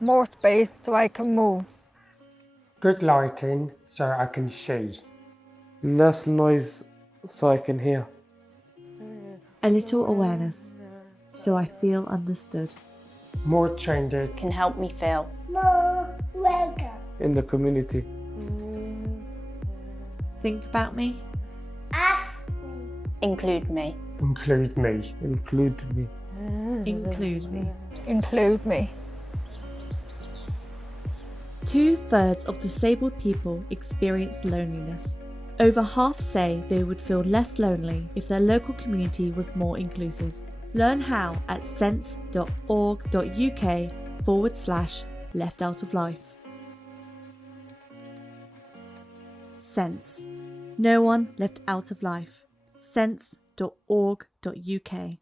More space so I can move. Good lighting so I can see. Less noise so I can hear. A little awareness so I feel understood. More changes can help me feel more welcome in the community. Think about me. Ask me. include me. include me. Include me. Include me. Include me. 2/3 of disabled people experience loneliness. Over half say they would feel less lonely if their local community was more inclusive. Learn how at sense.org.uk/left out of life. Sense. No one left out of life. sense.org.uk.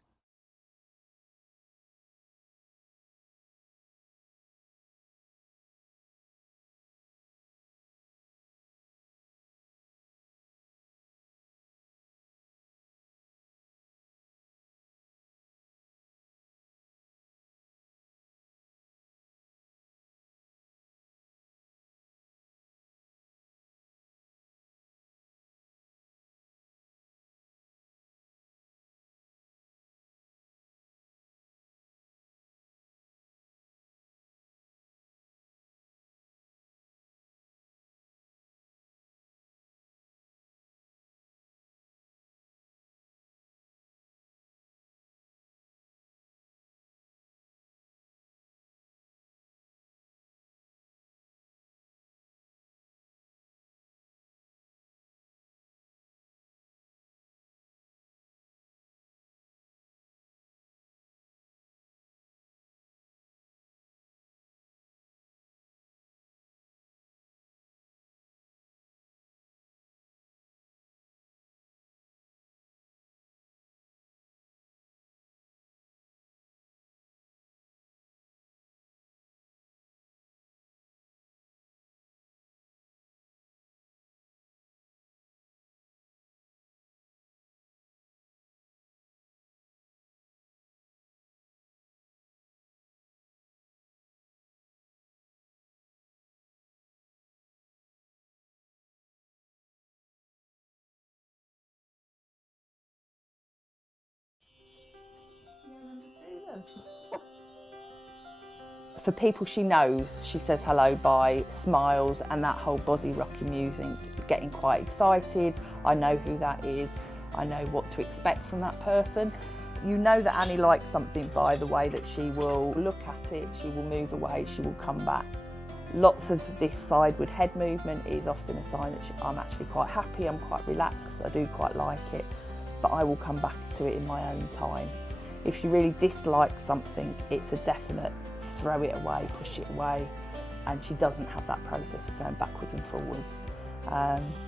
For people she knows, she says hello by smiles and that whole body rocking music, getting quite excited. I know who that is. I know what to expect from that person. You know that Annie likes something by the way that she will look at it, she will move away, she will come back. Lots of this sideward head movement is often a sign that I'm actually quite happy, I'm quite relaxed, I do quite like it, but I will come back to it in my own time. If she really dislikes something, it's a definite throw it away, push it away, and she doesn't have that process of going backwards and forwards.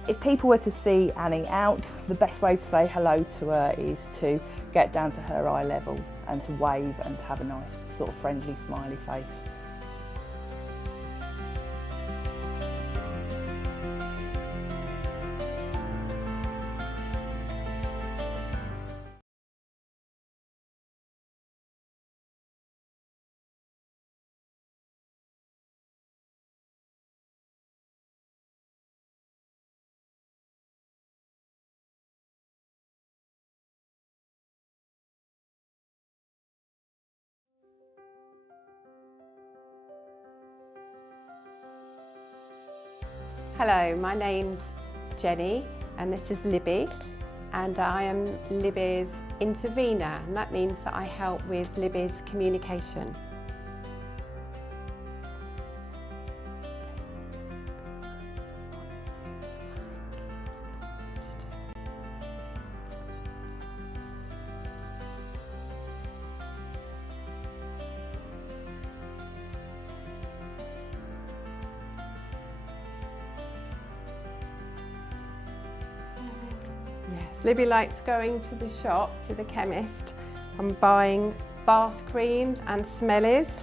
If people were to see Annie out, the best way to say hello to her is to get down to her eye level and to wave and to have a nice sort of friendly smiley face. Hello, my name's Jenny and this is Libby, and I am Libby's intervener, and that means that I help with Libby's communication. Yes, Libby likes going to the shop, to the chemist, and buying bath creams and smellies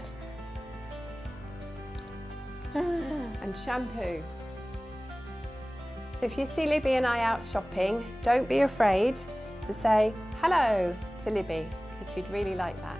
and shampoo. So if you see Libby and I out shopping, don't be afraid to say hello to Libby, because she'd really like that.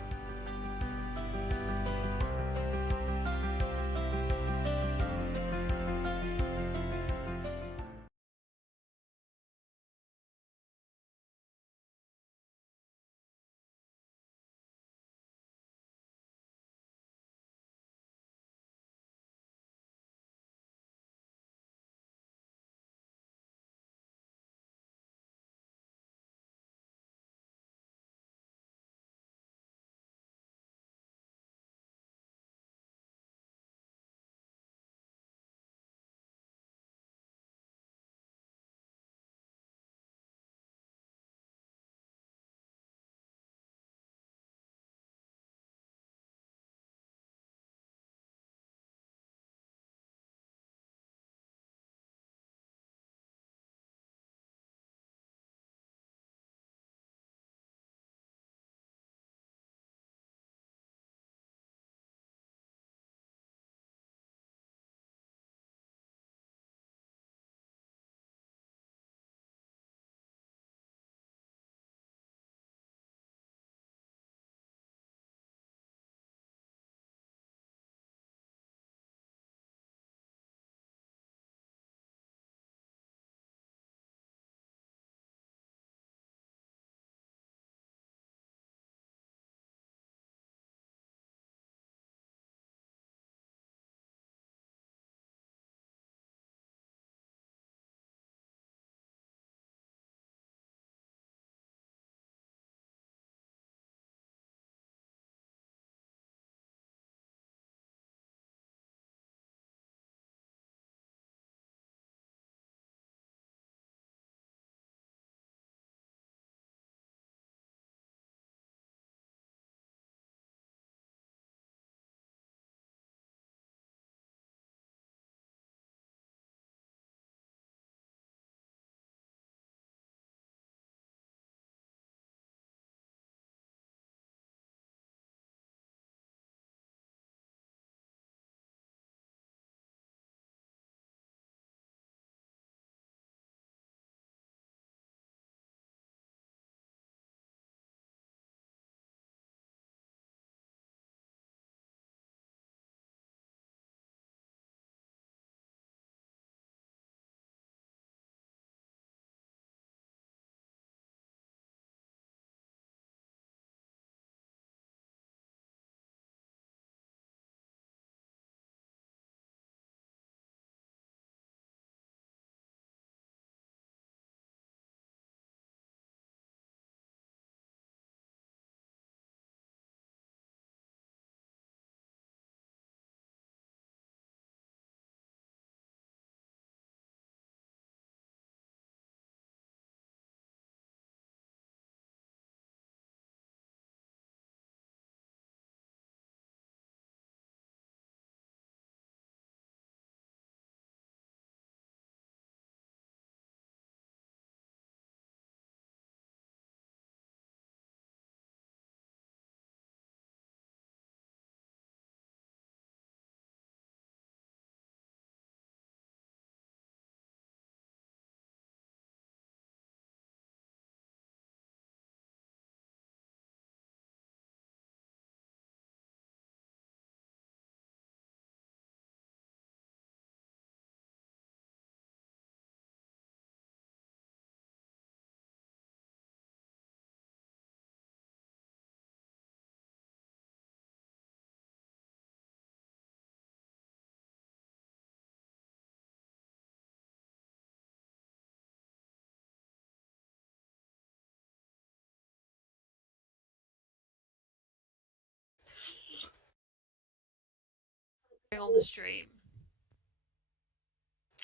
on the stream.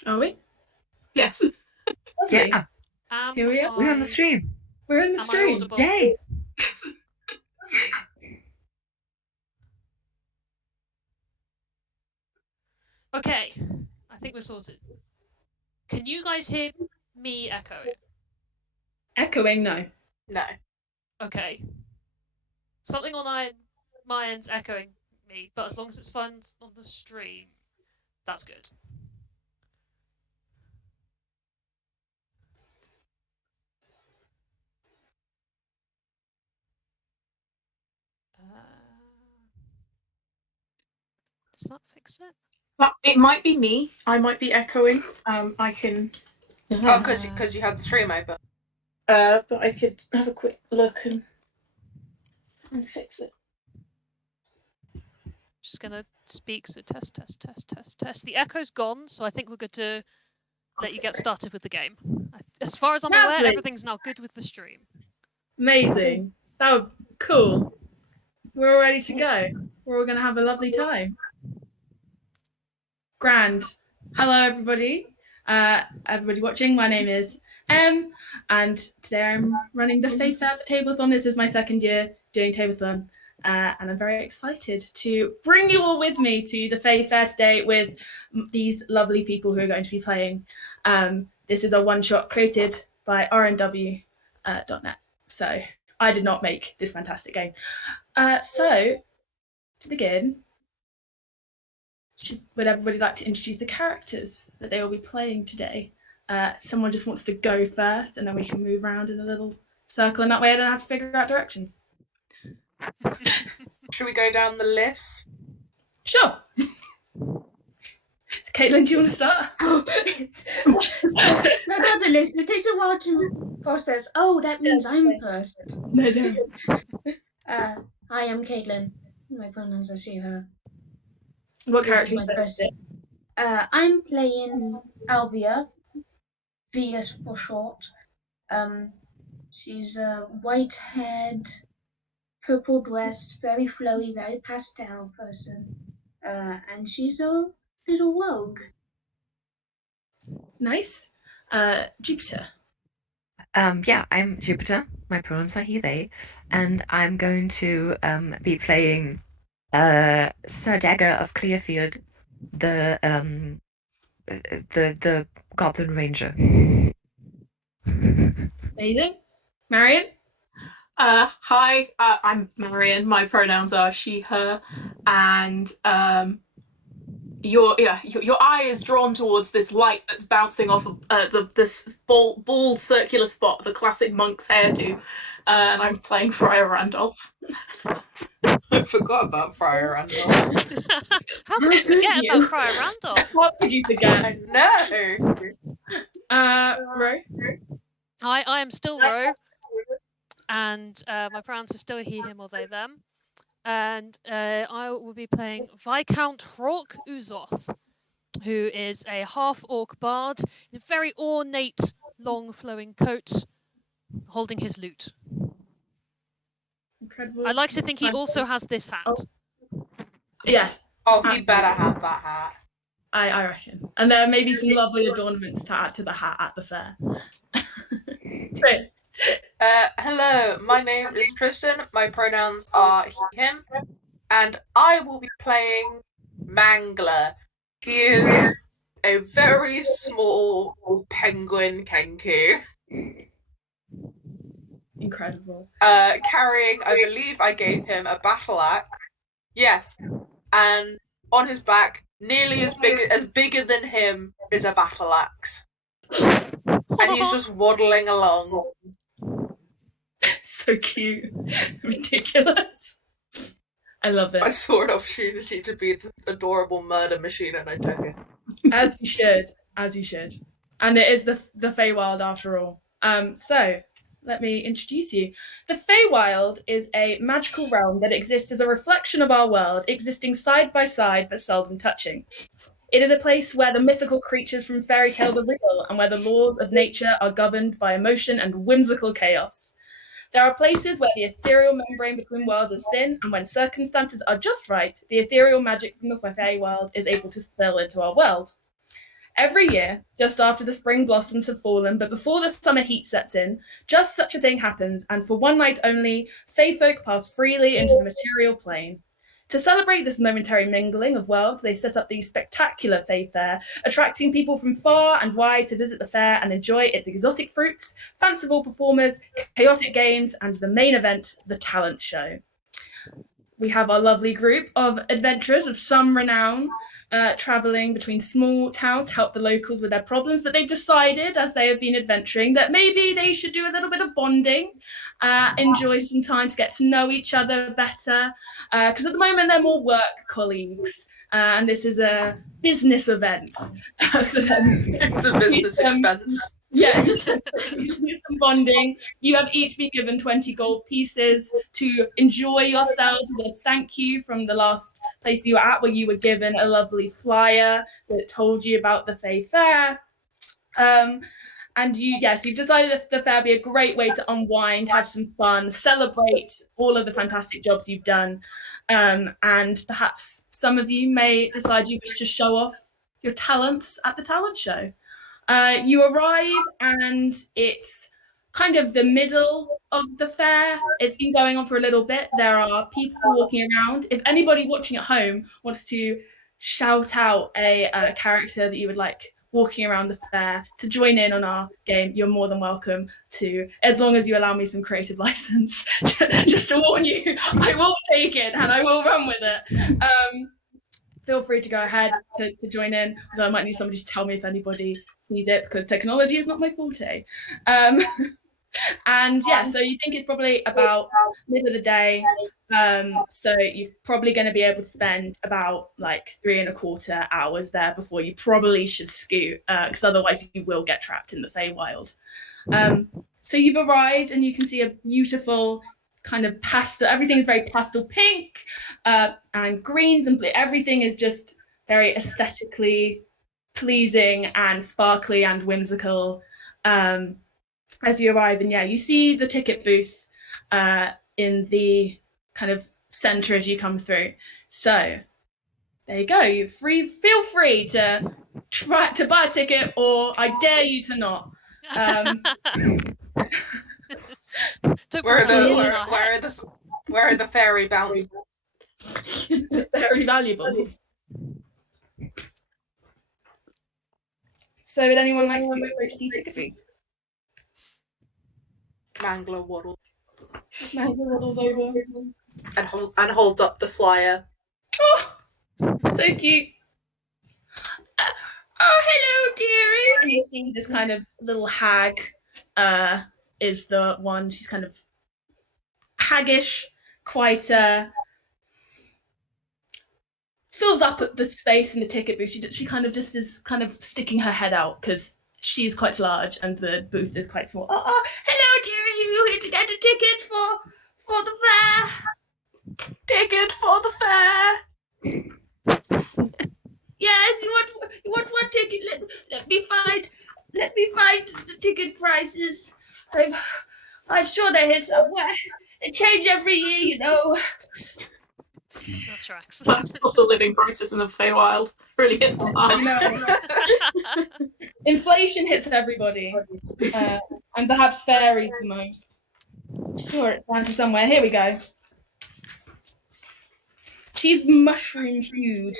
Are we? Yes. Lovely. Yeah. Here we are. We're on the stream. We're in the Am I stream. audible? Yay. Okay, I think we're sorted. Can you guys hear me echoing? Echoing, no. No. Okay. Something on my end's echoing me, but as long as it's fun on the stream, that's good. Does that fix it? It might be me. I might be echoing. I can. Oh, because you had the stream open. But I could have a quick look and fix it. Just gonna speak, so test. The echo's gone, so I think we're good to let you get started with the game. As far as I'm aware, everything's now good with the stream. Amazing. That was cool. We're all ready to go. We're all going to have a lovely time. Grand. Hello, everybody. Everybody watching, my name is Em, and today I'm running the Fey Fayre for Tablethon. This is my second year doing Tablethon, and I'm very excited to bring you all with me to the Fey Fayre today with these lovely people who are going to be playing. This is a one-shot created by rnw.net, so I did not make this fantastic game. So, to begin, would everybody like to introduce the characters that they will be playing today? Someone just wants to go first, and then we can move around in a little circle, and that way I don't have to figure out directions. Should we go down the list? Sure. Caitlin, do you want to start? Oh, that's not the list. It takes a while to process. Oh, that means I'm first. No. Hi, I'm Caitlin. My pronouns are she, her. What This character is my first. I'm playing Alvia, Via for short. She's a white-haired, purple dress, very flowy, very pastel person. And she's a little rogue. Nice. Jupiter. Yeah, I'm Jupiter. My pronouns are he, they, and I'm going to be playing Sir Dagger of Clearfield, the Goblin Ranger. Amazing. Marion? Hi, I'm Marion. My pronouns are she, her, and your eye is drawn towards this light that's bouncing off of this bald circular spot of a classic monk's hairdo, and I'm playing Friar Randolph. I forgot about Friar Randolph. How could you forget about Friar Randolph? What did you forget? I know. Ro? I am still Ro, and my pronouns are still he, him, or they, them. And I will be playing Viscount Hrawk Uzoth, who is a half-orc bard in a very ornate, long flowing coat, holding his lute. Incredible. I like to think he also has this hat. Yes. Oh, he better have that hat. I reckon. And there may be some lovely adornments to add to the hat at the fair. Chris. Hello, my name is Tristan. My pronouns are he, him, and I will be playing Mangler. He is a very small penguin kenku. Incredible. Carrying, I believe I gave him a battle axe. Yes, and on his back, nearly as bigger than him, is a battle axe, and he's just waddling along. So cute. Ridiculous. I love it. I saw an opportunity to be the adorable murder machine, and I took it. As you should. As you should. And it is the Feywild after all. So let me introduce you. The Feywild is a magical realm that exists as a reflection of our world, existing side by side but seldom touching. It is a place where the mythical creatures from fairy tales are real and where the laws of nature are governed by emotion and whimsical chaos. There are places where the ethereal membrane between worlds is thin, and when circumstances are just right, the ethereal magic from the Fey world is able to spill into our world. Every year, just after the spring blossoms have fallen, but before the summer heat sets in, just such a thing happens, and for one night only, Fey folk pass freely into the material plane. To celebrate this momentary mingling of worlds, they set up the spectacular Fey Fayre, attracting people from far and wide to visit the fair and enjoy its exotic fruits, fanciful performers, chaotic games, and the main event, the talent show. We have our lovely group of adventurers of some renown, traveling between small towns to help the locals with their problems, but they've decided, as they have been adventuring, that maybe they should do a little bit of bonding, enjoy some time to get to know each other better, because at the moment they're more work colleagues, and this is a business event for them. It's a business expense. Yeah, some bonding. You have each been given 20 gold pieces to enjoy yourselves as a thank you from the last place you were at, where you were given a lovely flyer that told you about the Fey Fayre. And you've decided that the fair would be a great way to unwind, have some fun, celebrate all of the fantastic jobs you've done. And perhaps some of you may decide you wish to show off your talents at the talent show. You arrive and it's kind of the middle of the fair. It's been going on for a little bit. There are people walking around. If anybody watching at home wants to shout out a character that you would like walking around the fair to join in on our game, you're more than welcome to, as long as you allow me some creative license. Just to warn you, I will take it and I will run with it. Feel free to go ahead to join in, although I might need somebody to tell me if anybody sees it, because technology is not my forte. And yeah, so you think it's probably about middle of the day, so you're probably going to be able to spend about like 3.25 hours there before you probably should scoot, because otherwise you will get trapped in the Feywild. So you've arrived and you can see a beautiful kind of pastel, everything is very pastel pink, and greens and blue. Everything is just very aesthetically pleasing and sparkly and whimsical as you arrive. And yeah, you see the ticket booth in the kind of center as you come through. So there you go. You feel free to try to buy a ticket, or I dare you to not. Where are the fairy bounce? Very valuable. So would anyone like to approach the ticket booth? Mangler waddle. Mangler waddles over and holds up the flyer. Oh, so cute. Oh, hello, dearie. And you see this kind of little hag is the one. She's kind of haggish, quite fills up at the space in the ticket booth. She kind of just is kind of sticking her head out because she's quite large and the booth is quite small. Oh, hello, dearie. You here to get a ticket for the fair? Ticket for the fair. Yes, you want one ticket? Let me find the ticket prices. I'm sure they're here somewhere. They change every year, you know. That tracks. That's also living prices in the Feywild. Really hit them hard. Inflation hits everybody, and perhaps fairies the most. Sure, it's down to somewhere. Here we go. She's mushroom hued.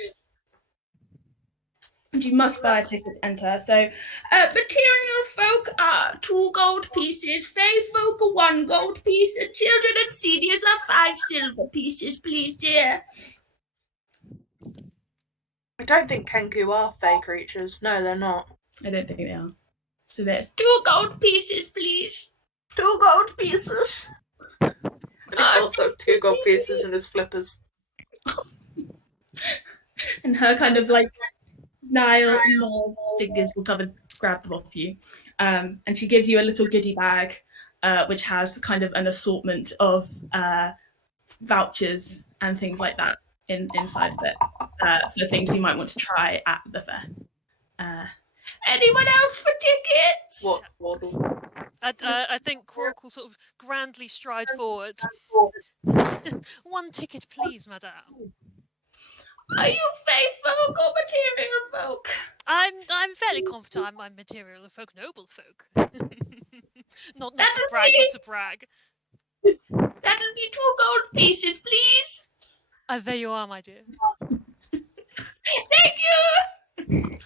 And you must buy a ticket to enter. So, material folk are 2 gold pieces, Fey folk are 1 gold piece, and children and seniors are 5 silver pieces, please, dear. I don't think Kenku are Fey creatures. No, they're not. I don't think they are. So there's 2 gold pieces, please. 2 gold pieces. And also 2 gold pieces in his flippers. And her kind of like Nile fingers will come and grab them off you. And she gives you a little goodie bag, which has kind of an assortment of vouchers and things like that inside of it, for things you might want to try at the fair. Anyone else for tickets? What waddle? I think Quark will sort of grandly stride forward. 1 ticket, please, madame. Are you Fey folk or material folk? I'm fairly confident I'm material folk, noble folk. not to brag, not to brag. That'll be 2 gold pieces, please. There you are, my dear. Thank you.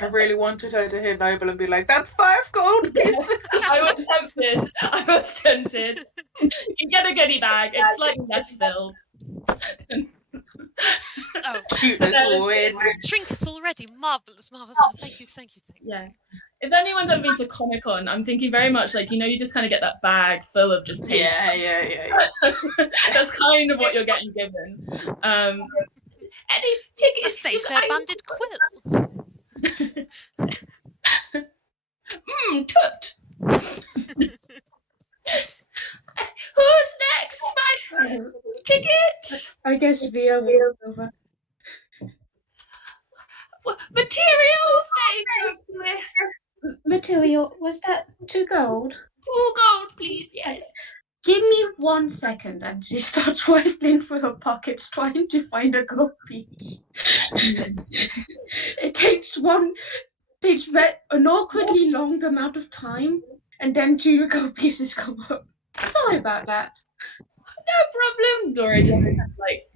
I really wanted her to hear noble and be like, "That's 5 gold pieces." I was tempted. You get a goodie bag. It's slightly less filled. Oh, cuteness win. Trinkets already, marvelous. Oh, thank you. Yeah. If anyone's ever been to Comic-Con, I'm thinking very much like, you just kind of get that bag full of just paper. Yeah. That's kind of what you're getting given. Any tickets? A Fey Fayre banded quill. Tut. Who's next? My ticket. I guess Via will go over. Material favour. Material, was that 2 gold? 2 gold, please, yes. Give me 1 second, and she starts rifling through her pockets trying to find a gold piece. It takes an awkwardly long amount of time, and then 2 gold pieces come up. Sorry about that. No problem. Dora just like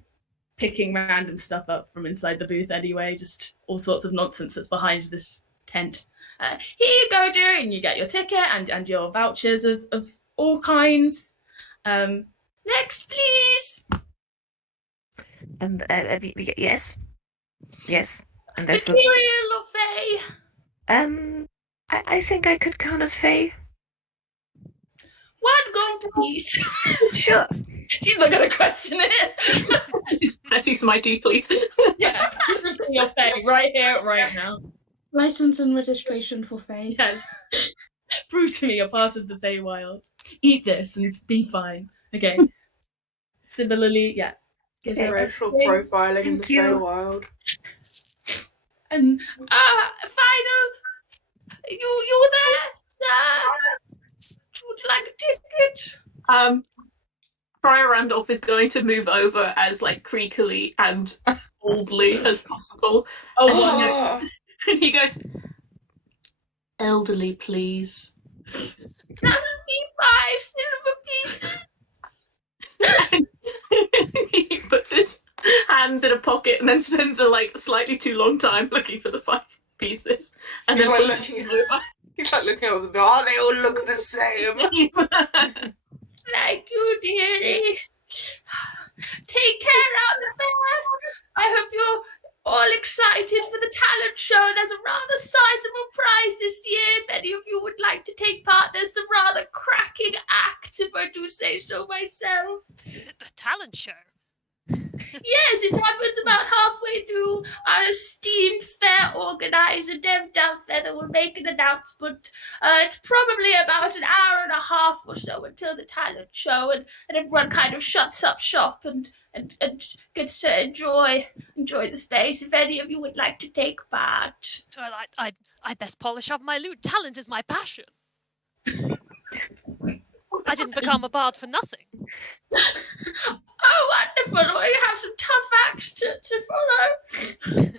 picking random stuff up from inside the booth anyway, just all sorts of nonsense that's behind this tent. Here you go, dear, and you get your ticket and your vouchers of all kinds. Next, please. Yes. And that's Material or Fey? I think I could count as Fey. 1 gold, please. Sure. She's not going to question it. Can I see some ID, please? Yeah, your Fey right here, right now. License and registration for Fey. Yes. Prove to me you're part of the Feywild. Eat this and be fine. Okay. Similarly, yeah. Racial profiling in the Feywild. And final, you there, sir? Would you like a ticket? Friar Randolph is going to move over as creakily and boldly as possible. And he goes, "Elderly, please." That'll be 5 silver pieces. He puts his hands in a pocket and then spends a slightly too long time looking for the 5 pieces. And He's then looking at the bill. Oh, they all look the same. Thank you, dearie. Take care out the fair. I hope you're all excited for the talent show. There's a rather sizable prize this year. If any of you would like to take part, there's some rather cracking acts, if I do say so myself. The talent show? Yes, it happens about halfway through our esteemed fair organizer, Dev Downfeather, will make an announcement. It's probably about an hour and a half or so until the talent show, and everyone kind of shuts up shop and gets to enjoy the space. If any of you would like to take part. Well, I best polish up my lute. Talent is my passion. I didn't become a bard for nothing. Oh, wonderful. Well, you have some tough acts to follow.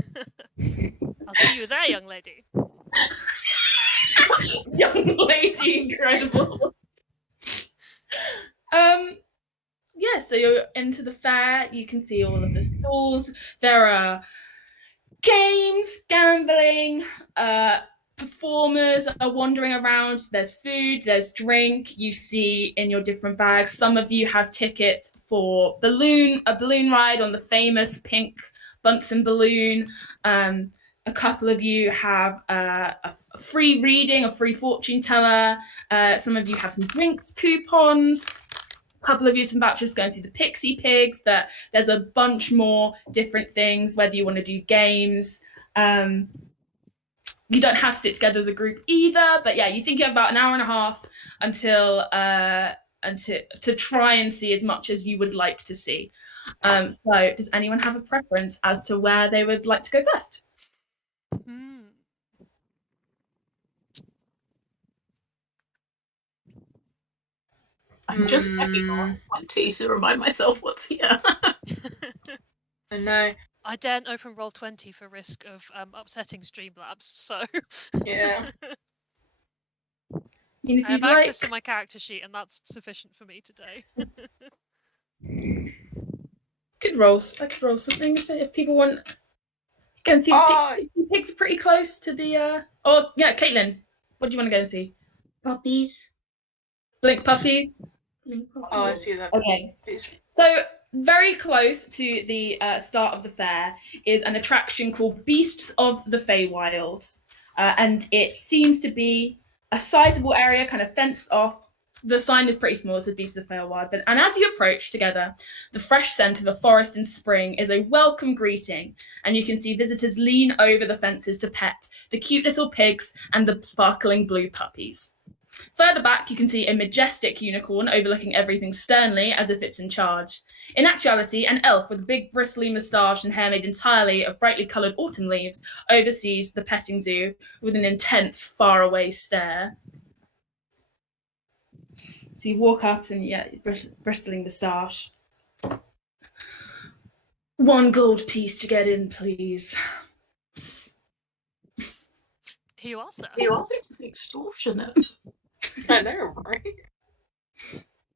I'll see you there, young lady. Young lady, incredible. Yeah, so you're into the fair. You can see all of the stalls. There are games, gambling, performers are wandering around. There's food, there's drink. You see in your different bags. Some of you have tickets for a balloon ride on the famous pink Bunsen balloon. A couple of you have a free reading, a free fortune teller. Some of you have some drinks coupons. A couple of you some vouchers to go and see the Pixie Pigs. There's a bunch more different things, whether you want to do games. You don't have to sit together as a group either, but yeah, you think you have about an hour and a half until to try and see as much as you would like to see. So does anyone have a preference as to where they would like to go first? I'm just checking on 20 to remind myself what's here. I know. I daren't open roll 20 for risk of upsetting Streamlabs, so Yeah. mean, if I have you'd access like- to my character sheet, and that's sufficient for me today. Could roll. I could roll something if people want. Go and see the pigs are pretty close to the. Oh yeah, Caitlin, what do you want to go and see? Puppies. Blink puppies. Blink puppies. Oh, I see that. Okay. So very close to the start of the fair is an attraction called Beasts of the Feywilds, and it seems to be a sizable area, kind of fenced off. The sign is pretty small, it says Beasts of the Feywild, and as you approach together, the fresh scent of a forest in spring is a welcome greeting, and you can see visitors lean over the fences to pet the cute little pigs and the sparkling blue puppies. Further back, you can see a majestic unicorn overlooking everything sternly as if it's in charge. In actuality, an elf with a big bristly moustache and hair made entirely of brightly coloured autumn leaves oversees the petting zoo with an intense, faraway stare. So you walk up and, yeah, bristling moustache. 1 gold piece to get in, please. Here you are, sir. It's extortionate. I know, right?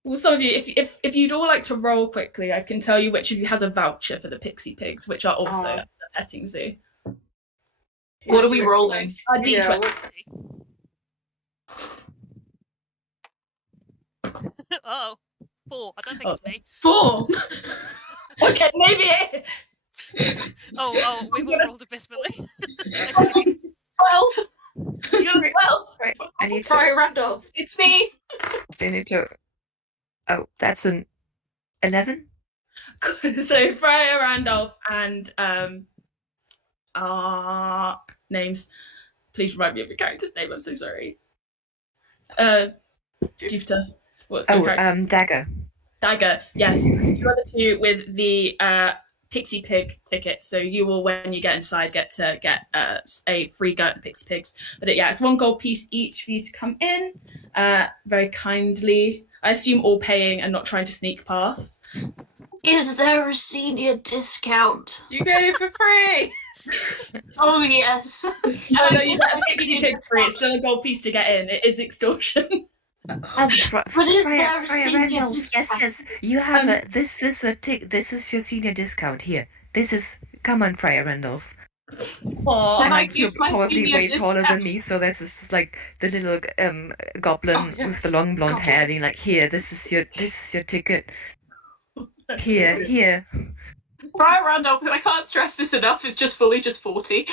Well, some of you, if you'd all like to roll quickly, I can tell you which of you has a voucher for the pixie pigs, which are also at the petting zoo. What are we rolling? D20. Oh, 4. I don't think it's me. 4. Okay, maybe it. Oh, we've all rolled abysmally. 12. You're 12. Right, I need Try to. Randolph. It's me. I need to. Oh, that's an 11. So Freya, Randolph, and names. Please remind me of your character's name. I'm so sorry. Jupiter. What's your character? Dagger. Dagger. Yes, you are the two with the Pixie Pig ticket. So you will, when you get inside, get to get a free go at the Pixie Pigs. But yeah, it's 1 gold piece each for you to come in. Very kindly. I assume all paying and not trying to sneak past. Is there a senior discount? You get it for free. Oh yes. No, you get a Pixie Pigs free. It's still a gold piece to get in. It is extortion. But is there a senior Reynolds, discount? yes. You have this is your senior discount here. This is come on, Freya Randolph. Aww. Can I You're give my probably senior way taller discount? than me, so this is just like the little goblin with the long blonde hair being like, here, this is your ticket. Here. Brian Randolph, who I can't stress this enough, is just fully just 40.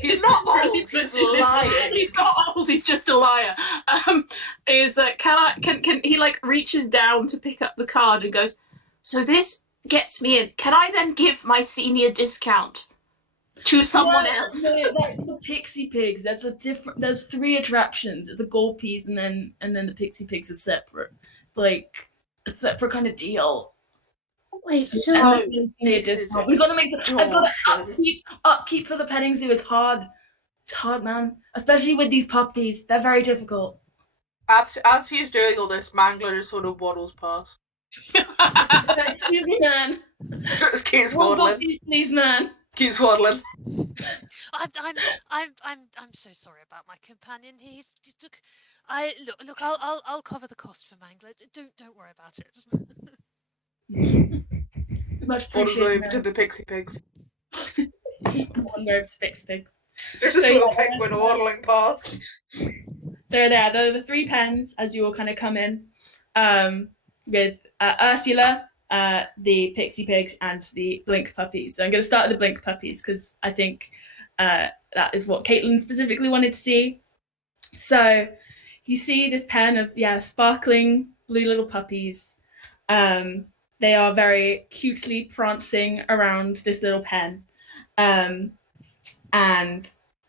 He's not old, he's lying. He's not old, he's just a liar. Can he like reaches down to pick up the card and goes, so this gets me in. Can I then give my senior discount to someone else? No, that's the Pixie Pigs. There's 3 attractions. It's a gold piece and then the Pixie Pigs are separate. It's like a separate kind of deal. Wait, so We've got to make I've got to upkeep for the petting zoo is hard. It's hard, man. Especially with these puppies. They're very difficult. As he's doing all this, Mangler just sort of waddles past. Excuse me, man. Just keeps One waddling. puppies, please, man. Keeps waddling. I'm so sorry about my companion. He's look. I'll cover the cost for Mangler. Don't worry about it. Much Waddles appreciated. over to the Pixie Pigs. One over to Pixie Pigs. There's this So, little yeah, penguin waddling past. So there, the 3 pens as you all kind of come in, with Ursula, the Pixie Pigs, and the Blink puppies. So I'm going to start with the Blink puppies because I think that is what Caitlin specifically wanted to see. So you see this pen of sparkling blue little puppies. They are very cutely prancing around this little pen. And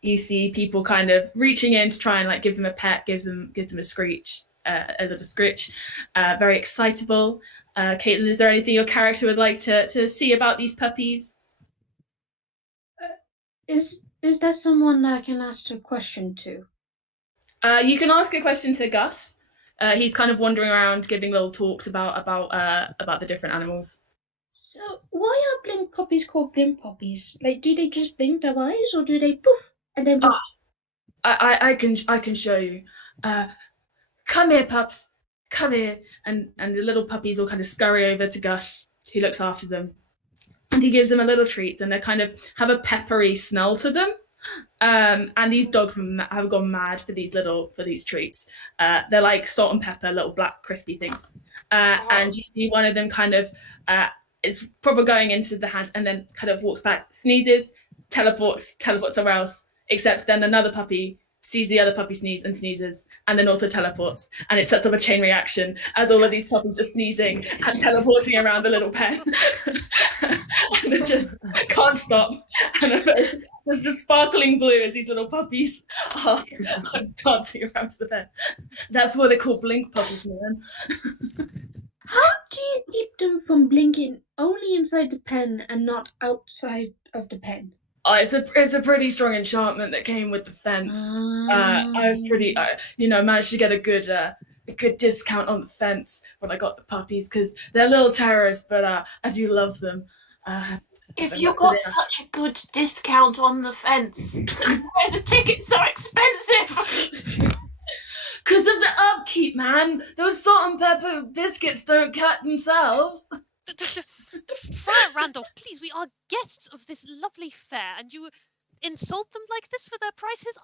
you see people kind of reaching in to try and like give them a pet, give them a screech, a little scritch. Very excitable. Caitlin, is there anything your character would like to see about these puppies? is there someone I can ask a question to? You can ask a question to Gus. he's kind of wandering around, giving little talks about the different animals. So why are blink puppies called blink puppies? Like, do they just blink their eyes, or do they poof and then poof? I can show you. Come here, pups. Come here. And the little puppies all kind of scurry over to Gus, who looks after them. And he gives them a little treat, and they kind of have a peppery smell to them. And these dogs have gone mad for these treats. They're like salt and pepper, little black crispy things. And you see one of them kind of is probably going into the hand, and then kind of walks back, sneezes, teleports somewhere else. Except then another puppy sees the other puppy sneeze and sneezes, and then also teleports, and it sets up a chain reaction as all of these puppies are sneezing and teleporting around the little pen, and they just can't stop. And there's just sparkling blue as these little puppies are dancing around to the pen. That's what they call blink puppies, man. How do you keep them from blinking only inside the pen and not outside of the pen? It's a pretty strong enchantment that came with the fence. I was pretty, managed to get a good discount on the fence when I got the puppies, because they're little terrors, but I do love them. If you got such a good discount on the fence, then why are the tickets so expensive? Because of the upkeep, man. Those salt and pepper biscuits don't cut themselves. Friar Randolph, please, we are guests of this lovely fair, and you insult them like this for their prices?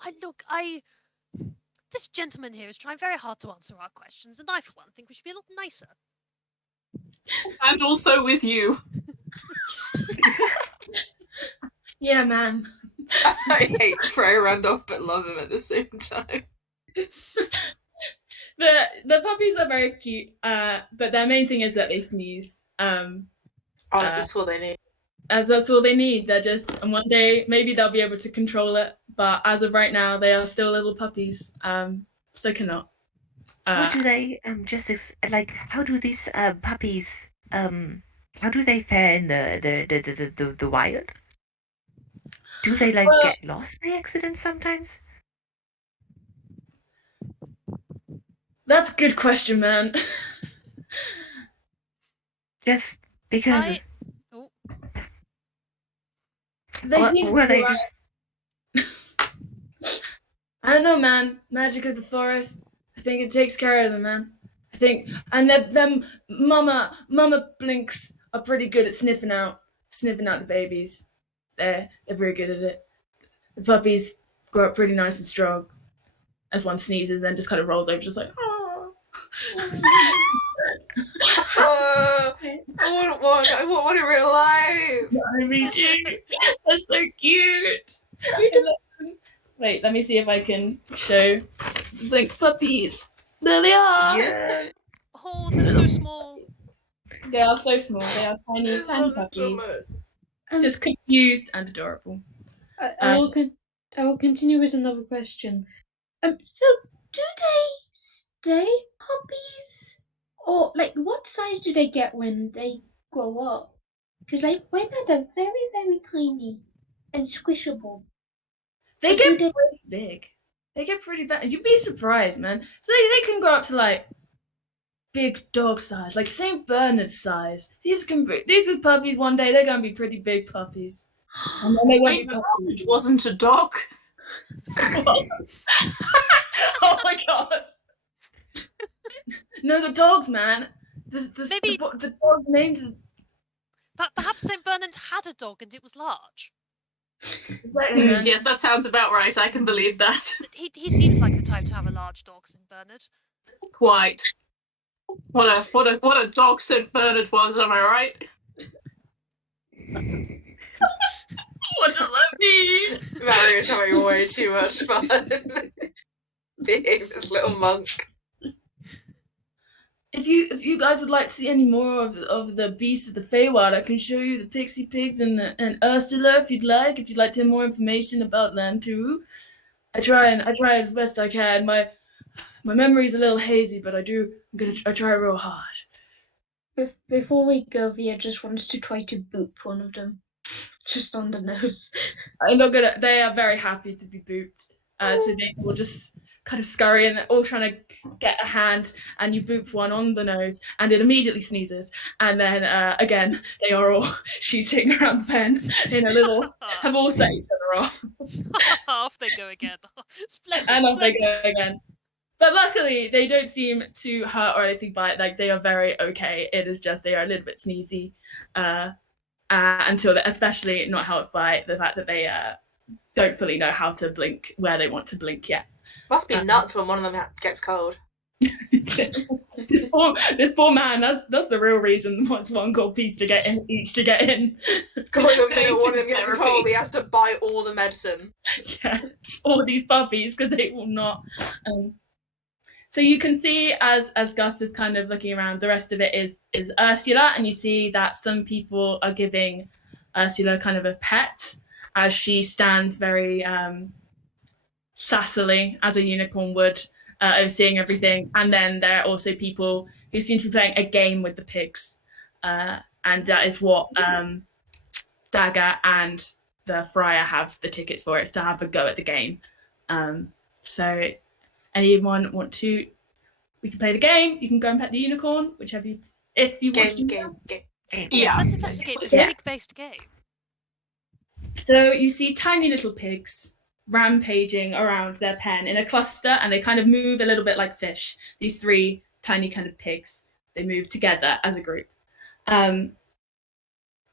This gentleman here is trying very hard to answer our questions, and I, for one, think we should be a little nicer. And also with you. Yeah, man. I hate Friar Randolph but love him at the same time. The puppies are very cute, but their main thing is that they sneeze. That's all they need. That's all they need. They're just, and one day maybe they'll be able to control it, but as of right now, they are still little puppies, so cannot. How do they how do these puppies how do they fare in the wild? Do they get lost by accident sometimes? That's a good question, man. Just because they seem to they just... I don't know, man. Magic of the forest. I think it takes care of them, man. I think, and them mama blinks are pretty good at sniffing out the babies. They're pretty good at it. The puppies grow up pretty nice and strong. As one sneezes, and then just kind of rolls over, just like, oh. I want one in real life. I mean, too. That's so cute. Wait, let me see if I can show the blink puppies. There they are. Yeah. Oh, they're so small. They are so small. They are tiny puppies. Just confused and adorable. I will continue with another question. So do they stay puppies, or what size do they get when they grow up? Because right now they're very, very tiny and squishable. They get pretty big. They get pretty big. You'd be surprised, man. So they can grow up to big dog size, like Saint Bernard size. These are puppies. One day they're gonna be pretty big puppies. And then Saint Bernard wasn't a dog. Oh my gosh! No, the dogs, man. The dog's named is... Perhaps St. Bernard had a dog and it was large. Yes, that sounds about right. I can believe that. He seems like the type to have a large dog, St. Bernard. Quite. What a dog St. Bernard was, am I right? What does that mean? Valerie's having way too much fun being this little monk. If you guys would like to see any more of the beasts of the Feywild, I can show you the pixie pigs and Ursula if you'd like. If you'd like to hear more information about them too, I try as best I can. My memory's a little hazy, but I try real hard. Before we go, Via just wants to try to boop one of them, just on the nose. I'm not gonna. They are very happy to be booped, so they will just kind of scurry and they're all trying to get a hand, and you boop one on the nose and it immediately sneezes, and then again they are all shooting around the pen in a little, have all set each other off. Off they go again. Splendid, And off they go splendid. again. But luckily they don't seem to hurt or anything by it. Like, they are very okay. It is just they are a little bit sneezy until especially not helped by the fact that they don't fully know how to blink where they want to blink yet. Must be nuts when one of them gets cold. This poor man, that's the real reason wants one gold piece to get in, each to get in. Because like the minute one of them gets a cold, he has to buy all the medicine. Yeah, all these puppies, because they will not. So you can see as Gus is kind of looking around, the rest of it is Ursula, and you see that some people are giving Ursula kind of a pet as she stands very sassily, as a unicorn would, overseeing everything. And then there are also people who seem to be playing a game with the pigs, and that is what Dagger and the Friar have the tickets for. It's to have a go at the game. So anyone want to? We can play the game. You can go and pet the unicorn, whichever you, if you want to. Game. Yes, let's investigate this pig-based game. So you see tiny little pigs rampaging around their pen in a cluster, and they kind of move a little bit like fish. These three tiny kind of pigs, they move together as a group. And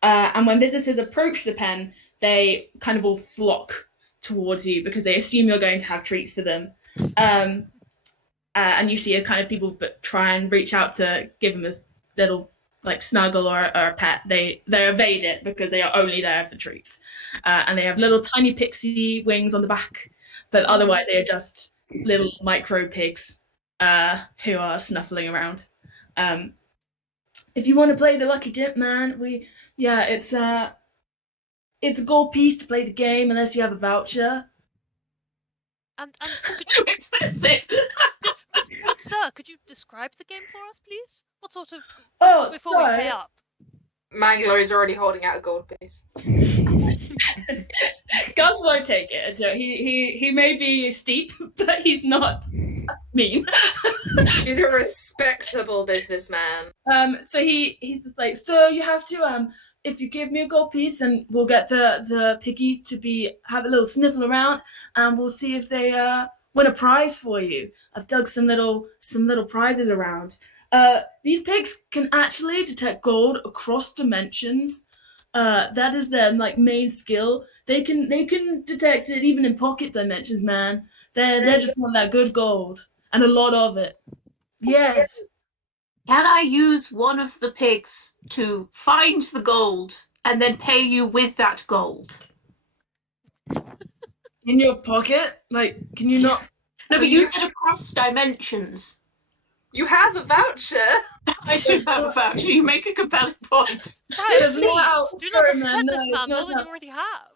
when visitors approach the pen, they kind of all flock towards you because they assume you're going to have treats for them. And you see as kind of people try and reach out to give them a little like snuggle or a pet, they evade it because they are only there for treats. And they have little tiny pixie wings on the back, but otherwise they are just little micro pigs who are snuffling around. If you want to play the Lucky Dip, man, it's a gold piece to play the game unless you have a voucher. And too expensive. Good sir, could you describe the game for us, please? What sort of before we pay up? Mangler is already holding out a gold piece. Gus won't take it. He may be steep, but he's not mean. He's a respectable businessman. So he's just like, so you have to if you give me a gold piece, and we'll get the piggies to have a little sniffle around, and we'll see if they win a prize for you. I've dug some little prizes around. These pigs can actually detect gold across dimensions. That is their main skill. They can detect it even in pocket dimensions, man. They just want that good gold and a lot of it. Yes. Can I use one of the pigs to find the gold and then pay you with that gold? In your pocket? Can you not? No, but you said across dimensions. You have a voucher. I do have a voucher. You make a compelling point. Right, please, do not upset this man more than you already have.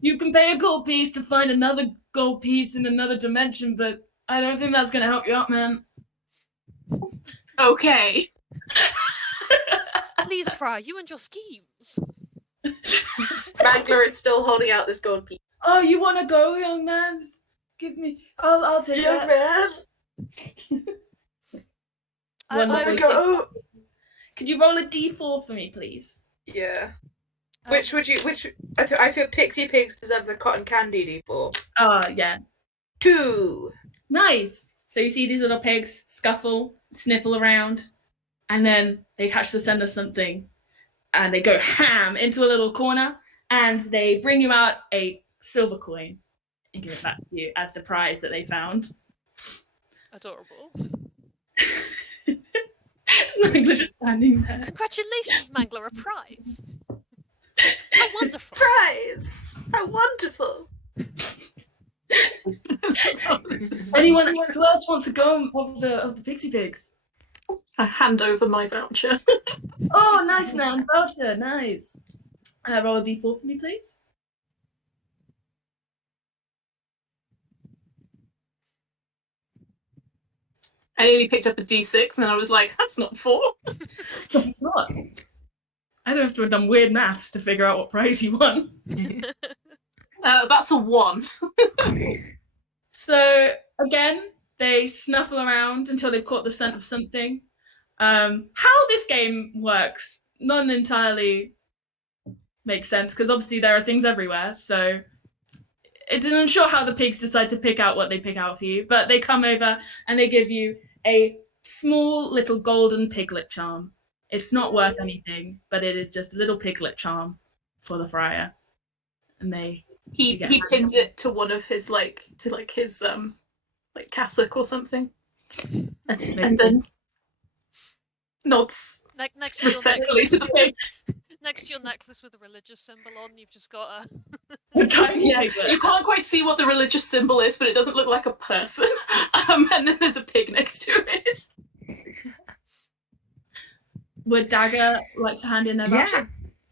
You can pay a gold piece to find another gold piece in another dimension, but I don't think that's going to help you out, man. Okay. Please, Fry, you and your schemes. Mangler is still holding out this gold piece. Oh, you want to go, young man? Give me. I'll take young that. Man. I want to go. Could you roll a d4 for me, please? Yeah. I feel Pixie Pigs deserves a cotton candy d4. Oh, yeah. 2. Nice. So you see these little pigs scuffle, sniffle around, and then they catch the scent of something, and they go ham into a little corner, and they bring you out a silver coin and give it back to you as the prize that they found. Adorable. Mangler just standing there. Congratulations, Mangler, a prize. How wonderful. Prize! How wonderful. Anyone who else wants to go of the Pixie Pigs? I hand over my voucher. Oh, nice, man. Voucher, nice. Roll a d4 for me, please. I nearly picked up a d6 and I was like, that's not 4. It's not. I don't have to have done weird maths to figure out what prize you won. That's a 1. So again, they snuffle around until they've caught the scent of something. How this game works, not entirely makes sense, because obviously there are things everywhere, so it isn't sure how the pigs decide to pick out what they pick out for you, but they come over and they give you a small little golden piglet charm. It's not worth anything, but it is just a little piglet charm for the friar. And he pins it to one of his his cassock or something, and then nods Next to your respectfully to the pig. Next to your necklace with a religious symbol on, you've just got Yeah, you can't quite see what the religious symbol is, but it doesn't look like a person. And then there's a pig next to it. Would Dagger like to hand in their voucher? Yeah,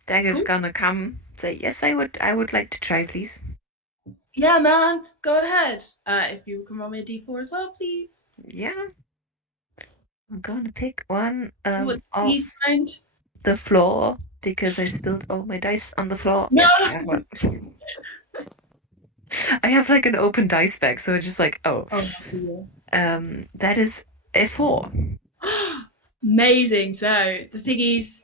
Dagger's gonna come. Say yes, I would like to try, please. Yeah, man, go ahead. If you can roll me a d4 as well, please. Yeah. I'm gonna pick one What off please find? the floor because I spilled all my dice on the floor. No! Yes, I have one. I have like an open dice bag, so it's just like, oh. That is a 4. Amazing. So the piggies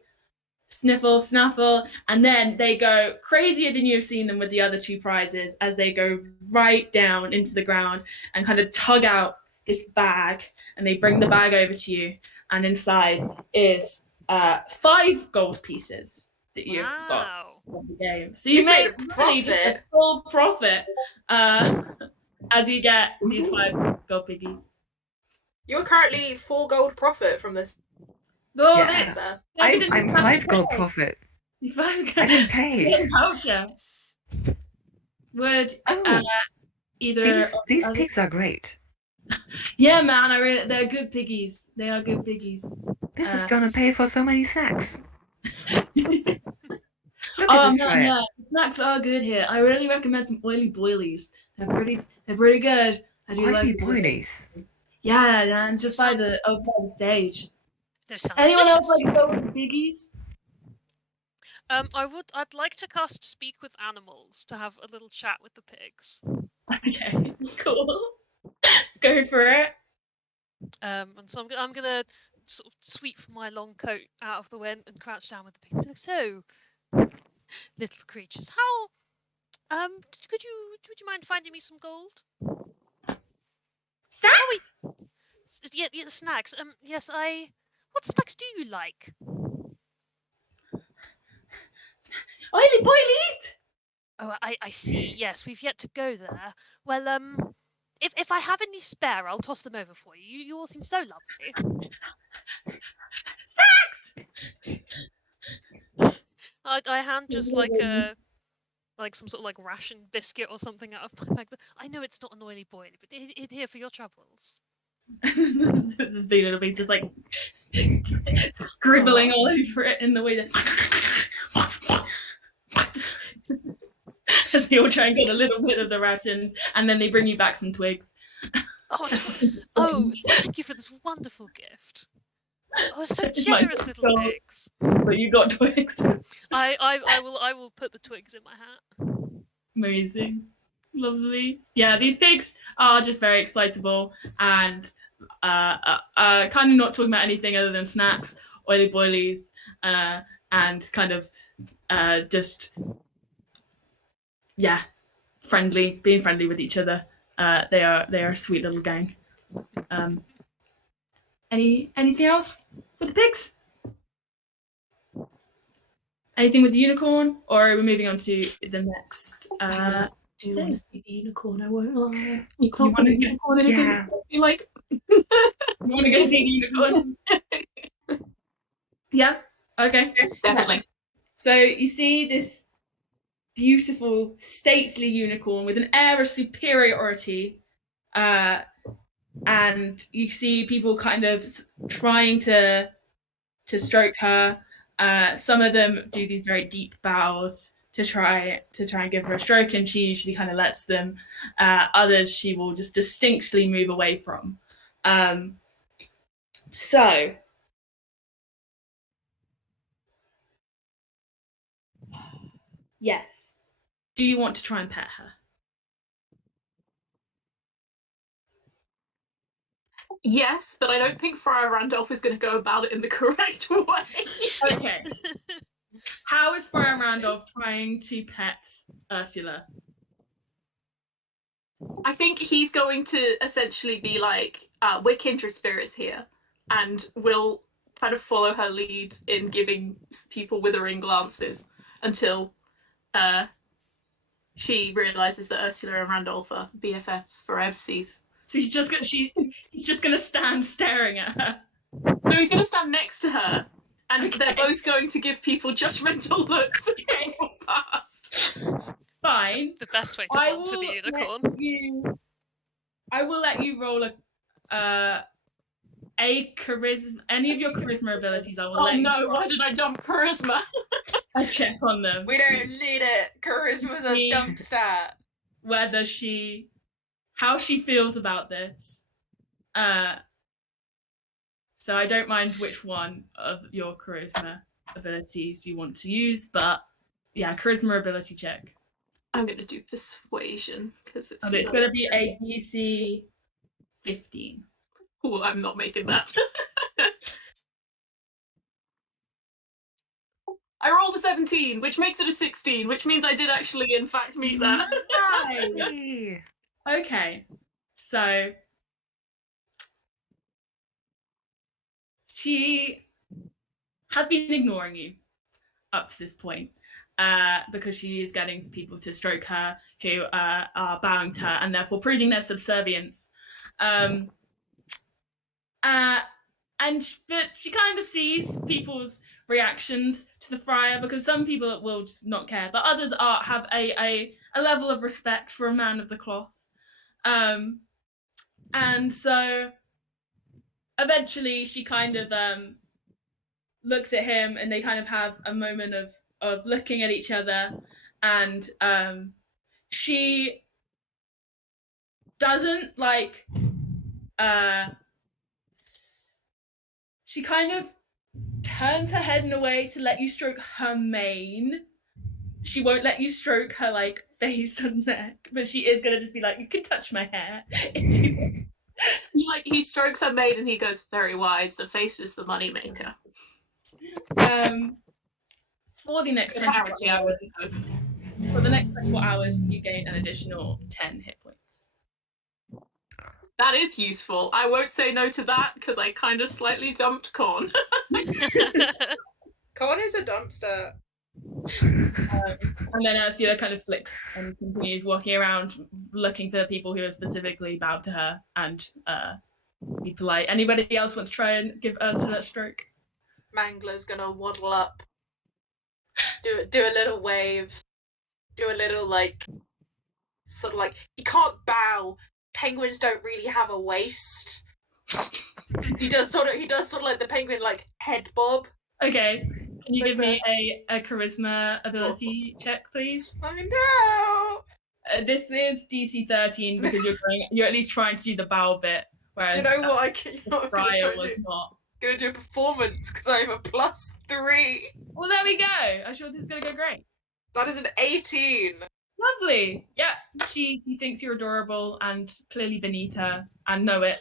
sniffle, snuffle, and then they go crazier than you've seen them with the other 2 prizes as they go right down into the ground and kind of tug out this bag, and they bring the bag over to you, and inside is 5 gold pieces that you've got from the game. So you made really just a full profit as you get these 5 gold piggies. You're currently 4 gold profit from this. No, Yeah. I'm 5 gold profit. I didn't pay. Voucher. Would either these pigs are great. Yeah, man, they're good piggies. They are good piggies. This is gonna pay for so many snacks. Look Oh at this man, friar. yeah, snacks are good here. I really recommend some oily boilies. They're pretty good. I do Oily like boilies. Yeah, man, just by the stage. Those sound Anyone else delicious. like golden piggies? I'd like to cast Speak with Animals to have a little chat with the pigs. Okay, cool. Go for it. And so I'm gonna sort of sweep my long coat out of the wind and crouch down with the pigs. Be like, so, little creatures, how would you mind finding me some gold? Snacks? Yeah, snacks. Yes, what snacks do you like? Oily boilies! Oh, I see. Yes, we've yet to go there. Well, if I have any spare, I'll toss them over for you. You all seem so lovely. Snacks! I hand just like some sort of like ration biscuit or something out of my bag. But I know it's not an oily boily, but it here for your troubles. The thing will be just like scribbling all over it in the way that as they all try and get a little bit of the rations, and then they bring you back some twigs. Oh, thank you for this wonderful gift. Oh, so generous, little pigs. But you got twigs. I will put the twigs in my hat. Amazing. Lovely. Yeah, these pigs are just very excitable and kind of not talking about anything other than snacks, oily boilies, and kind of just being friendly with each other. They are a sweet little gang. Anything else with the pigs? Anything with the unicorn, or are we moving on to the next? I do want to see the unicorn. I won't lie. You can't put a unicorn in a Yeah. good. You like? You want to go see the unicorn? Yeah. Okay. Definitely. So you see this beautiful, stately unicorn with an air of superiority, and you see people kind of trying to stroke her. Some of them do these very deep bows to try and give her a stroke, and she usually kind of lets them. Others she will just distinctly move away from. So yes, do you want to try and pet her? Yes, but I don't think Friar Randolph is going to go about it in the correct way. Okay. How is Friar Randolph trying to pet Ursula? I think he's going to essentially be like, we're kindred spirits here, and we'll kind of follow her lead in giving people withering glances until she realizes that Ursula and Randolph are BFFs forever. So he's just gonna stand staring at her. No, he's going to stand next to her, and they're both going to give people judgmental looks as they walk past. Fine. The best way to bond with the unicorn. I will let you roll a charisma. Any of your charisma abilities, I will let you. Oh no! Why did I dump charisma? I check on them. We don't need it. Charisma's a dump stat. Whether how she feels about this. So I don't mind which one of your charisma abilities you want to use, but yeah, charisma ability check. I'm going to do persuasion because it's going to be a DC 15. Oh, I'm not making that. I rolled a 17, which makes it a 16, which means I did actually, in fact, meet that. Nice. Okay, so she has been ignoring you up to this point because she is getting people to stroke her who are bowing to her and therefore proving their subservience. But she kind of sees people's reactions to the friar because some people will just not care, but others have a level of respect for a man of the cloth. And so eventually she kind of looks at him and they kind of have a moment of looking at each other, and she doesn't like she kind of turns her head in a way to let you stroke her mane. She won't let you stroke her like face and neck, but she is gonna just be like, you can touch my hair if you want. He strokes her mane and he goes, very wise, the face is the money maker. For the next 24 hours, you gain an additional 10 hit points. That is useful. I won't say no to that because I kind of slightly dumped Corn. Corn is a dumpster. And then Ursula kind of flicks and continues walking around looking for people who are specifically bowed to her and be polite. Anybody else want to try and give Ursula a stroke? Mangler's gonna waddle up, do a little wave, do a little sort of like, he can't bow. Penguins don't really have a waist. He does sort of like the penguin head bob. Okay. Can you give me a charisma ability check, please? Find out. This is DC 13 because you're at least trying to do the bow bit, whereas you know what I can. You know what Briar was not. Gonna do a performance because I have a +3. Well, there we go. I'm sure this is gonna go great. That is an 18. Lovely. Yeah, she thinks you're adorable and clearly beneath her and know it.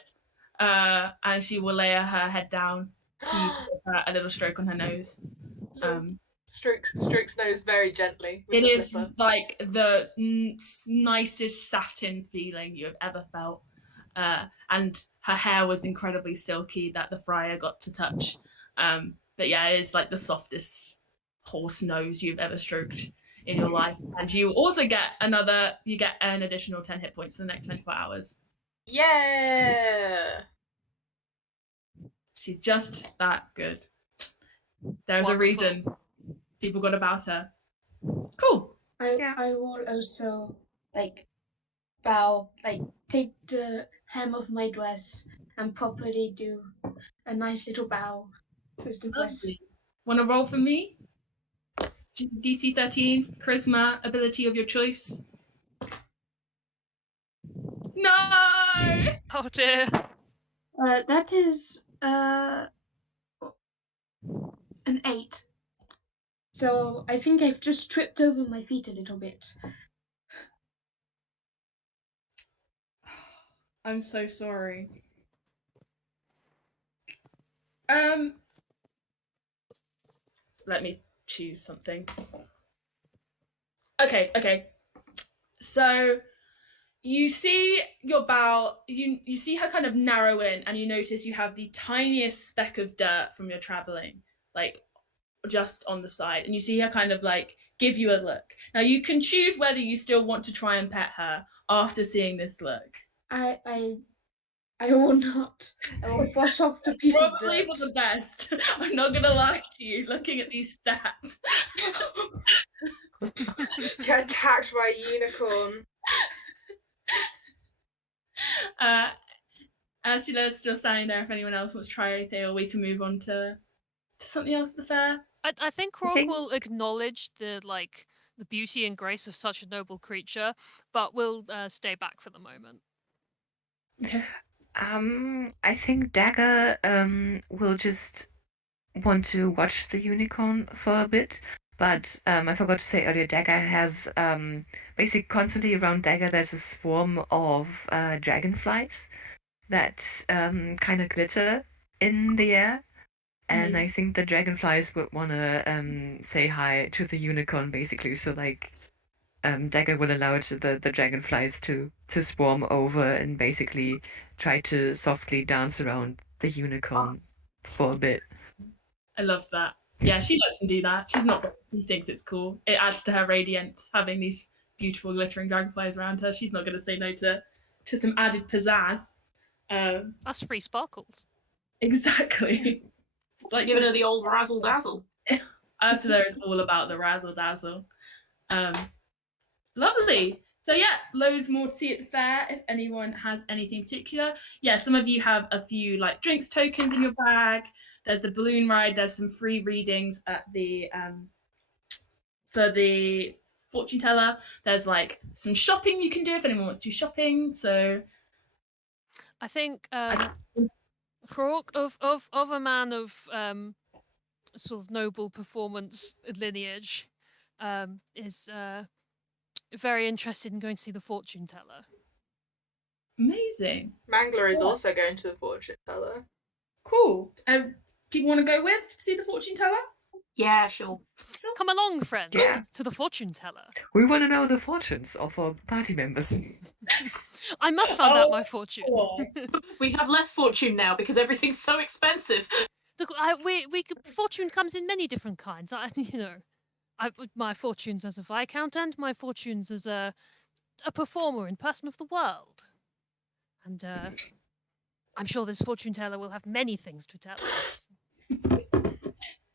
And she will lay her head down. You give her a little stroke on her nose. Strokes nose very gently. It is like the nicest satin feeling you have ever felt. And her hair was incredibly silky that the friar got to touch. But yeah, it is like the softest horse nose you've ever stroked in your life. And you also get an additional 10 hit points for the next 24 hours. Yeah. She's just that good. There's a reason people got about her. Cool. I will also bow, take the hem of my dress and properly do a nice little bow with the dress. Want to roll for me? DC 13, charisma ability of your choice. No! Oh dear. That is an 8. So I think I've just tripped over my feet a little bit. I'm so sorry. Let me choose something. Okay. So you see your bow, you see her kind of narrow in, and you notice you have the tiniest speck of dirt from your traveling, like just on the side, and you see her kind of like give you a look. Now you can choose whether you still want to try and pet her after seeing this look. I will not. I will brush off the piece of Probably dirt. for the best. I'm not gonna lie to you, looking at these stats. Get attacked by a unicorn. Ursula's still standing there if anyone else wants to try anything, or we can move on to something else at the fair. I think Krog will acknowledge the beauty and grace of such a noble creature, but will stay back for the moment. Okay. I think Dagger will just want to watch the unicorn for a bit, but I forgot to say earlier, Dagger has basically constantly around Dagger there's a swarm of dragonflies that kind of glitter in the air. And I think the dragonflies would want to say hi to the unicorn, basically. So, like, Dagger will allow the dragonflies to swarm over and basically try to softly dance around the unicorn for a bit. I love that. Yeah, she lets them do that. She thinks it's cool. It adds to her radiance, having these beautiful glittering dragonflies around her. She's not going to say no to some added pizzazz. That's free sparkles. Exactly. It's like giving her the old razzle dazzle. Ursula is all about the razzle dazzle. Lovely. So yeah, loads more to see at the fair. If anyone has anything particular, some of you have a few like drinks tokens in your bag. There's the balloon ride. There's some free readings at the for the fortune teller. There's like some shopping you can do if anyone wants to do shopping. So I think Krog of a man of sort of noble performance lineage is very interested in going to see the fortune teller. Amazing. Mangler is also going to the fortune teller. Cool. People want to go with to see the fortune teller? Yeah, sure. Come along, friends, Yeah. to the fortune teller. We want to know the fortunes of our party members. I must find out my fortune. We have less fortune now because everything's so expensive. Look, fortune comes in many different kinds. My fortunes as a viscount and my fortunes as a performer and person of the world. And I'm sure this fortune teller will have many things to tell us.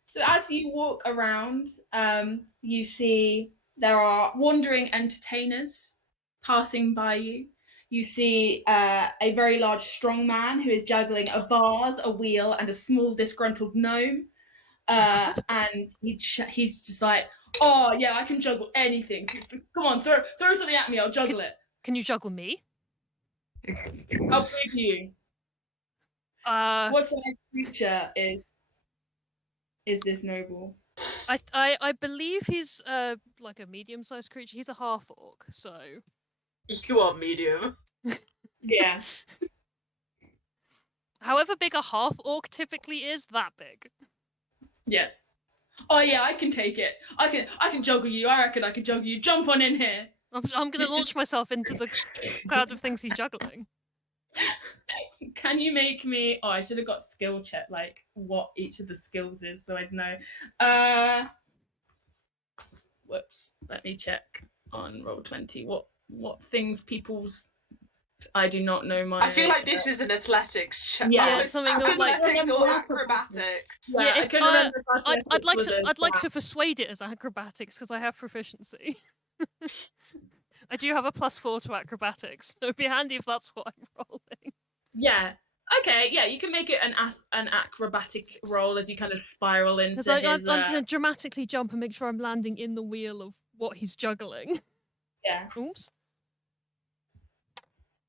So as you walk around, you see there are wandering entertainers passing by you. You see a very large strong man who is juggling a vase, a wheel, and a small disgruntled gnome. And he's just like, oh yeah, I can juggle anything. Come on, throw something at me, I'll juggle it. Can you juggle me? How big are you? What size creature is this noble? I believe he's like a medium-sized creature. He's a half-orc, so... You are medium. Yeah. However big a half-orc typically is, that big. Yeah. Oh yeah, I can take it. I can juggle you. I reckon I can juggle you. Jump on in here. I'm going to launch myself into the crowd of things he's juggling. Can you make me... Oh, I should have got skill check, like, what each of the skills is, so I'd know. Whoops. Let me check on Roll20. What things people's... I do not know my... I feel like this is an athletics check. Yeah, it's something like... athletics or acrobatics. Yeah, I couldn't remember if I'd like to persuade it as acrobatics, because I have proficiency. I do have a +4 to acrobatics, so it'd be handy if that's what I'm rolling. Yeah. Okay, yeah, you can make it an acrobatic roll as you kind of spiral into his... Because I'm going to dramatically jump and make sure I'm landing in the wheel of what he's juggling. Yeah. Oops.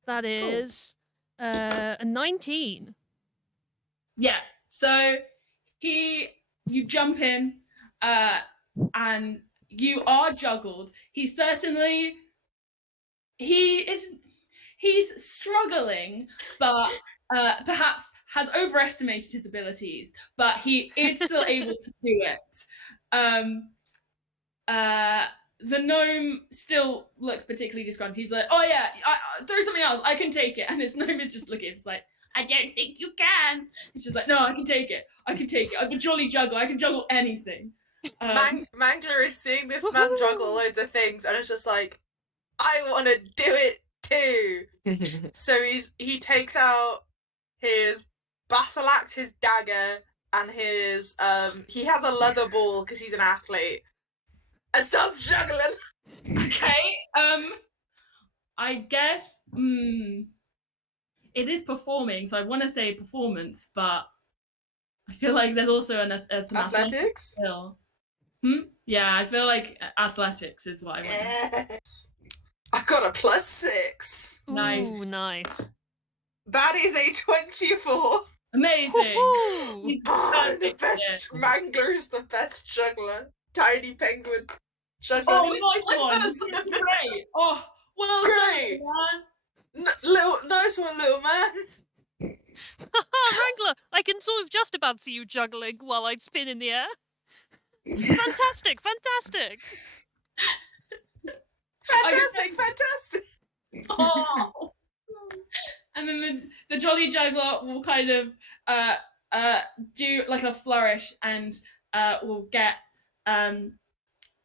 That is a 19. Yeah, so you jump in and you are juggled. He's struggling, but perhaps has overestimated his abilities, but he is still able to do it. The gnome still looks particularly disgruntled. He's like, oh yeah, throw something else, I can take it. And this gnome is just looking, it's like, I don't think you can. He's just like, no, I can take it. I'm a jolly juggler, I can juggle anything. Mangler is seeing this man juggle loads of things and it's just like, I want to do it too. So he takes out his battle axe, his dagger, and his he has a leather ball because he's an athlete, and starts juggling. Okay, I guess it is performing, so I want to say performance, but I feel like there's also an athletics skill. Yeah, I feel like athletics is what I want. Yes, I got a +6. Nice. Ooh, nice. That is a 24. Amazing. The best Mangler is the best juggler. Tiny penguin juggler. Oh, nice one. Great. Oh, well great. Nice one, little man. Wrangler, I can sort of just about see you juggling while I spin in the air. Fantastic, fantastic. Fantastic. Oh. And then the jolly juggler will kind of do like a flourish and will get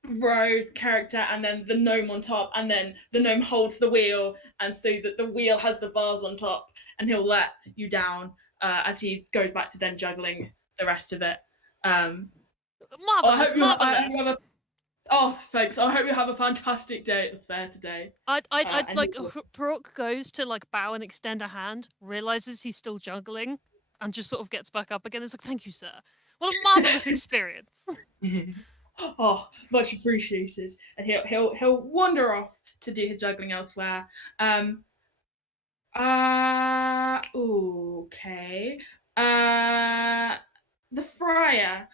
Rose's character and then the gnome on top, and then the gnome holds the wheel, and so that the wheel has the vase on top, and he'll let you down as he goes back to then juggling the rest of it. Marvelous, marvelous. Oh, thanks. I hope you have a fantastic day at the fair today. I'd like Brooke goes to like bow and extend a hand, realizes he's still juggling, and just sort of gets back up again. It's like, thank you, sir. What a marvelous experience. Oh, much appreciated. And he'll wander off to do his juggling elsewhere. Okay. The friar.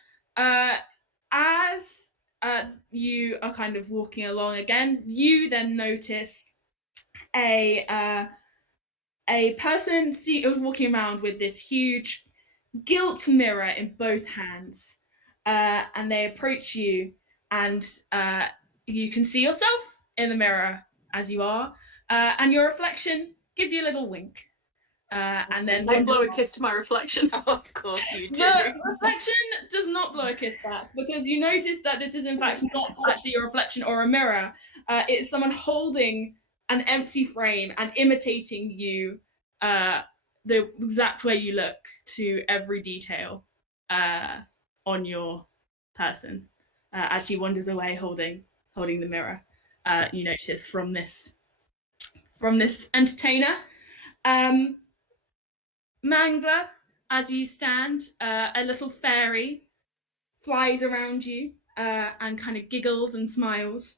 As you are kind of walking along again, you then notice a person was walking around with this huge gilt mirror in both hands. And they approach you, and you can see yourself in the mirror as you are, and your reflection gives you a little wink. And then I blow a kiss to my reflection. Of course you do. The reflection does not blow a kiss back, because you notice that this is in fact not actually a reflection or a mirror. It's someone holding an empty frame and imitating you the exact way you look to every detail on your person. As she wanders away holding the mirror, you notice from this entertainer. Mangler, as you stand, a little fairy flies around you and kind of giggles and smiles.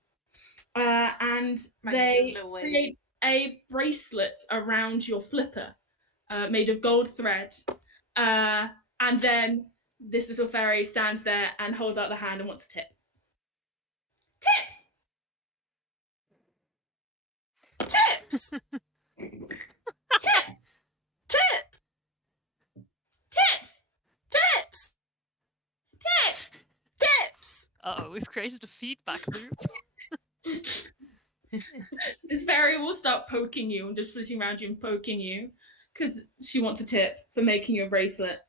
And they create a bracelet around your flipper made of gold thread. And then this little fairy stands there and holds out the hand and wants a tip. Tips! Tips! Uh-oh, we've created a feedback loop. This fairy will start poking you and just flitting around you and poking you because she wants a tip for making your bracelet.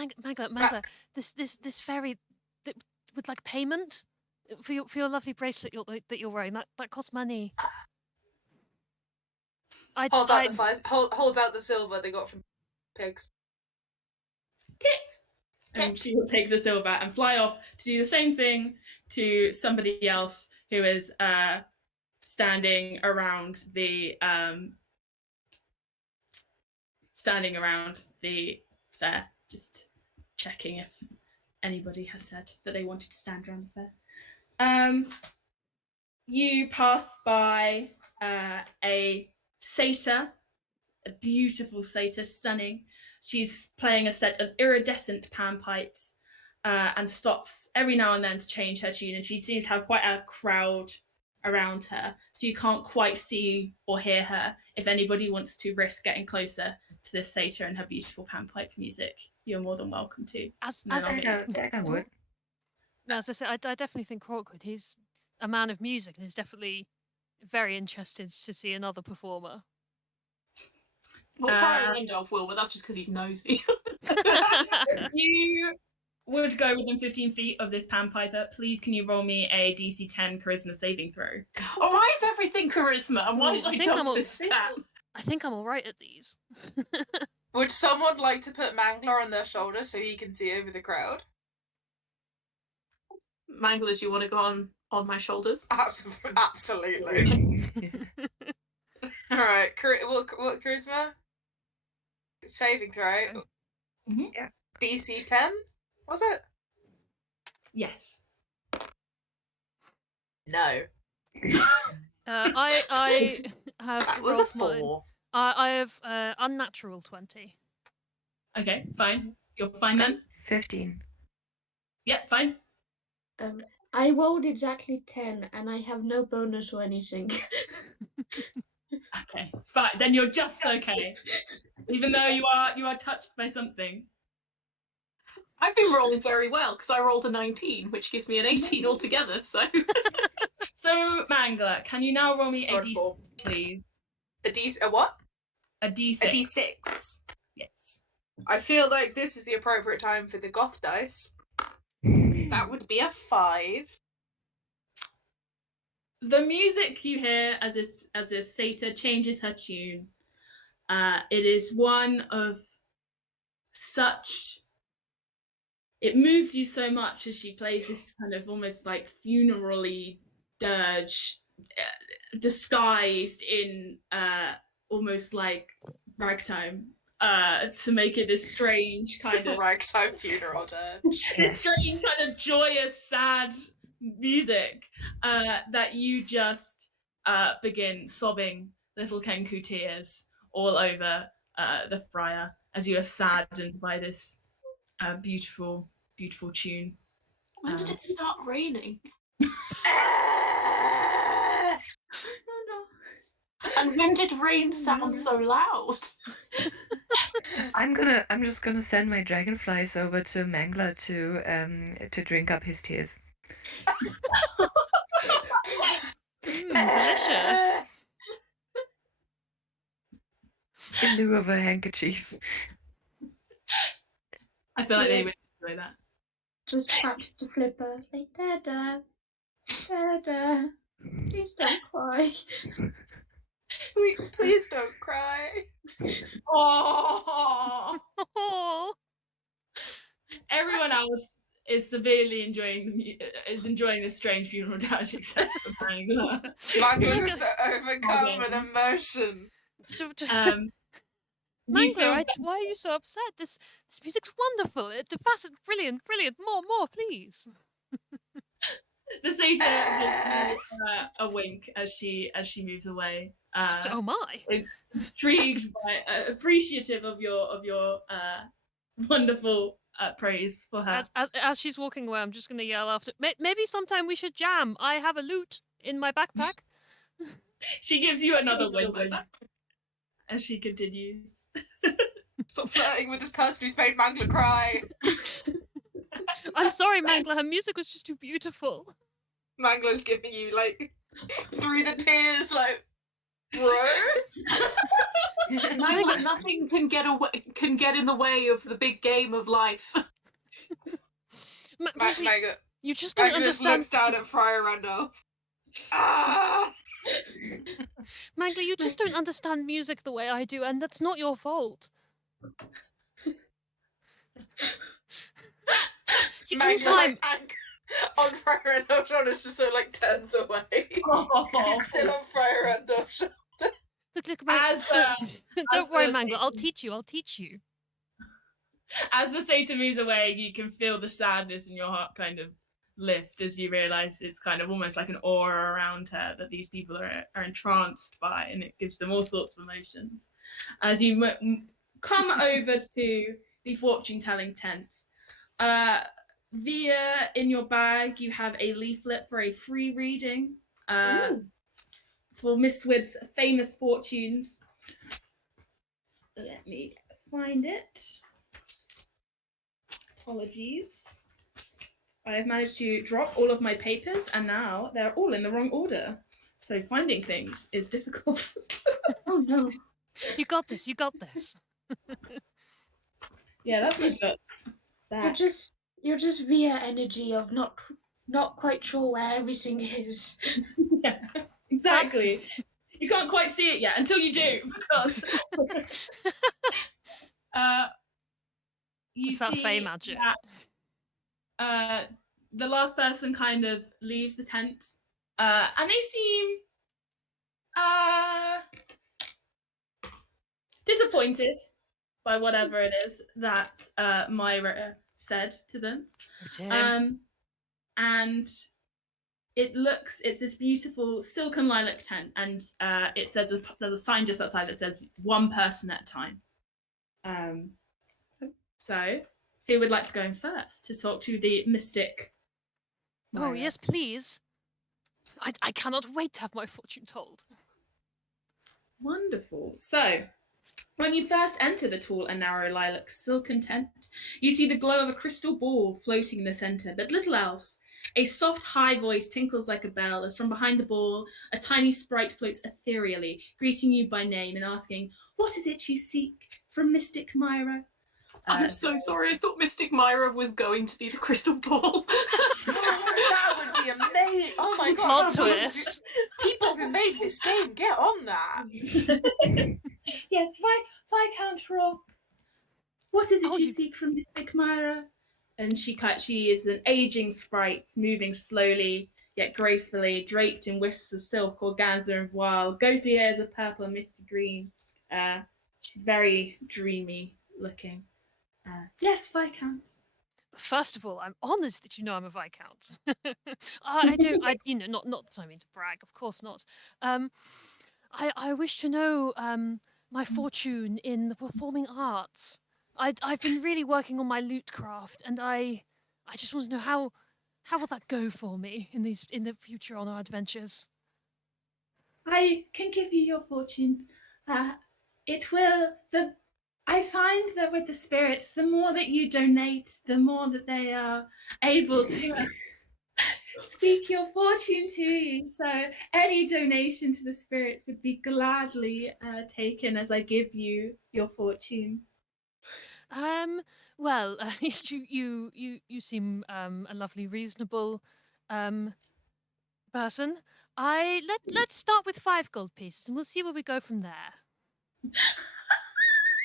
Mangler, this fairy would like payment for your lovely bracelet that you're wearing. That costs money. Holds out the 5. Holds out the silver they got from pigs. Tips. And she will take the silver and fly off to do the same thing to somebody else who is standing around the fair, just checking if anybody has said that they wanted to stand around the fair. You pass by a satyr, a beautiful satyr, stunning. She's playing a set of iridescent panpipes and stops every now and then to change her tune, and she seems to have quite a crowd around her, so you can't quite see or hear her. If anybody wants to risk getting closer to this satyr and her beautiful panpipe music, you're more than welcome to. As And then I'll hit That I would. as I said, I definitely think Hawk would. He's a man of music and is definitely very interested to see another performer. Well, Friar Randolph will, but that's just because he's nosy. You would go within 15 feet of this panpiper. Please, can you roll me a DC 10 charisma saving throw? Oh, why is everything charisma? And why did I dump this stat? I think I'm all right at these. Would someone like to put Mangler on their shoulder so he can see over the crowd? Mangler, do you want to go on my shoulders? Absolutely. All right. What charisma? Saving throw. Mm-hmm. Yeah. DC 10. Was it? Yes. No. I have. That was a 4. I have unnatural 20. Okay, fine. You're fine then. 15. Yep, fine. I rolled exactly 10, and I have no bonus or anything. Okay, fine. Then you're just okay, even though you are touched by something. I've been rolling very well because I rolled a 19, which gives me an 18 altogether. So, so Mangler, can you now roll me a D6, please? A what? A D6. A D6. Yes. I feel like this is the appropriate time for the goth dice. That would be a 5. The music you hear as this satyr changes her tune, it is one of such. It moves you so much as she plays this kind of almost like funeral-y dirge, disguised in almost like ragtime, to make it this strange kind of ragtime funeral dirge. This strange kind of joyous, sad music that you just begin sobbing little Kenku tears all over the friar as you are saddened by this beautiful, beautiful tune. When did it start raining? And when did rain sound so loud? I'm just gonna send my dragonflies over to Mangler to drink up his tears. Delicious. In lieu of a handkerchief. I feel like they would enjoy that. Just patch the flipper, like Dada, Dada, please don't cry. Please don't cry. Oh. Everyone else is severely enjoying this strange funeral dirge except for Mangler. Mangler is so overcome with emotion. Mangler, why are you so upset? This music's wonderful. It's brilliant, brilliant. More, please. The satyr gives a wink as she moves away. Oh my! Intrigued by, appreciative of your wonderful praise for her. As she's walking away, I'm just going to yell after. Maybe sometime we should jam. I have a lute in my backpack. She gives you another wink as she continues. Stop flirting with this person who's made Mangler cry. I'm sorry, Mangler. Her music was just too beautiful. Mangler's giving you like through the tears, like, bro. Mangler, nothing can get in the way of the big game of life. Mangler, you just don't understand. Looks down at Friar Randolph. Ah! Mangler, you just don't understand music the way I do, and that's not your fault. Mangler, on Friar Randolph's shoulder, just so like turns away. Oh. He's still on Friar Randolph's shoulder. Look, don't worry, Mangler. I'll teach you. As the satyr moves away, you can feel the sadness in your heart kind of lift as you realise it's kind of almost like an aura around her that these people are entranced by, and it gives them all sorts of emotions. As you come over to the fortune-telling tent, in your bag, you have a leaflet for a free reading for Mistwood's famous fortunes. Let me find it. Apologies. I have managed to drop all of my papers, and now they're all in the wrong order. So finding things is difficult. Oh no. You got this. You got this. Yeah, that's my book. You're just via energy of not quite sure where everything is. Yeah, exactly. You can't quite see it yet until you do, because you It's that see Fey magic. that the last person kind of leaves the tent, and they seem disappointed by whatever it is that Myra said to them. Oh dear. And it's this beautiful silken lilac tent, and it says there's a sign just outside that says 1 person at a time. So who would like to go in first to talk to the mystic Myra? Oh yes, please. I cannot wait to have my fortune told. Wonderful. So, when you first enter the tall and narrow lilac silken tent, you see the glow of a crystal ball floating in the center, but little else. A soft, high voice tinkles like a bell as from behind the ball, a tiny sprite floats ethereally, greeting you by name and asking, "What is it you seek from Mystic Myra?" I'm so sorry. I thought Mystic Myra was going to be the crystal ball. That would be amazing. Oh my Plot god. twist. People who made this game, get on that. Yes, Viscount Rock. What is it you seek from Mystic Myra? And she is an aging sprite, moving slowly yet gracefully, draped in wisps of silk, organza and voile, ghostly airs of purple and misty green. She's very dreamy looking. Yes, Viscount. First of all, I'm honoured that you know I'm a Viscount. I don't, not that I mean to brag, of course not. I wish to know my fortune in the performing arts. I've been really working on my lute craft, and I just want to know how will that go for me in the future on our adventures. I can give you your fortune. I find that with the spirits, the more that you donate, the more that they are able to speak your fortune to you. So any donation to the spirits would be gladly taken as I give you your fortune. Well, you seem a lovely, reasonable person. Let's start with 5 gold pieces, and we'll see where we go from there.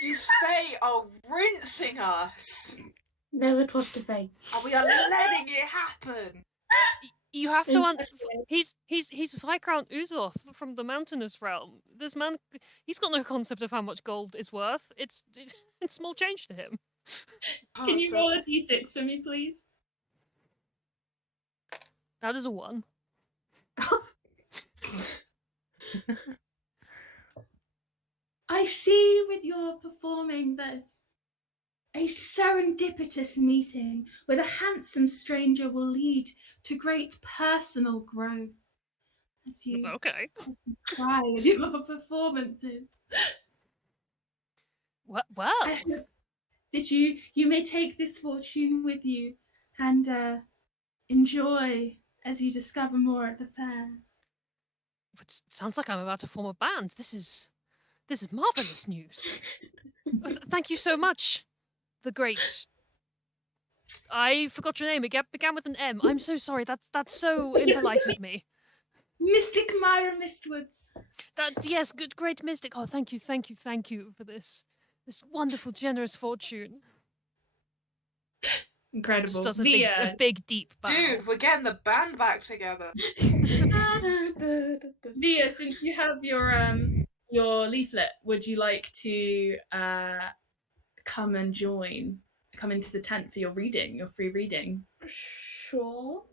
These Fae are rinsing us. Never trust a Fae. And we are letting it happen. You have to he's Viscount Uzoth from the Mountainous Realm. This man, he's got no concept of how much gold is worth. It's small change to him. Can you roll a d6 for me, please? That is a 1. I see with your performing that a serendipitous meeting with a handsome stranger will lead to great personal growth as you try with your performances. Well, I hope that you may take this fortune with you and enjoy as you discover more at the fair. It sounds like I'm about to form a band. This is marvelous news. Thank you so much. The great. I forgot your name. It began with an M. I'm so sorry. That's so impolite of me. Mystic Myra Mistwoods. Yes, good, great mystic. Oh, thank you for this wonderful, generous fortune. Incredible. Just does a big, deep bow. Dude, we're getting the band back together. Via, since you have your leaflet, would you like to come into the tent for your reading, your free reading? Sure.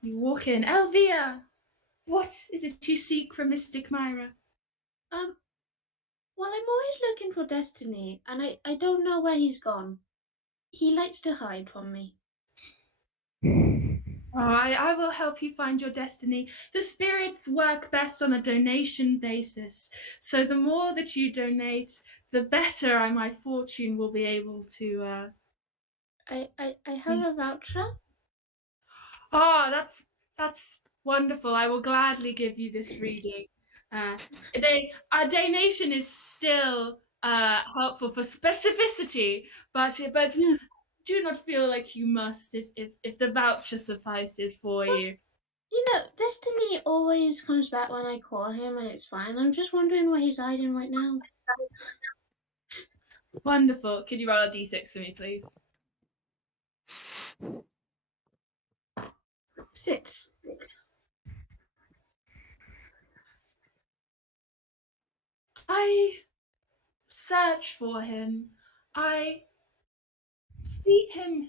You walk in. Elvia, what is it you seek from Mystic Myra? Well, I'm always looking for Destiny, and I don't know where he's gone. He likes to hide from me. I will help you find your destiny. The spirits work best on a donation basis. So the more that you donate, the better my fortune will be able to. I have a voucher. That's wonderful. I will gladly give you this reading. A donation is still helpful for specificity, but do not feel like you must if the voucher suffices for you. You know, Destiny always comes back when I call him, and it's fine. I'm just wondering where he's hiding right now. Wonderful. Could you roll a d6 for me, please? 6. I search for him. I see him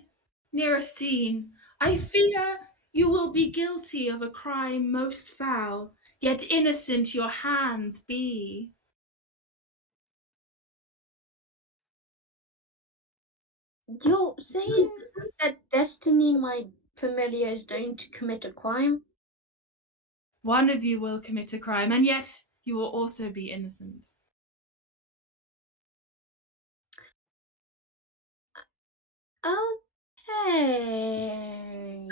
near a scene. I fear you will be guilty of a crime most foul, yet innocent your hands be. You're saying that Destiny, my familiar, is going to commit a crime? One of you will commit a crime, and yet you will also be innocent. Okay.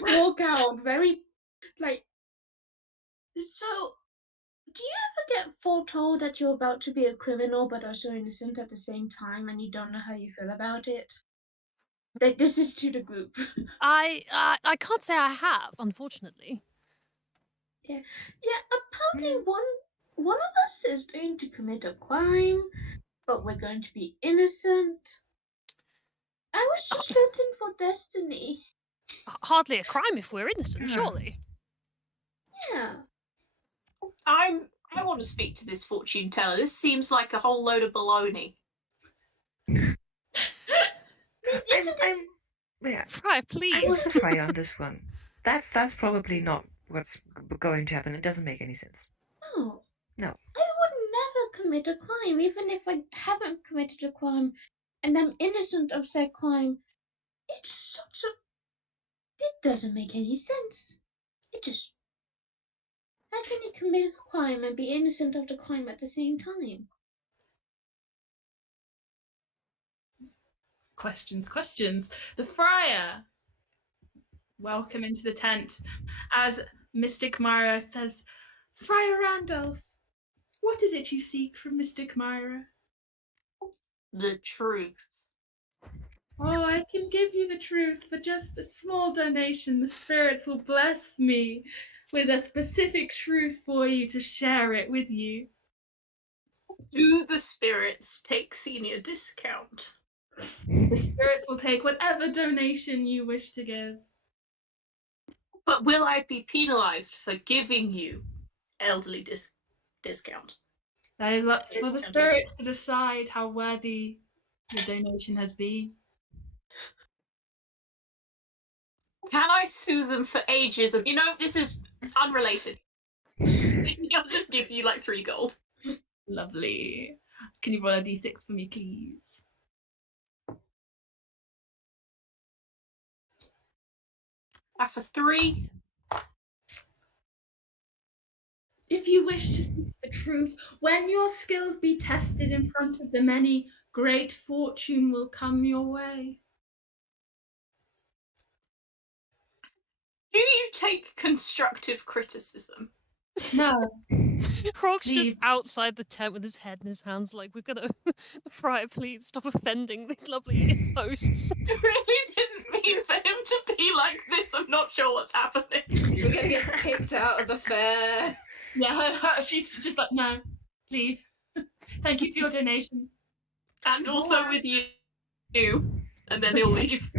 Walk out very, like, so, do you ever get foretold that you're about to be a criminal but also innocent at the same time and you don't know how you feel about it? Like, this is to the group. I can't say I have, unfortunately. Yeah, apparently one of us is going to commit a crime, but we're going to be innocent. I was just rooting for Destiny. Hardly a crime if we're innocent, surely. Yeah. I want to speak to this fortune teller. This seems like a whole load of baloney. Fry, please. I'm with Fry on this one. That's probably not what's going to happen. It doesn't make any sense. No. No. I would never commit a crime, even if I haven't committed a crime and I'm innocent of said crime. It's such a... It doesn't make any sense. It just... How can you commit a crime and be innocent of the crime at the same time? Questions. The friar. Welcome into the tent. As Mystic Myra says, Friar Randolph, what is it you seek from Mystic Myra? The truth. Oh, I can give you the truth for just a small donation. The spirits will bless me with a specific truth for you to share it with you. Do the spirits take senior discount? The spirits will take whatever donation you wish to give. But will I be penalized for giving you elderly discount? That is up for the spirits to decide how worthy the donation has been. Can I sue them for ageism? You know, this is unrelated. I'll just give you like 3 gold. Lovely. Can you roll a d6 for me, please? That's a 3. If you wish to seek the truth, when your skills be tested in front of the many, great fortune will come your way. Do you take constructive criticism? No. Hawk's just outside the tent with his head in his hands, like, we're gonna... Friar, please stop offending these lovely hosts. I really didn't mean for him to be like this. I'm not sure what's happening. We're gonna get kicked out of the fair. Yeah, she's just like, no, leave. Thank you for your donation. And also with you. And then he'll leave.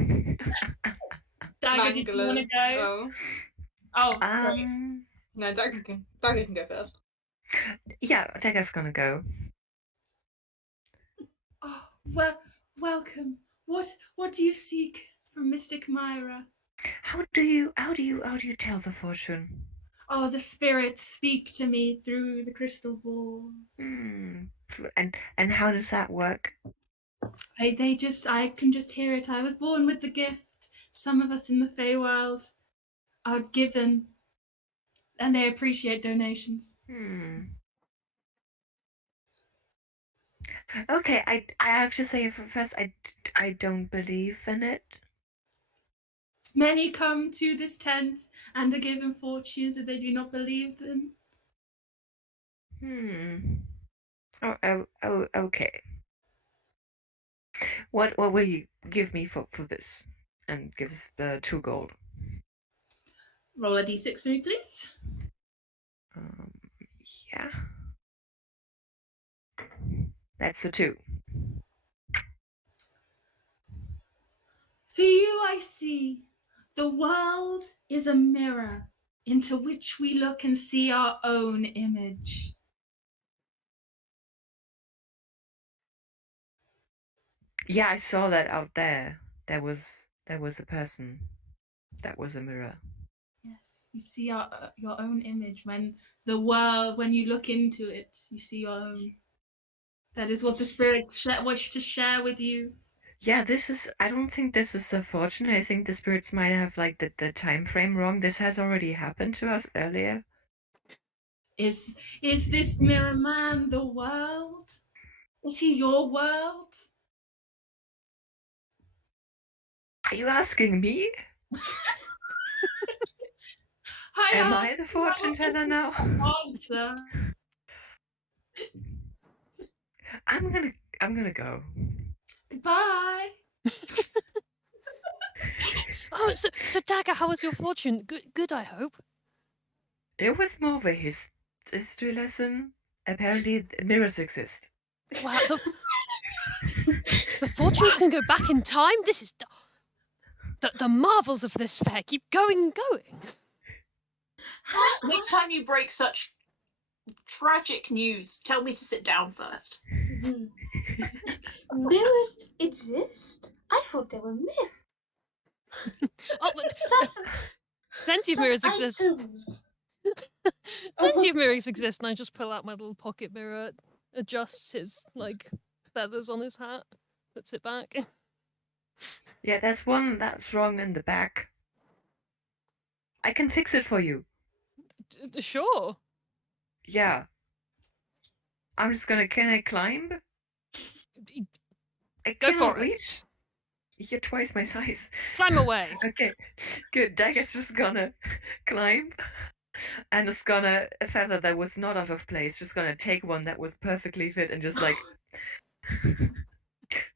Dagger, did you want to go? Oh, great. No, Dagger can go first. Yeah, Dagger's gonna go. Oh, well, welcome. What do you seek from Mystic Myra? How do you tell the fortune? Oh, the spirits speak to me through the crystal ball. And how does that work? I can just hear it. I was born with the gift. Some of us in the Feywild are given, and they appreciate donations. Okay, I have to say first, I don't believe in it. Many come to this tent and are given fortunes that they do not believe in. Oh, okay. What will you give me for this? And gives the 2 gold. Roll a d6 for me, please. Yeah. That's the 2. For you, I see. The world is a mirror into which we look and see our own image. Yeah, I saw that out there. There was a person. That was a mirror. Yes, you see your own image when you look into it, you see your own. That is what the spirits wish to share with you. Yeah, I don't think this is unfortunate. I think the spirits might have like the time frame wrong. This has already happened to us earlier. Is this mirror man the world? Is he your world? Are you asking me? Am I the fortune teller now? Answer. I'm gonna go. Goodbye. Oh, so Dagger, how was your fortune? Good, I hope. It was more of a history lesson. Apparently, mirrors exist. Wow, the fortunes can go back in time. This is the marvels of this fair keep going and going. Next time you break such tragic news, tell me to sit down first. Mirrors exist? I thought they were myth. Oh, look, plenty of mirrors exist. Items. Plenty of mirrors exist, and I just pull out my little pocket mirror, adjusts his feathers on his hat, puts it back. Yeah, there's one that's wrong in the back. I can fix it for you. Sure. Yeah. I'm just gonna. Can I climb? I Go cannot for it. reach. You're twice my size. Climb away. Okay, good. Dagger's just gonna climb, and it's gonna a feather that was not out of place. Just gonna take one that was perfectly fit and just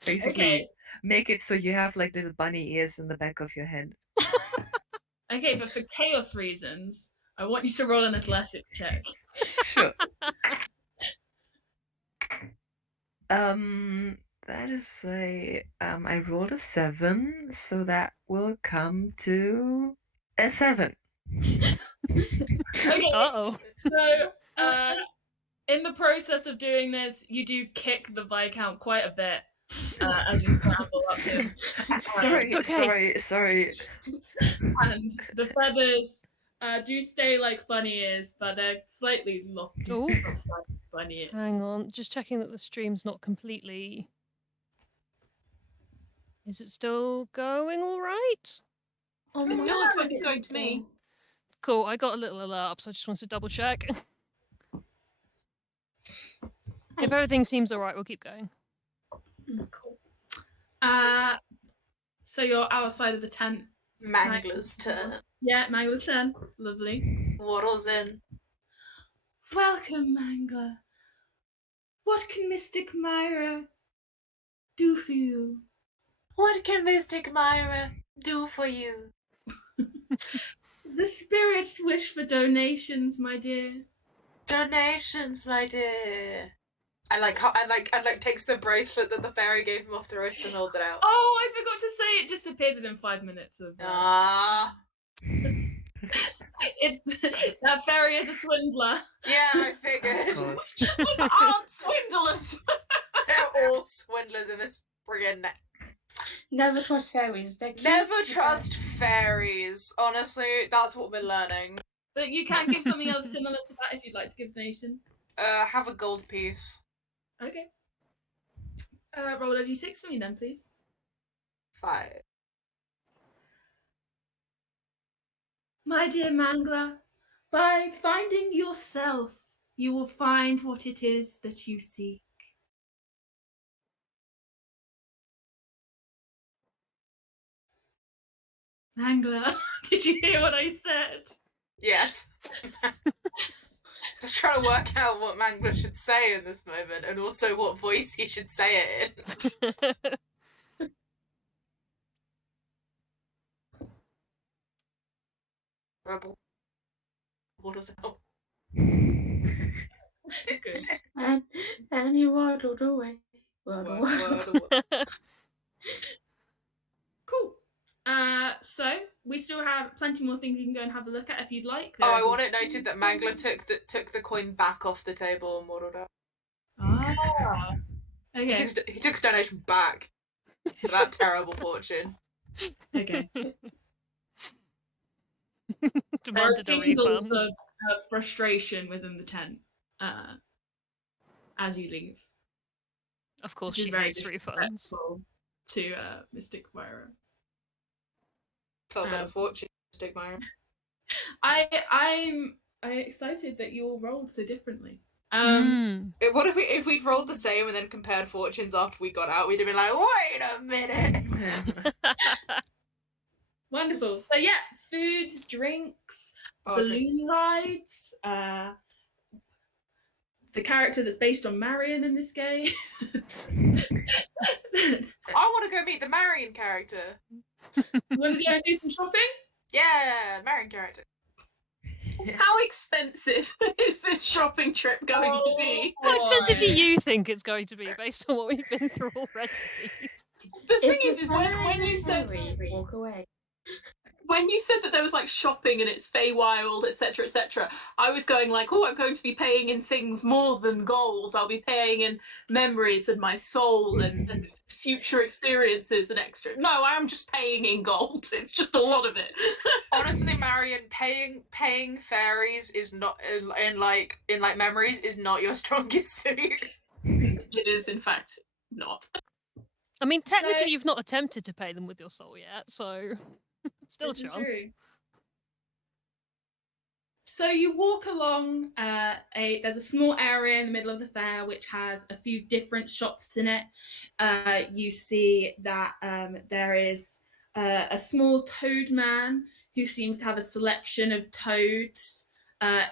basically make it so you have like little bunny ears in the back of your head. Okay, but for chaos reasons, I want you to roll an athletics check. Sure. That is I rolled a 7, so that will come to a 7. Okay. Uh-oh. So, in the process of doing this, you do kick the Viscount quite a bit as you scramble up him. Sorry. And the feathers do stay like bunny ears, but they're slightly locked from slightly bunny ears. Hang on, just checking that the stream's not completely... Is it still going all right? It still looks like it's going to me. Cool, I got a little alert up, so I just wanted to double check. If everything seems alright, we'll keep going. Cool. So you're outside of the tent. Mangler's turn. Yeah, Mangler's turn. Lovely. Waddles in. Welcome, Mangler. What can Mystic Myra do for you? What can Mystic Myra do for you? The spirits wish for donations, my dear. Donations, my dear. I takes the bracelet that the fairy gave him off the wrist and holds it out. Oh, I forgot to say it disappeared within 5 minutes of. That fairy is a swindler. Yeah, I figured. Aren't swindlers? They're all swindlers in this friggin' net. Never trust fairies. Never trust fairies. Honestly, that's what we're learning. But you can give something else similar to that if you'd like to give a donation. Have a gold piece. Okay. Roll a d6 for me then, please. 5. My dear Mangler, by finding yourself, you will find what it is that you seek. Mangler, did you hear what I said? Yes. Just trying to work out what Mangler should say in this moment, and also what voice he should say it in. Rebel. What does help? Good. And he waddled away. Waddle. Cool. So we still have plenty more things you can go and have a look at if you'd like. Oh, I want it noted that Mangler took the coin back off the table and waddled out. Ah. Okay. He took his donation back for that terrible fortune. Okay. Demanded a refund. Of frustration within the tent as you leave. Of course, Which is she very hates refunds. disrespectful to Mystic Fayre. Tell better fortune, Mystic Fayre. I'm excited that you all rolled so differently. What if we'd rolled the same and then compared fortunes after we got out? We'd have been like, wait a minute. Wonderful. So yeah, food, drinks, balloon rides. The character that's based on Marion in this game. I want to go meet the Marion character. You want to go and do some shopping? Yeah, Marion character. How expensive is this shopping trip going to be? How expensive do you think it's going to be based on what we've been through already? The thing is when you said walk away. When you said that there was like shopping and it's Feywild, etc., I was going like, oh, I'm going to be paying in things more than gold. I'll be paying in memories and my soul and future experiences and extra. No, I am just paying in gold. It's just a lot of it. Honestly, Marion, paying fairies is not in memories is not your strongest suit. It is in fact not. I mean, technically, you've not attempted to pay them with your soul yet, so still a This is chance. true. So you walk along there's a small area in the middle of the fair which has a few different shops in it. You see that there is a small toad man who seems to have a selection of toads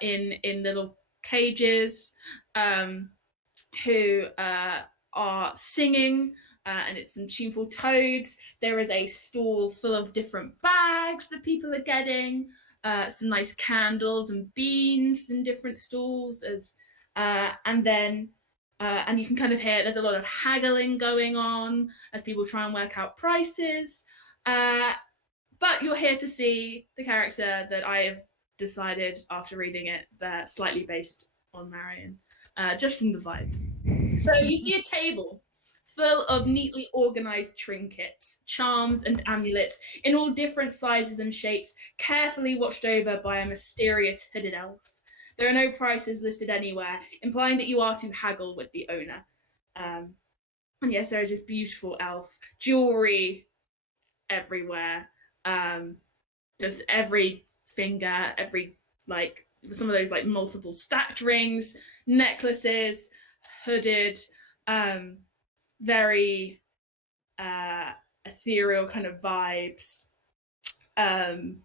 in little cages who are singing. And it's some tuneful toads. There is a stall full of different bags that people are getting. Some nice candles and beans in different stalls. And you can kind of hear there's a lot of haggling going on as people try and work out prices. But you're here to see the character that I have decided after reading it, they're slightly based on Marion, just from the vibes. So you see a table full of neatly organized trinkets, charms, and amulets in all different sizes and shapes, carefully watched over by a mysterious hooded elf. There are no prices listed anywhere, implying that you are to haggle with the owner. And yes, there is this beautiful elf, jewelry everywhere, just every finger, some of those like multiple stacked rings, necklaces, hooded, very ethereal kind of vibes. And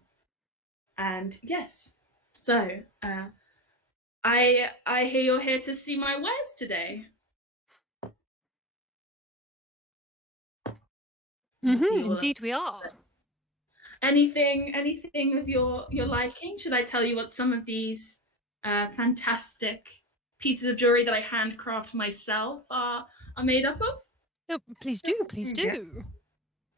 yes, so I hear you're here to see my wares today. Indeed we are. Anything of your liking? Should I tell you what some of these fantastic pieces of jewelry that I handcraft myself are made up of? No, please do.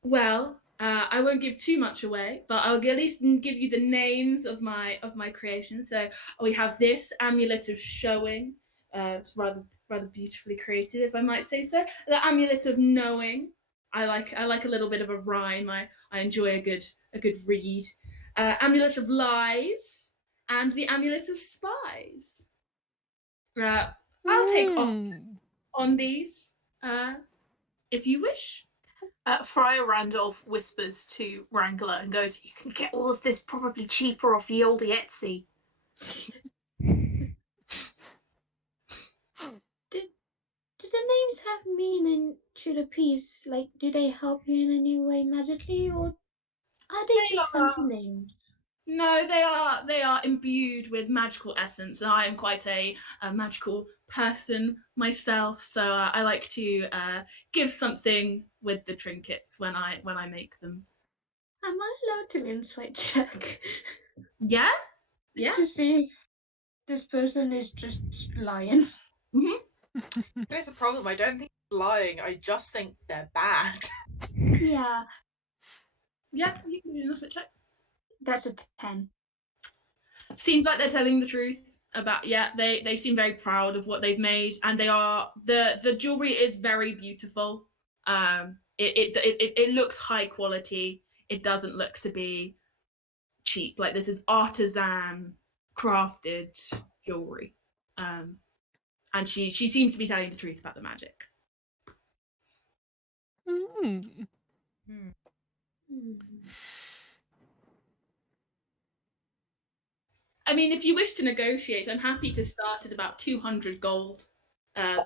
Well, I won't give too much away, but I'll at least give you the names of my creations. So we have this amulet of showing. It's rather beautifully created, if I might say so. The amulet of knowing. I like a little bit of a rhyme. I enjoy a good read. Amulet of lies and the amulet of spies. I'll take off on these. if you wish. Friar Randolph whispers to Wrangler and goes, "You can get all of this probably cheaper off the old Etsy." Do the names have meaning to the piece? Like, do they help you in any way magically, or are they just fancy names? No, they are imbued with magical essence, and I am quite a magical person myself. So I like to give something with the trinkets when I make them. Am I allowed to insight check? Yeah, yeah. To see if this person is just lying. Here's the problem. I don't think it's lying. I just think they're bad. Yeah. Yeah, you can do an insight check. That's a 10. Seems like they're telling the truth about, they seem very proud of what they've made, and they are, the jewelry is very beautiful. It looks high quality. It doesn't look to be cheap. Like, this is artisan crafted jewelry. And she seems to be telling the truth about the magic. I mean, if you wish to negotiate, I'm happy to start at about 200 gold per.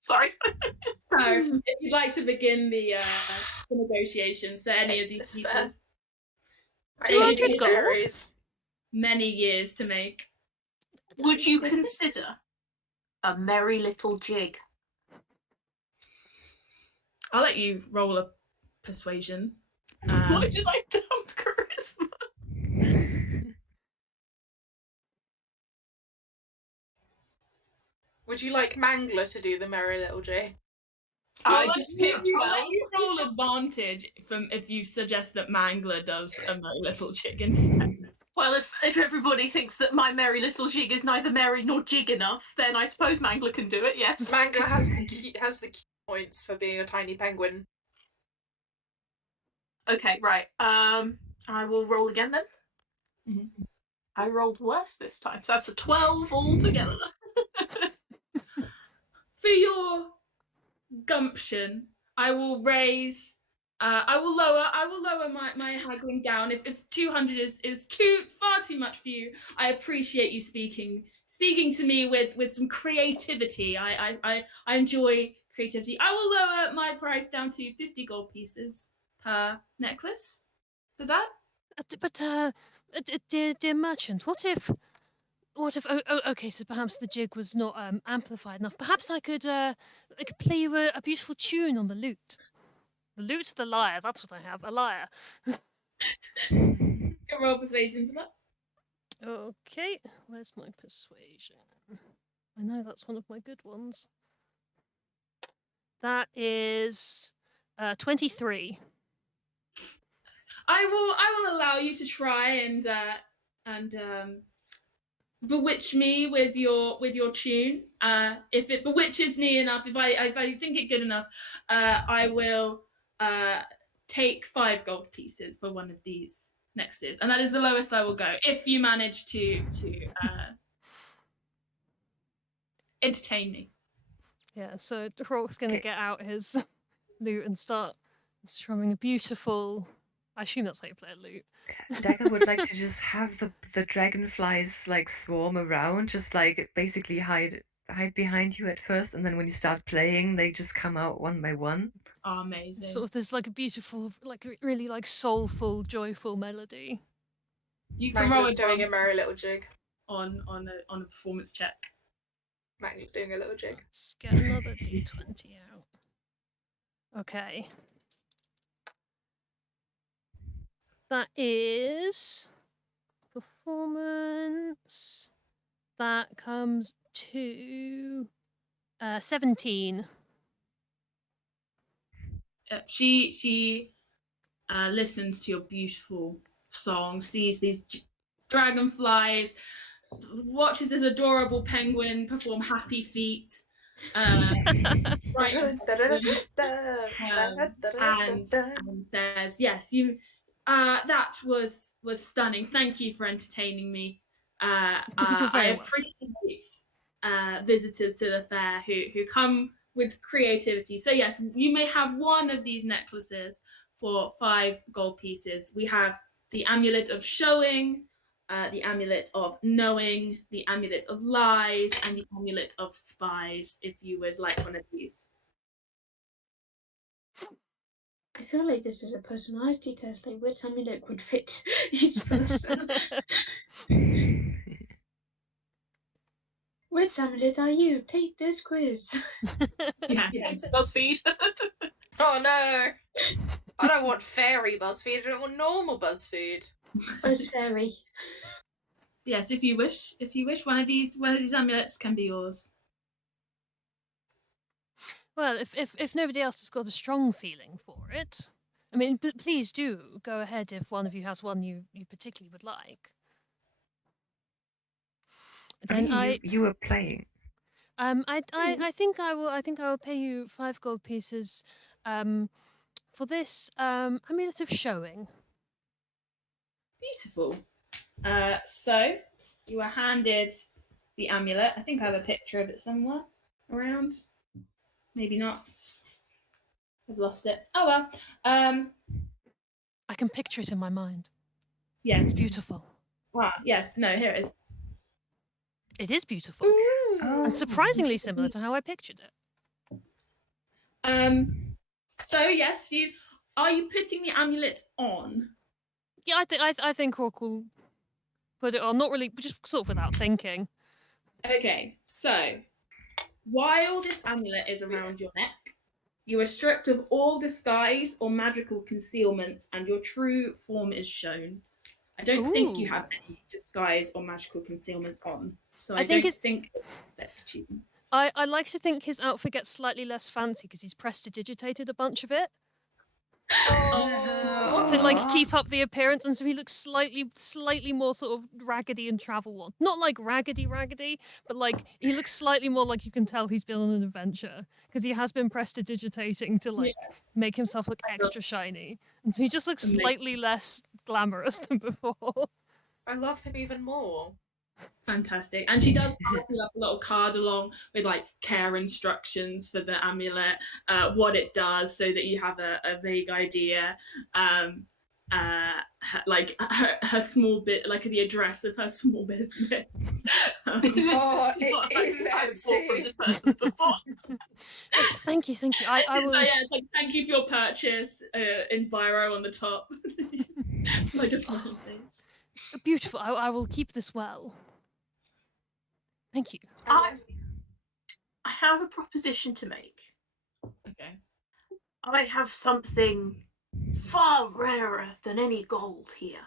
Sorry. If you'd like to begin the negotiations for any of these pieces. 200 gold? Many years to make. Would you consider a merry little jig? I'll let you roll a persuasion. Why did I dump charisma? Would you like Mangler to do the merry little jig? I'll let you roll advantage if you suggest that Mangler does a merry little jig instead. Well, if everybody thinks that my merry little jig is neither merry nor jig enough, then I suppose Mangler can do it, yes. Mangler has the key points for being a tiny penguin. Okay, right. I will roll again then. Mm-hmm. I rolled worse this time, so that's a 12 altogether. For your gumption, I will raise. I will lower my haggling down. If 200 is far too much for you, I appreciate you speaking to me with some creativity. I enjoy creativity. I will lower my price down to 50 gold pieces per necklace for that. Dear merchant, what if okay, so perhaps the jig was not amplified enough. Perhaps I could play you a beautiful tune on the lute. The lute, the lyre, that's what I have, a lyre. Can roll persuasion for that. Okay, where's my persuasion? I know that's one of my good ones. That is 23. I will allow you to try and bewitch me with your tune. If it bewitches me enough, if I think it good enough, I will take 5 gold pieces for one of these necklaces, and that is the lowest I will go. If you manage to entertain me. Yeah, so Rourke's gonna get out his lute and start strumming a beautiful. I assume that's how you play a lute. Dagger would like to just have the dragonflies like swarm around, just like basically hide behind you at first, and then when you start playing, they just come out one by one. Oh, amazing. Sort of there's like a beautiful, like really like soulful, joyful melody. You can roll doing a merry little jig on a performance check. Magnus doing a little jig. Let's get another D20 out. Okay. That is performance. That comes to 17. She listens to your beautiful song, sees these dragonflies, watches this adorable penguin perform happy feet, and says, "Yes, you. That was stunning. Thank you for entertaining me. I appreciate visitors to the fair who come with creativity. So yes, you may have one of these necklaces for 5 gold pieces. We have the amulet of showing, the amulet of knowing, the amulet of lies, and the amulet of spies, if you would like one of these. I feel like this is a personality test, like which amulet would fit each person. Which amulet are you? Take this quiz. Yeah, Thanks, BuzzFeed. Oh no! I don't want fairy BuzzFeed, I don't want normal BuzzFeed. Buzz fairy. Yes, if you wish, one of these amulets can be yours. Well, if nobody else has got a strong feeling for it, I mean, please do go ahead if one of you has one you particularly would like. Then you were playing. I think I will pay you 5 gold pieces, for this amulet of showing. Beautiful. So you are handed the amulet. I think I have a picture of it somewhere around. Maybe not. I've lost it. Oh well. I can picture it in my mind. Yes. It's beautiful. Ah, yes. No, here it is. It is beautiful. And surprisingly similar to how I pictured it. So yes, are you putting the amulet on? Yeah, I think Rourke will put it on. Not really, just sort of without thinking. Okay, so while this amulet is around your neck, you are stripped of all disguise or magical concealments, and your true form is shown. I don't think you have any disguise or magical concealments on, so I don't think it's you. I like to think his outfit gets slightly less fancy because he's prestidigitated a bunch of it. To like keep up the appearance, and so he looks slightly more sort of raggedy and travel worn. Not like raggedy, but like he looks slightly more like you can tell he's been on an adventure because he has been prestidigitating to like make himself look extra shiny, and so he just looks slightly less glamorous than before. I love him even more. Fantastic. And she does pass you up a little card along with like care instructions for the amulet, what it does, so that you have a vague idea. Like her small bit, like the address of her small business. it is that too. Thank you. I will. So yeah, it's like thank you for your purchase in biro on the top. Like a smiley face. Beautiful. I will keep this well. Thank you. I have a proposition to make. Okay. I have something far rarer than any gold here.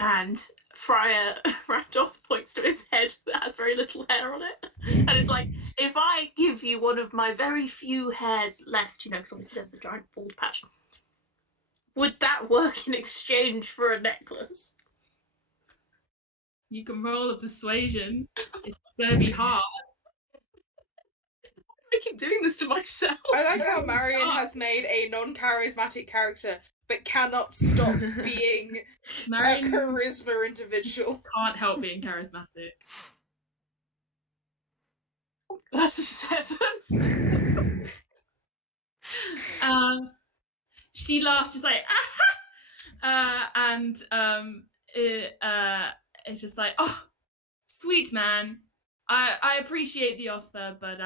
And Friar Randolph points to his head that has very little hair on it. And it's like, if I give you one of my very few hairs left, because obviously there's the giant bald patch, would that work in exchange for a necklace? You can roll a persuasion. It's gonna be hard. I keep doing this to myself. I like how Marion has made a non-charismatic character, but cannot stop being Marion a charisma individual. Can't help being charismatic. That's a 7. She laughs, she's like, aha! And it's just like, oh, sweet man. I appreciate the offer, but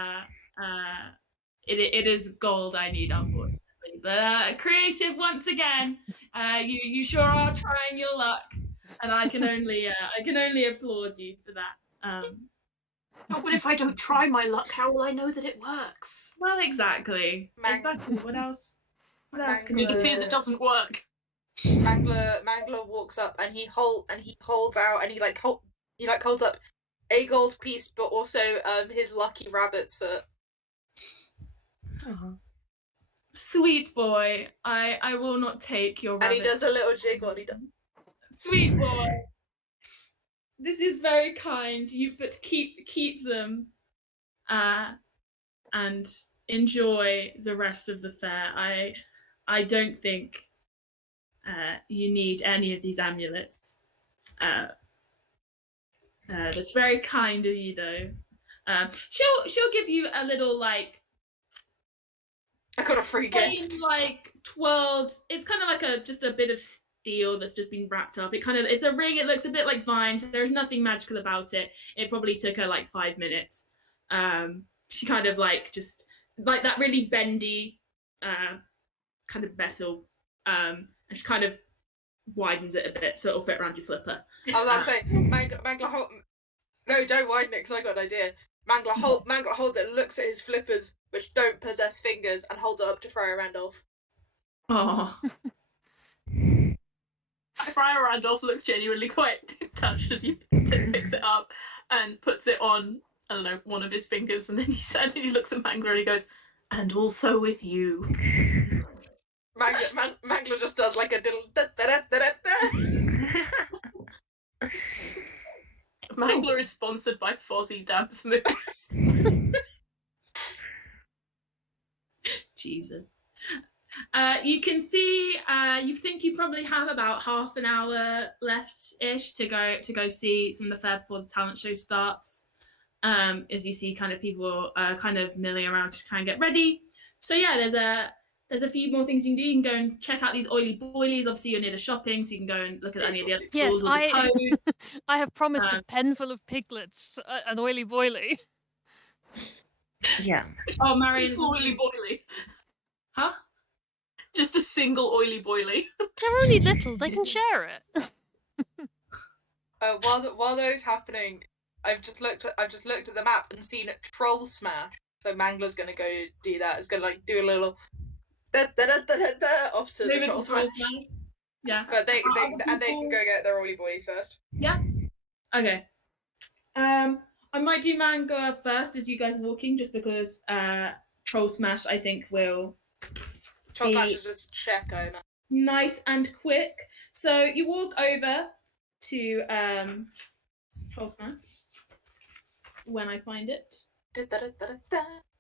it is gold I need, unfortunately. But creative, once again, you sure are trying your luck, and I can only applaud you for that. Oh, but if I don't try my luck, how will I know that it works? Well, exactly. Exactly. What else? What else can you do? It appears it doesn't work. Mangler walks up and he holds out and he holds up a gold piece, but also his lucky rabbit's foot. Sweet boy, I will not take your rabbit. And he does a little jig while he does. Sweet boy, this is very kind. But keep them, and enjoy the rest of the fair. I don't think you need any of these amulets. That's very kind of you, though. She'll give you a little like I got a free gift. Like twirled. It's kind of like just a bit of steel that's just been wrapped up. It's a ring. It looks a bit like vines. There's nothing magical about it. It probably took her like 5 minutes. She kind of like just like that really bendy kind of metal, and she kind of widens it a bit so it'll fit around your flipper. I was about to say, Mangler no, don't widen it because I got an idea. Mangler holds it, looks at his flippers, which don't possess fingers, and holds it up to Friar Randolph. Oh. Friar Randolph looks genuinely quite touched as he picks it up and puts it on, I don't know, one of his fingers, and then he looks at Mangler and he goes, "And also with you." Mangler just does like a little da-da-da-da-da. Mangler is sponsored by Fozzie Dance Moves. Jesus. You can see. You think you probably have about half an hour left-ish to go see some of the fair before the talent show starts. As you see, kind of people kind of milling around to try and get ready. So yeah, there's a few more things you can do. You can go and check out these oily boilies. Obviously, you're near the shopping, so you can go and look at any of the other stores with the toad. I have promised a pen full of piglets, an oily boily. Yeah. Oh, Marion, oily boily. Huh? Just a single oily boily. They're only little. They can share it. While that is happening, I've just looked at the map and seen a troll smash. So Mangler's gonna go do that. It's gonna like do a little opposite the troll smash. Yeah. But they can go get their oily boilies first. Yeah. Okay. I might do Mangler first as you guys are walking, just because troll smash I think will. Troll smash is just check over. Nice and quick. So you walk over to troll smash when I find it.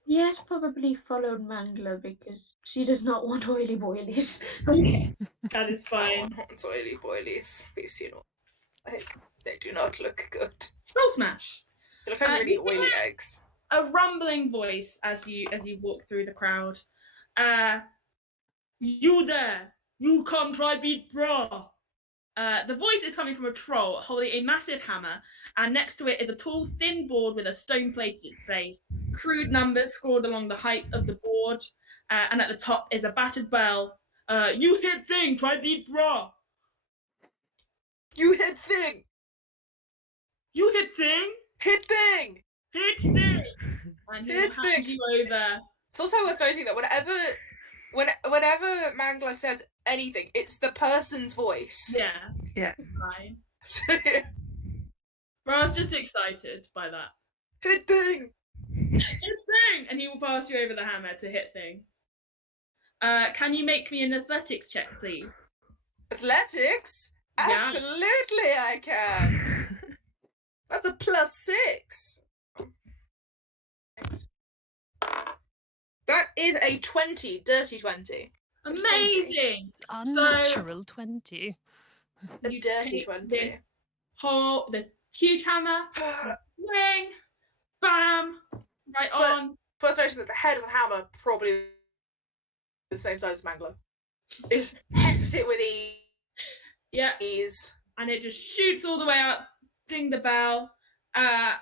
Yes, probably followed Mangler because she does not want oily boilies. Okay, that is fine. I want oily boilies. We've seen all. They do not look good. Troll smash. They look like really oily eggs. A rumbling voice as you walk through the crowd. You there! You come try beat bra! The voice is coming from a troll holding a massive hammer, and next to it is a tall, thin board with a stone plate at its base. Crude numbers scrawled along the height of the board, and at the top is a battered bell. You hit thing, try beat bra! You hit thing! You hit thing? Hit thing! Hit thing! And he Hit hands you over. It's also worth noting that whenever Mangler says anything, it's the person's voice. Yeah. Yeah. Fine. But I was just excited by that. Hit thing! Hit thing! And he will pass you over the hammer to hit thing. Can you make me an athletics check, please? Athletics? Yeah. Absolutely I can! That's a +6. That is a 20, dirty 20. Amazing! Unnatural 20. A dirty 20. This huge hammer, swing, bam, right It's on. Worth noting that the head of the hammer probably the same size as Mangler. It just hefts it with ease. Yeah. And it just shoots all the way up, ding the bell. And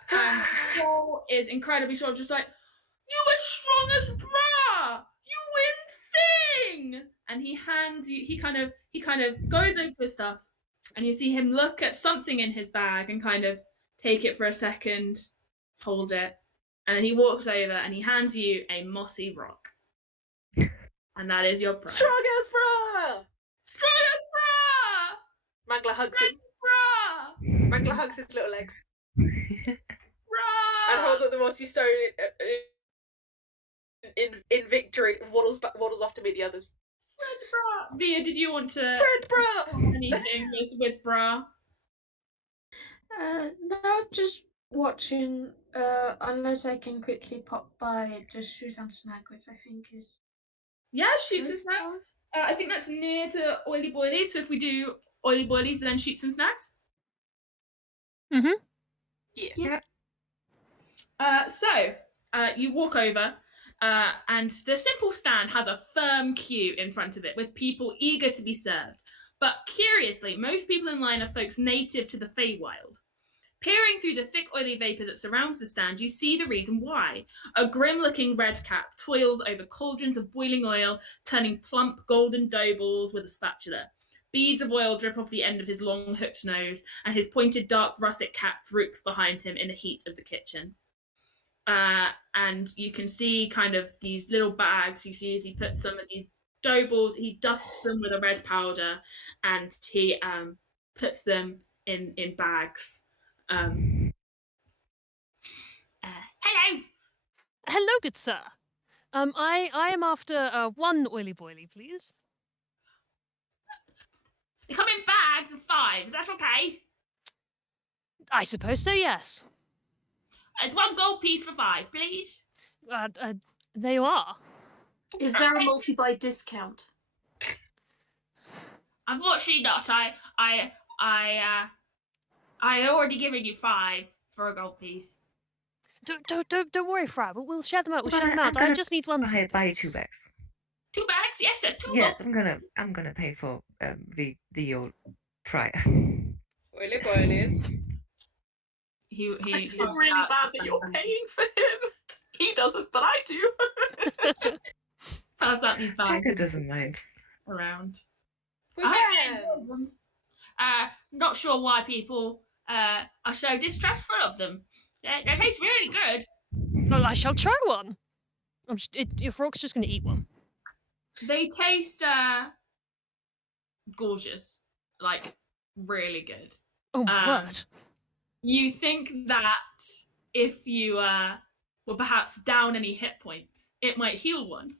Paul is incredibly short, just like, you as strong as bra! You win thing! And he hands you, he kind of goes over his stuff, and you see him look at something in his bag and kind of take it for a second, hold it, and then he walks over and he hands you a mossy rock. And that is your prize. Strong as bra! Strong as bra! Mangler hugs him. Bra! Mangler hugs his little legs. Bra! And holds up the mossy stone in victory, waddles off to meet the others. Fred bra! Via, did you want to Fred bra! anything with bra? No, just watching. Unless I can quickly pop by, just shoot and snag, which I think is. Yeah, shoots and snags. I think that's near to oily boilies. So if we do oily boilies, then shoots and snags. Yeah. So you walk over, And the simple stand has a firm queue in front of it with people eager to be served. But curiously, most people in line are folks native to the Feywild. Peering through the thick oily vapour that surrounds the stand, you see the reason why. A grim-looking redcap toils over cauldrons of boiling oil, turning plump golden dough balls with a spatula. Beads of oil drip off the end of his long hooked nose, and his pointed dark russet cap droops behind him in the heat of the kitchen. And you can see kind of these little bags. You see as he puts some of these dough balls, he dusts them with a red powder, and he puts them in bags. Hello. Hello, good sir. I am after one oily boily, please. They come in bags of 5. Is that okay? I suppose so, yes. It's 1 gold piece for 5, please. There you are. Is there a multi-buy discount? Unfortunately not. I already given you 5 for a gold piece. Don't worry, Fra. But we'll share them out. We'll share them out. I just need one. Buy you 2 bags. 2 bags? Yes, that's 2 Yes, gold. I'm gonna pay for the old fryer. Oily boilies. I feel really bad that you're paying for him. He doesn't, but I do. Pass out these bags. Jagger doesn't mind. Around. Friends. Not sure why people are so distrustful of them. They taste really good. Well, I shall try one. Your frog's just going to eat one. They taste gorgeous, like really good. Oh my word! You think that if you were perhaps down any hit points, it might heal one.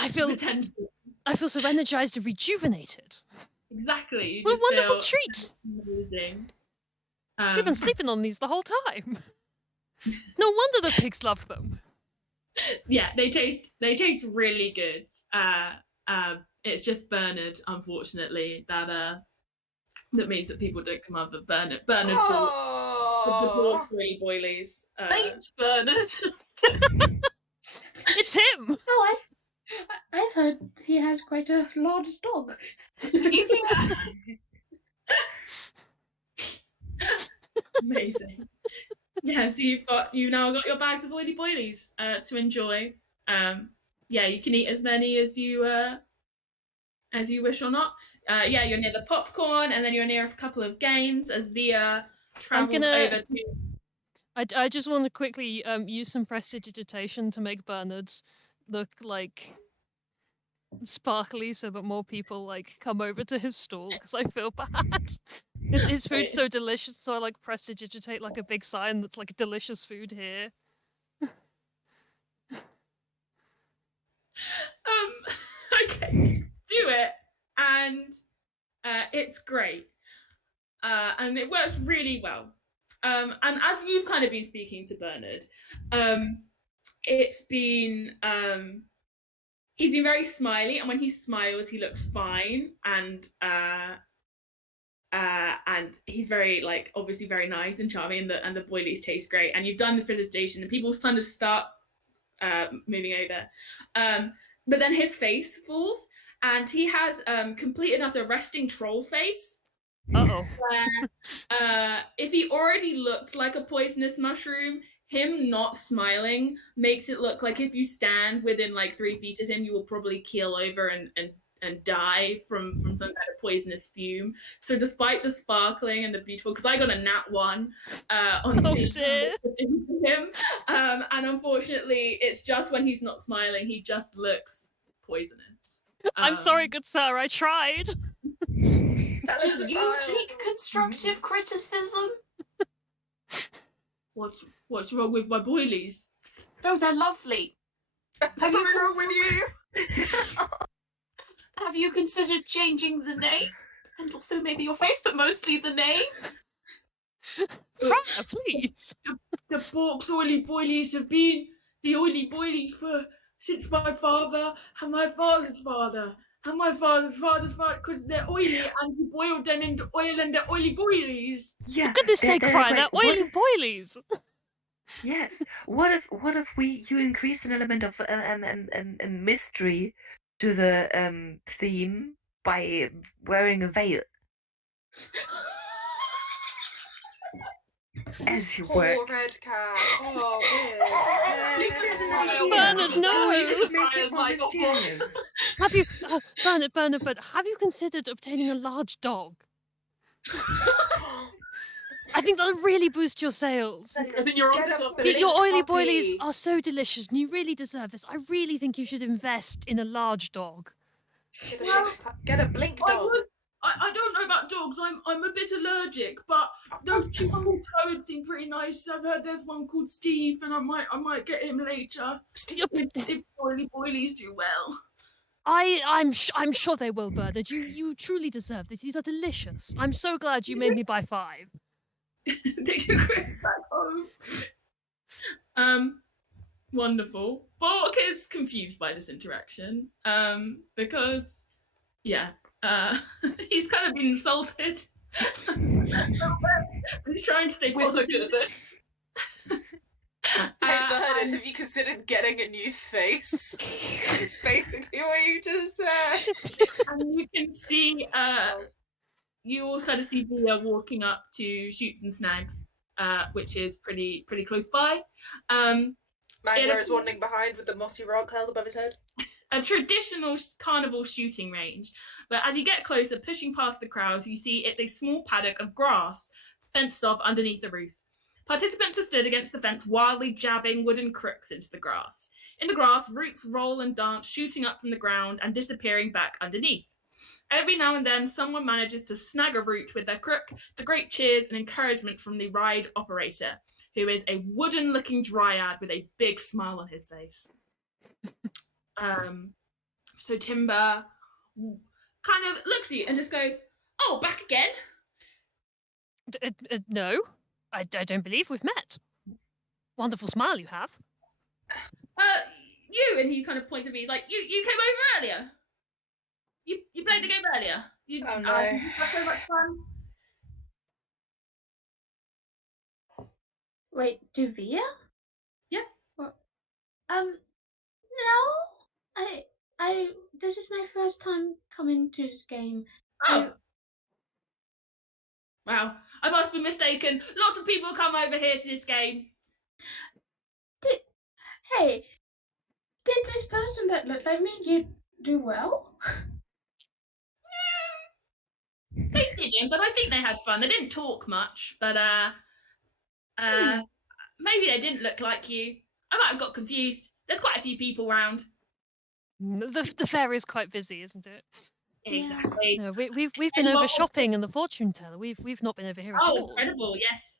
I feel so energized and rejuvenated. Exactly. What a wonderful treat! Amazing. We've been sleeping on these the whole time. No wonder the pigs love them. Yeah, they taste really good. It's just Bernard, unfortunately, that means that people don't come over. Bernard bought 3 boilies. Saint Bernard. It's him. Oh, I've heard he has quite a large dog. Amazing. Yeah, so you've now got your bags of oily boilies to enjoy. Yeah, you can eat as many as you wish or not. Yeah, you're near the popcorn, and then you're near a couple of games as Via travels over to. I just want to quickly use some prestidigitation to make Bernard's look like sparkly, so that more people like come over to his stall, because I feel bad. His food's so delicious, so I like prestidigitate like a big sign that's like delicious food here. Okay, do it, and it's great, and it works really well. And as you've kind of been speaking to Bernard, it's been he's been very smiley, and when he smiles, he looks fine, and he's very like obviously very nice and charming, and the boilies taste great. And you've done this presentation, and people kind of start moving over, but then his face falls, and he has complete and utter resting troll face. Uh-oh. Where if he already looked like a poisonous mushroom, him not smiling makes it look like if you stand within like 3 feet of him, you will probably keel over and die from some kind of poisonous fume. So despite the sparkling and the beautiful, because I got a nat 1 on scene him, and unfortunately it's just when he's not smiling, he just looks poisonous. I'm sorry, good sir, I tried. Do you take constructive criticism? What's wrong with my boilies? No, they're lovely. Something wrong with you? Have you considered changing the name? And also maybe your face, but mostly the name? Fryer, please. The Bork's oily boilies have been the oily boilies since my father and my father's father. And my father's father, because they're oily, and he boiled them into oil, and they're oily boilies. For goodness sake, Fryer, they're oily boilies. Yes. What if you increase an element of mystery to the theme by wearing a veil? As you Poor work. red cat. Oh, weird. Bernard, no! Just make it more mysterious. Have you, Bernard, have you considered obtaining a large dog? I think that'll really boost your sales. I think you're onto something. Your oily boilies are so delicious and you really deserve this. I really think you should invest in a large dog. Get a blink dog. I don't know about dogs. I'm a bit allergic, but those two called toads seem pretty nice. I've heard there's one called Steve, and I might get him later. If oily boilies do well. I'm sure they will, Bernard. You truly deserve this. These are delicious. I'm so glad you made me buy 5. They do great back home. Wonderful. Bork is confused by this interaction. Because he's kind of been insulted. He's trying to stay We're so good at this. Hey Bernard, have you considered getting a new face? That's basically what you just said. And you can see you all kind of see Via walking up to Shoots and Snags, which is pretty close by. Mangler is wandering behind with the mossy rock held above his head. A traditional carnival shooting range, but as you get closer, pushing past the crowds, you see it's a small paddock of grass fenced off underneath the roof. Participants are stood against the fence, wildly jabbing wooden crooks into the grass. In the grass, roots roll and dance, shooting up from the ground and disappearing back underneath. Every now and then, someone manages to snag a root with their crook, to great cheers and encouragement from the ride operator, who is a wooden-looking dryad with a big smile on his face. So Timber kind of looks at you and just goes, "Oh, back again?" No, I don't believe we've met. Wonderful smile you have. You, and he kind of points at me. He's like, "You came over earlier. You played the game earlier. Oh no. You had so much fun." Wait, Duvia? Yeah. What? No. This is my first time coming to this game. Oh. Wow, I must be mistaken. Lots of people come over here to this game. Hey, did this person that looked like me do well? They didn't, but I think they had fun. They didn't talk much, but maybe they didn't look like you. I might have got confused. There's quite a few people around. The fair is quite busy, isn't it? Exactly. No, we've been over shopping and the fortune teller. We've not been over here at all. Oh, incredible! Yes,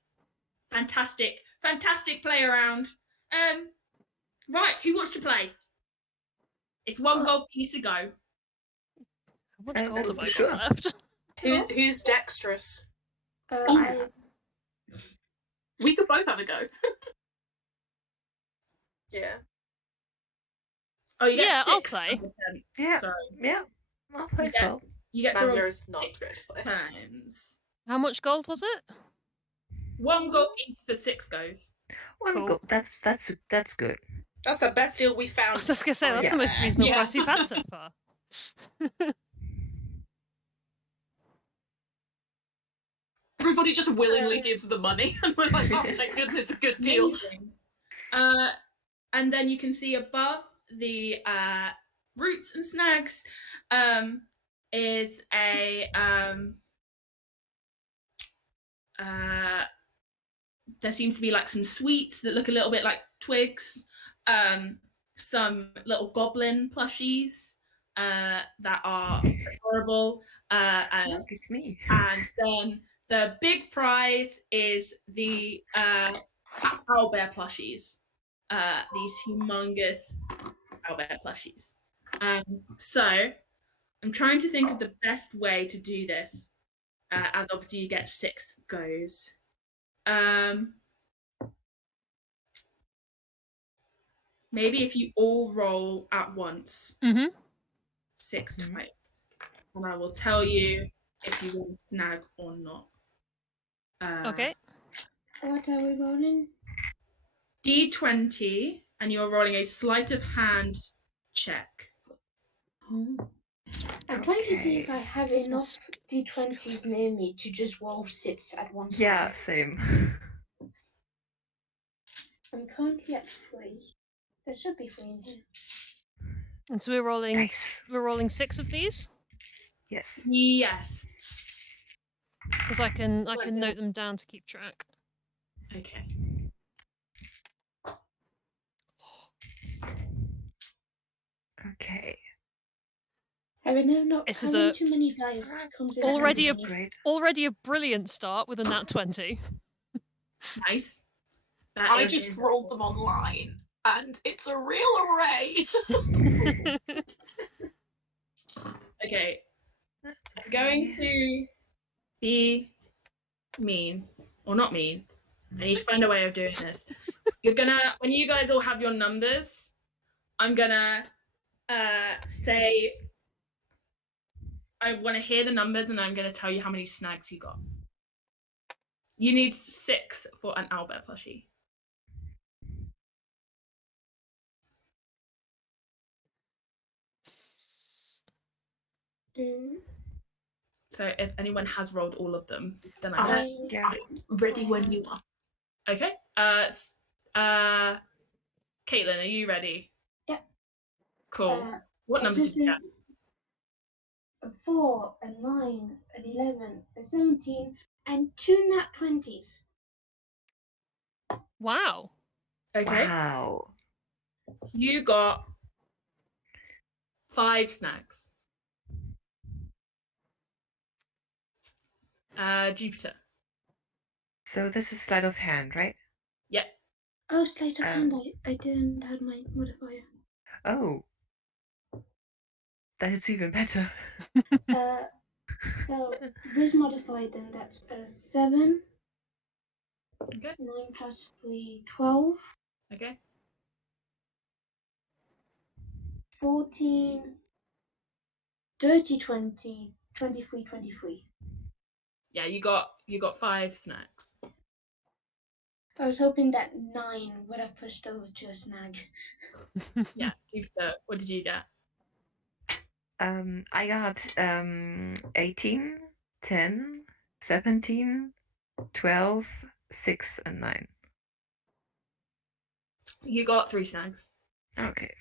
fantastic play around. Right, who wants to play? It's one gold piece to go. How much gold have I sure. got left? Who's dexterous? We could both have a go. Yeah. Oh, you get Yeah, 6. I'll play. Yeah. Sorry. Yeah. I'll play as well. You get to roll Mangler is not good. 6 times. How much gold was it? 1 gold piece for 6 goes. Cool. That's good. That's the best deal we found. I was just gonna say that's the most reasonable price we've had so far. Everybody just willingly gives the money, and we're like, "Oh, thank goodness, a good deal." And then you can see above the Roots and Snags is a there seems to be like some sweets that look a little bit like twigs, some little goblin plushies that are adorable, and it's me. And then the big prize is the owlbear plushies. These humongous owlbear plushies. So I'm trying to think of the best way to do this, as obviously you get 6 goes. Maybe if you all roll at once, 6 times, and I will tell you if you will snag or not. Okay. What are we rolling? D20, and you're rolling a sleight of hand check. I'm trying to see if I have enough d20s near me to just roll 6 at one time. Yeah, same. I'm currently at 3. There should be 3 in here. And so we're rolling. Nice. We're rolling 6 of these. Yes. Yes. Because I can note them down to keep track. Okay. Okay. Having This is having too many dice comes in already a brilliant start with a nat 20. Nice. I just rolled them online, and it's a real array. Okay. I'm going to be mean, or not mean. I need to find a way of doing this. You're gonna, when you guys all have your numbers, I'm gonna say, I want to hear the numbers, and I'm gonna tell you how many snags you got. You need 6 for an Owlbear plushie. So if anyone has rolled all of them, then I'm ready when you are. Okay. Caitlin, are you ready? Yeah. Cool. What numbers did you get? A 4, a 9, an 11, a 17, and 2 nat 20s. Wow. Okay. Wow. You got 5 snags. Jupiter. So this is sleight of hand, right? Yeah. Oh, sleight of hand. I didn't have my modifier. Oh. That's even better. So with modifier, then that's 7. Okay. 9 plus 3, 12. Okay. 14, 30, 20, 23, 23. Yeah, you got 5 snags. I was hoping that 9 would have pushed over to a snag. Yeah, Jupiter, what did you get? I got 18, 10, 17, 12, 6, and 9. You got 3 snags. Okay.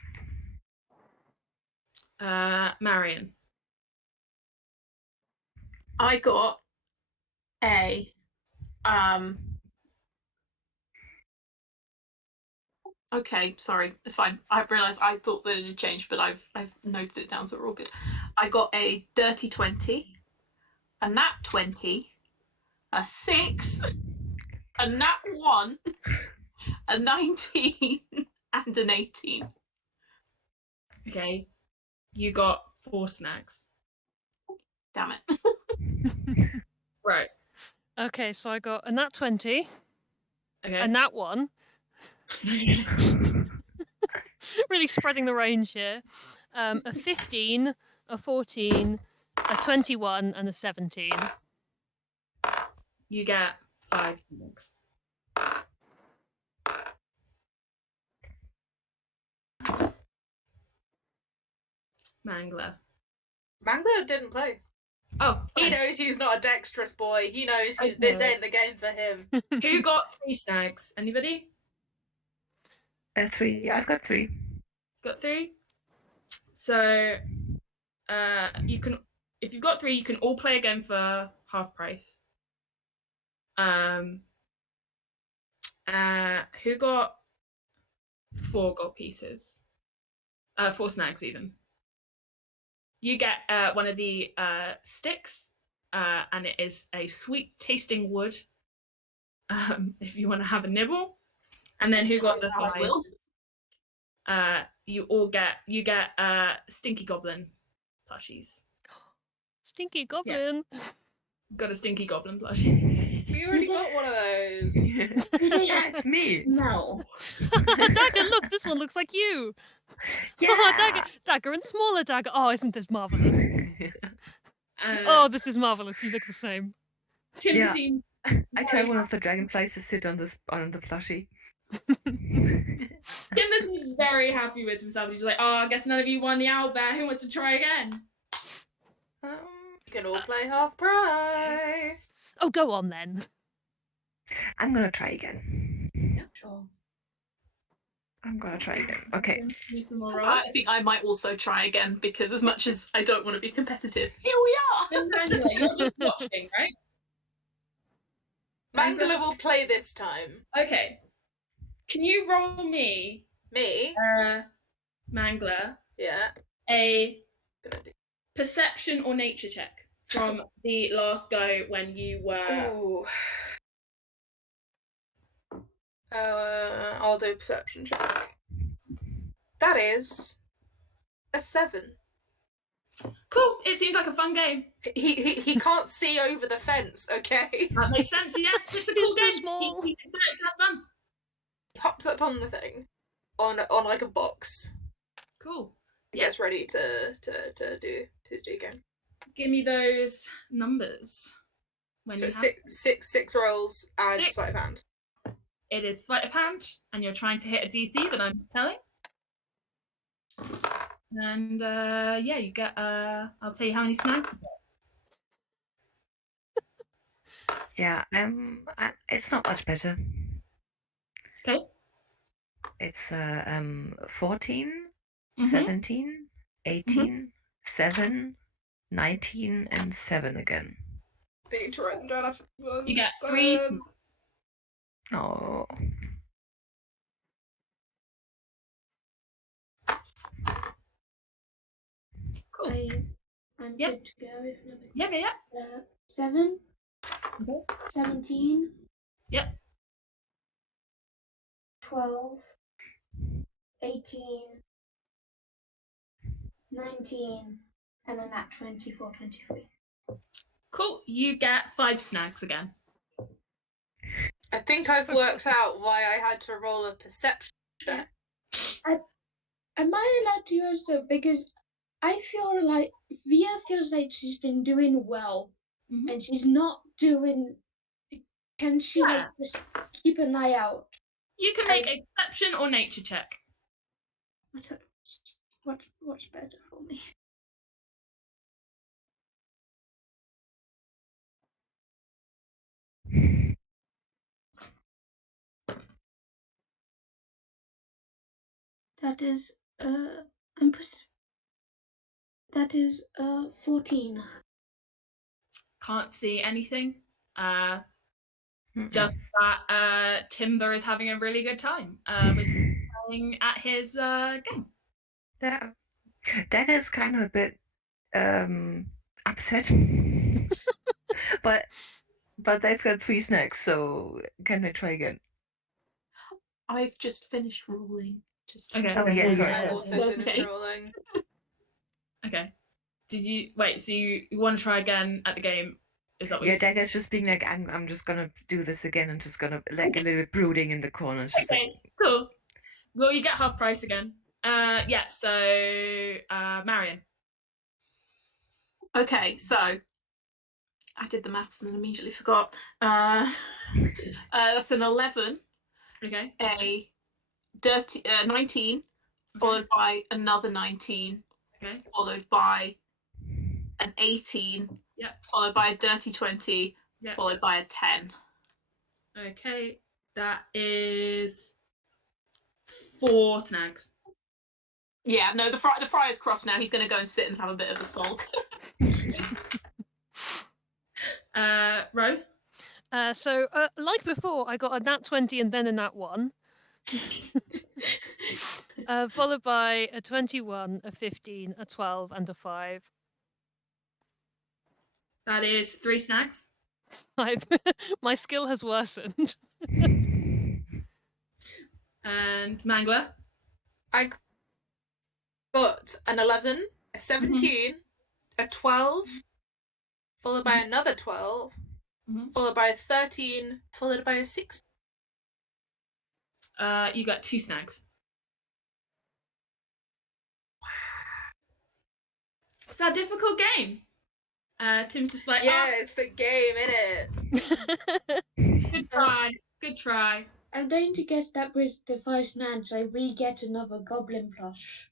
Marion. I got a Okay, sorry, it's fine. I realised I thought that it had changed, but I've noted it down, so we're all good. I got a dirty 20, a nat 20, a 6, a nat 1, a 19, and an 18. Okay. You got 4 snags. Damn it. Right. Okay, so I got a nat 20. Okay. A nat 1. Really spreading the range here. A 15, a 14, a 21, and a 17. You get 5 snags. Mangler. Mangler didn't play. Oh, he knows he's not a dexterous boy. He knows this ain't the game for him. Who got 3 snags? Anybody? 3. I've got 3. Got 3? So, you can, if you've got 3, you can all play again for half price. Who got 4 gold pieces? 4 snags even. You get one of the sticks, and it is a sweet tasting wood. If you want to have a nibble. And then who got the 5? You get Stinky Goblin plushies. Stinky Goblin. Yeah. Got a Stinky Goblin plushie. We already got one of those. Yeah, it's me. No. Dagger, look, this one looks like you. Yeah. Oh, Dagger and smaller Dagger. Oh, isn't this marvelous? Oh, this is marvelous. You look the same. Yeah. I tell one of the dragonflies to sit on the plushie. Tim must be very happy with himself. He's like, oh, I guess none of you won the owlbear. Who wants to try again? You can all play half price. Oh, go on then. I'm gonna try again. Yeah, sure. I'm gonna try again. Okay. Some more rolls. I think I might also try again because as much as I don't want to be competitive, here we are. And Mangler, you're just watching, right? Mangler will play this time. Okay. Can you roll me? Me? Mangler. Yeah. A perception or nature check from the last go when you were. Ooh. I'll do a perception check. That is a 7. Cool. It seems like a fun game. He can't see over the fence. Okay. That makes sense. Yeah, it's a cool game. Small. He's excited to have fun. He hops up on the thing, on like a box. Cool. He gets ready to do again. Give me those numbers. When So you six rolls and sleight of hand. It is sleight of hand, and you're trying to hit a DC that I'm telling. And yeah, you get. I'll tell you how many snags you get. Yeah, it's not much better. Okay. It's 14, Mhm. 17, 18, 7, 19, and 7 again. I need to write them down. You get 3. Oh. Cool. I'm good to go. If nobody... Yeah. 7, Okay. 17. Yep. 12, 18, 19, and then that 24, 23. Cool. You get 5 snags again. I think I've worked out why I had to roll a perception check. Am I allowed to use though? Because I feel like Via feels like she's been doing well, and she's not doing. Can she like just keep an eye out? You can make a perception or nature check. What's better for me? That is that is 14. Can't see anything. Just that Timber is having a really good time with playing at his game. Yeah. Dagger's kind of a bit upset. but they've got 3 snacks, so can they try again? I've just finished ruling. Okay. Oh, yeah, sorry. I also finished rolling. Okay. Did you wait? So you want to try again at the game? Is that what? Yeah, Dagger's just being like, I'm just gonna do this again, and just gonna like a little bit brooding in the corner. She's Okay, cool. Well, you get half price again. Yeah. So, Marion. Okay, so I did the maths and then immediately forgot. That's an 11. Okay. A 19, followed by another 19. Okay. Followed by an 18. Yep. Followed by a dirty 20. Yep. Followed by a 10. Okay, that is 4 snags. Yeah, no, the friar's crossed now. He's going to go and sit and have a bit of a sulk. Ro? So, like before, I got a nat 20 and then a nat 1. Followed by a 21, a 15, a 12, and a 5. That is 3 snags. My skill has worsened. And Mangler? I got an 11, a 17, a 12, followed by another 12, followed by a 13, followed by a 6. You got 2 snags. It's a difficult game. Tim's just like, yeah, it's the game, innit? Good try. Good Good try. I'm going to guess that was the 5 snags, so we get another goblin plush.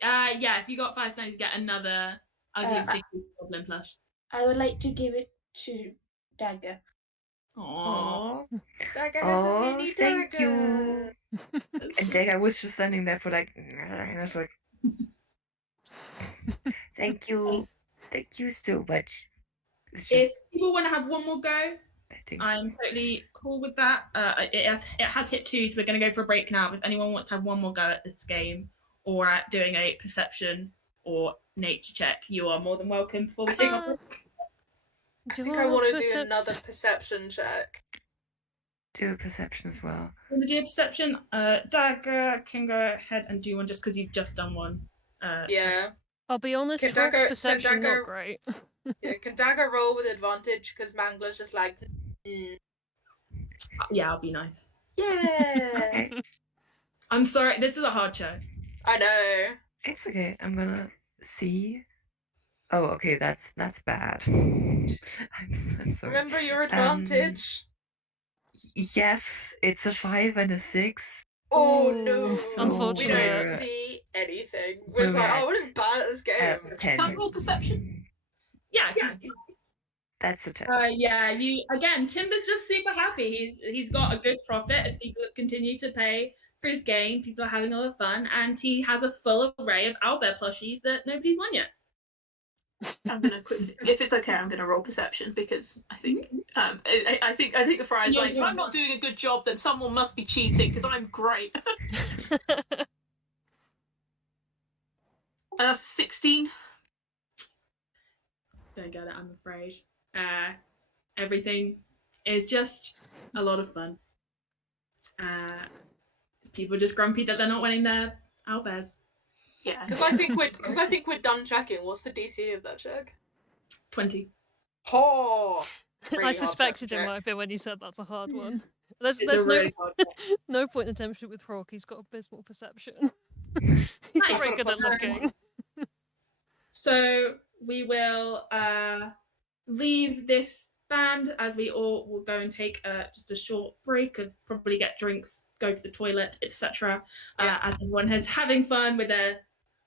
Yeah, if you got 5 snags, you get another ugly sticky goblin plush. I would like to give it to Dagger. Aww. Dagger has a Oh, mini thank dagger. you. And Dagger was just standing there for like, and I was like, thank you so much. It's If just people want to have one more go, I'm totally cool with that. It has hit 2, so we're going to go for a break now. If anyone wants to have one more go at this game or at doing a perception or nature check, you are more than welcome before we take our break. I think I want to do another perception check. do a perception as well. Want to do a perception? Dagger can go ahead and do one just because you've just done one. Yeah. I'll be honest, Can Frog's Dagger- perception Dagger- not great. Yeah, can Dagger roll with advantage because Mangler's just like, Yeah, I'll be nice. Yeah. I'm sorry, this is a hard show. I know. It's okay. I'm gonna see. Oh, okay. That's bad. I'm sorry. Remember your advantage. Yes, it's a 5 and a 6. Oh no! So Unfortunate. We don't see anything. We're just like, oh, we're just bad at this game. 10. Can I roll perception? Yeah. That's a 10. Yeah, Timber's just super happy. He's got a good profit as people have continued to pay for his game. People are having a lot of fun, and he has a full array of owlbear plushies that nobody's won yet. I'm gonna quickly, if it's okay, I'm gonna roll perception because I think I think the Friar's like, if I'm not doing a good job, then someone must be cheating because I'm great. 16. Don't get it, I'm afraid. Everything is just a lot of fun. People are just grumpy that they're not winning their owlbears. Yeah, because I think we're done checking. What's the DC of that check? 20. Oh, I suspected it might be when you said that's a hard one. There's It's a no really hard no point in attempting it with Hawk. He's got abysmal perception. He's not very good at looking. So we will leave this band as we all will go and take just a short break of probably get drinks, go to the toilet, etc. As everyone is having fun with their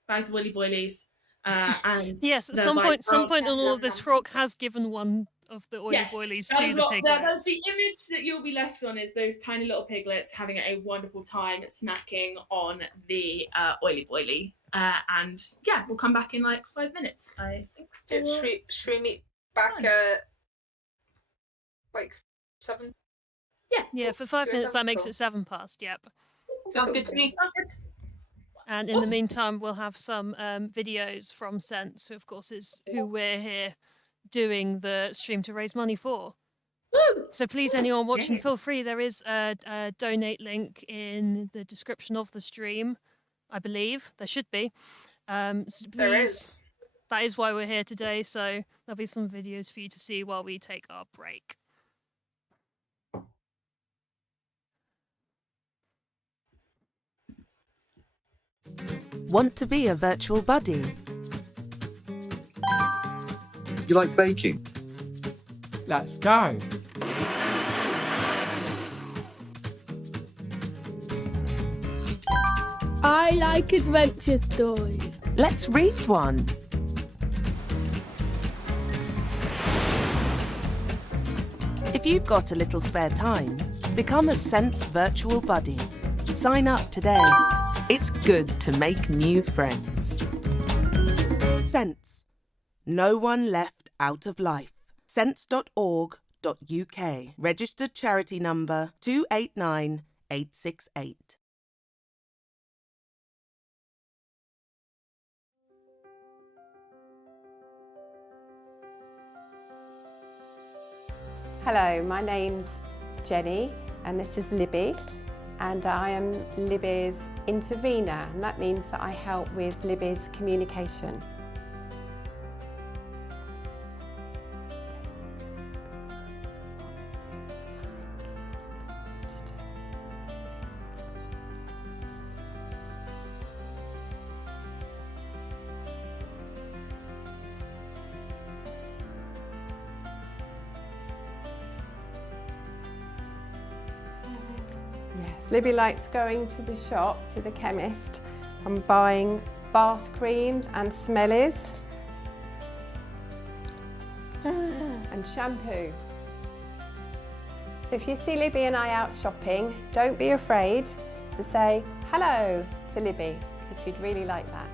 bags of willy boilies. And yes, at some point in all of this, Hawk has given one of the oily boilies to the piglets. That's the image that you'll be left on, is those tiny little piglets having a wonderful time snacking on the oily boily. And yeah, we'll come back in like 5 minutes, I think. Should we meet back at like 7? Yeah, for 5 minutes that makes it 7 past. Yep. Sounds good to me. And in the meantime, we'll have some videos from Sense, who of course is who we're here doing the stream to raise money for. Woo! So please, anyone watching, feel free. There is a donate link in the description of the stream, I believe. There should be. So please, there is. That is why we're here today. So there'll be some videos for you to see while we take our break. Want to be a virtual buddy? You like baking? Let's go. I like adventure stories. Let's read one. If you've got a little spare time, become a Sense virtual buddy. Sign up today. It's good to make new friends. Sense. No one left out of life. sense.org.uk. Registered charity number 289868. Hello, my name's Jenny and this is Libby, and I am Libby's intervener, and that means that I help with Libby's communication. Yes, Libby likes going to the shop, to the chemist, and buying bath creams and smellies and shampoo. So if you see Libby and I out shopping, don't be afraid to say hello to Libby, because she'd really like that.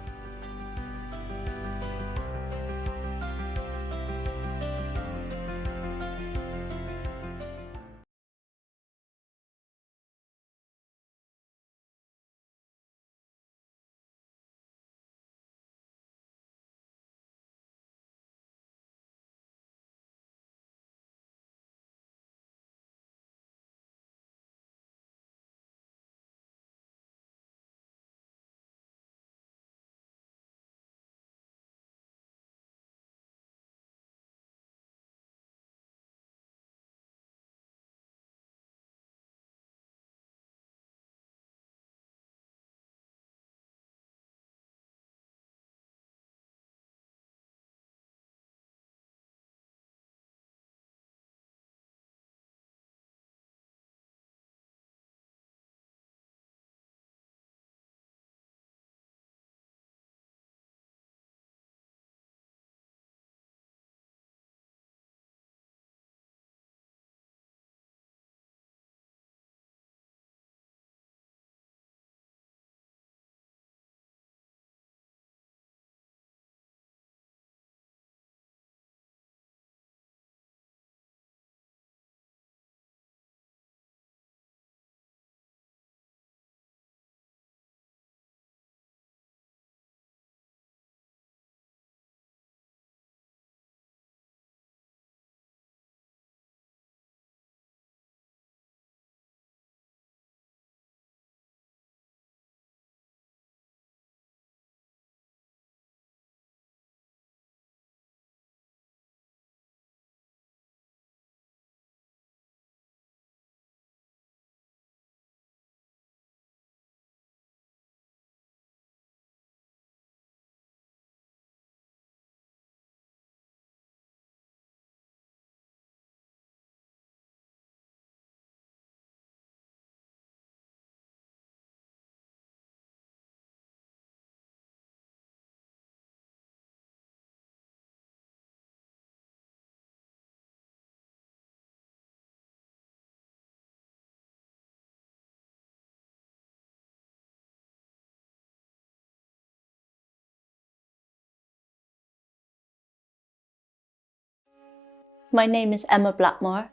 My name is Emma Blackmore.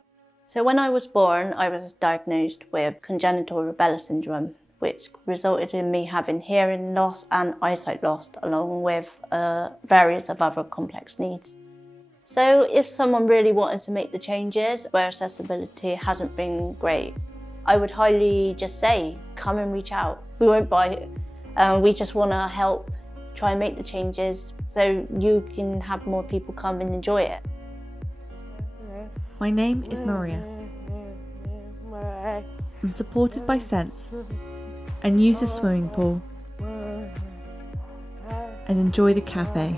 So when I was born, I was diagnosed with congenital rubella syndrome, which resulted in me having hearing loss and eyesight loss, along with various of other complex needs. So if someone really wanted to make the changes where accessibility hasn't been great, I would highly just say, come and reach out. We won't buy it. We just want to help try and make the changes so you can have more people come and enjoy it. My name is Maria. I'm supported by Sense and use the swimming pool and enjoy the cafe.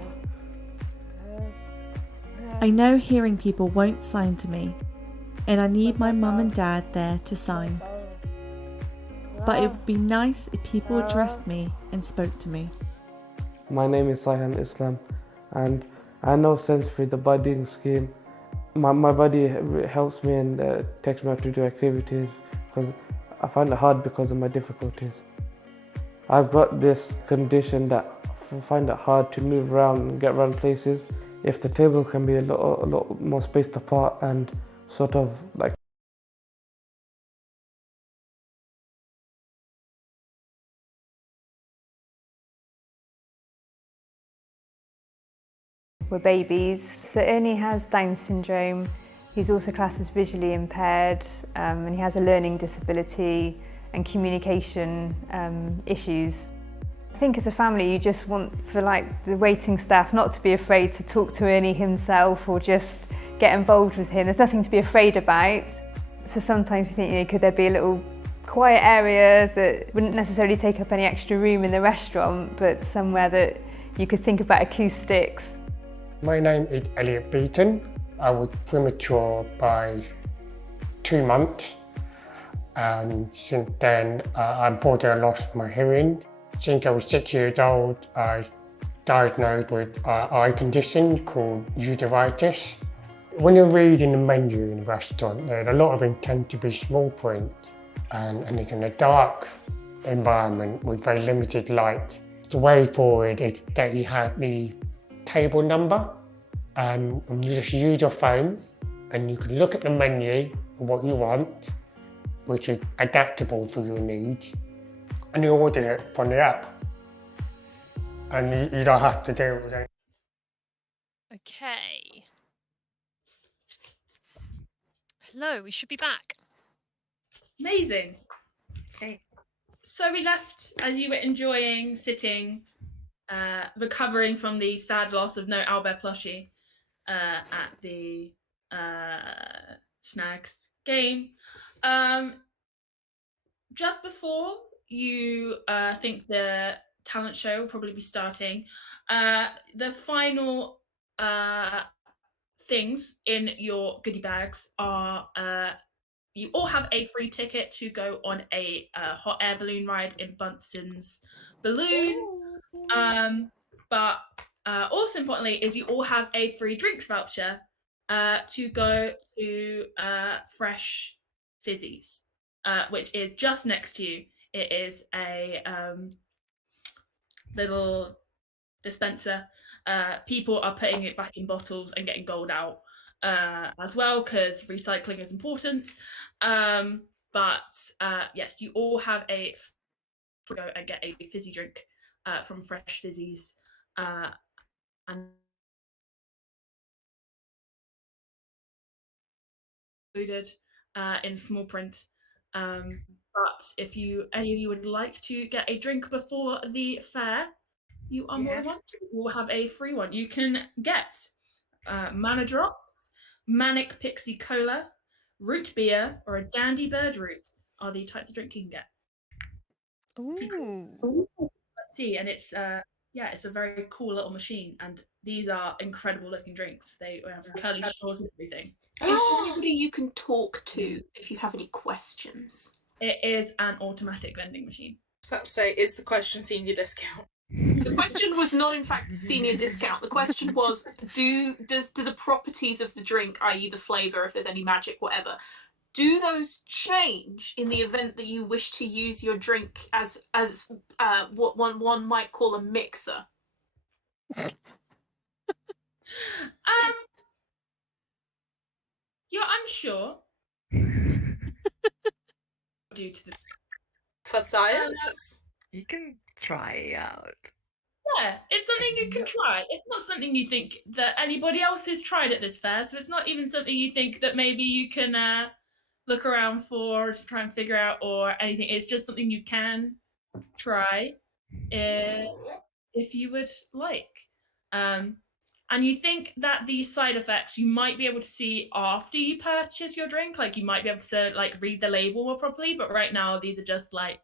I know hearing people won't sign to me, and I need my mum and dad there to sign. But it would be nice if people addressed me and spoke to me. My name is Saihan Islam, and I know Sense through the buddying scheme. My buddy helps me and takes me out to do activities because I find it hard because of my difficulties. I've got this condition that I find it hard to move around and get around places. If the table can be a lot more spaced apart and sort of like We're babies. So Ernie has Down syndrome. He's also classed as visually impaired and he has a learning disability and communication issues. I think as a family you just want for like the waiting staff not to be afraid to talk to Ernie himself or just get involved with him. There's nothing to be afraid about. So sometimes you think, could there be a little quiet area that wouldn't necessarily take up any extra room in the restaurant, but somewhere that you could think about acoustics. My name is Elliot Beaton. I was premature by 2 months And since then, unfortunately, I lost my hearing. Since I was 6 years old, I was diagnosed with an eye condition called uveitis. When you're reading the menu in a restaurant, a lot of them tend to be small print, and it's in a dark environment with very limited light. The way forward is that you have the table number, and you just use your phone, and you can look at the menu of what you want, which is adaptable for your needs, and you order it from the app. And you don't have to deal with it. Okay. Hello, we should be back. Amazing. Okay. So we left as you were enjoying sitting, recovering from the sad loss of no Owlbear plushie at the Snags game. Just before you think the talent show will probably be starting, the final things in your goodie bags are you all have a free ticket to go on a hot air balloon ride in Bunsen's balloon. But also importantly is you all have a free drinks voucher to go to Fresh Fizzies, which is just next to you. It is a little dispenser. People are putting it back in bottles and getting gold out as well, because recycling is important. But yes, you all have a go and get a fizzy drink from Fresh Fizzies, and included in small print. But if any of you would like to get a drink before the fair, you are more than welcome. You will have a free one. You can get Mana Drops, Manic Pixie Cola, Root Beer, or a Dandy Bird Root are the types of drink you can get. Ooh. Let's see, and it's it's a very cool little machine, and these are incredible looking drinks. They have curly straws and everything. Is there anybody you can talk to if you have any questions? It is an automatic vending machine. I was about to say, is the question senior discount? The question was not, in fact, senior discount. The question was, do the properties of the drink, i.e. the flavour, if there's any magic, whatever, do those change in the event that you wish to use your drink as what one might call a mixer? You're unsure. Due to the for science, you can try out. Yeah, it's something you can try. It's not something you think that anybody else has tried at this fair, so it's not even something you think that maybe you can look around for to try and figure out or anything. It's just something you can try if you would like. And you think that the side effects you might be able to see after you purchase your drink, like you might be able to like read the label more properly, but right now these are just like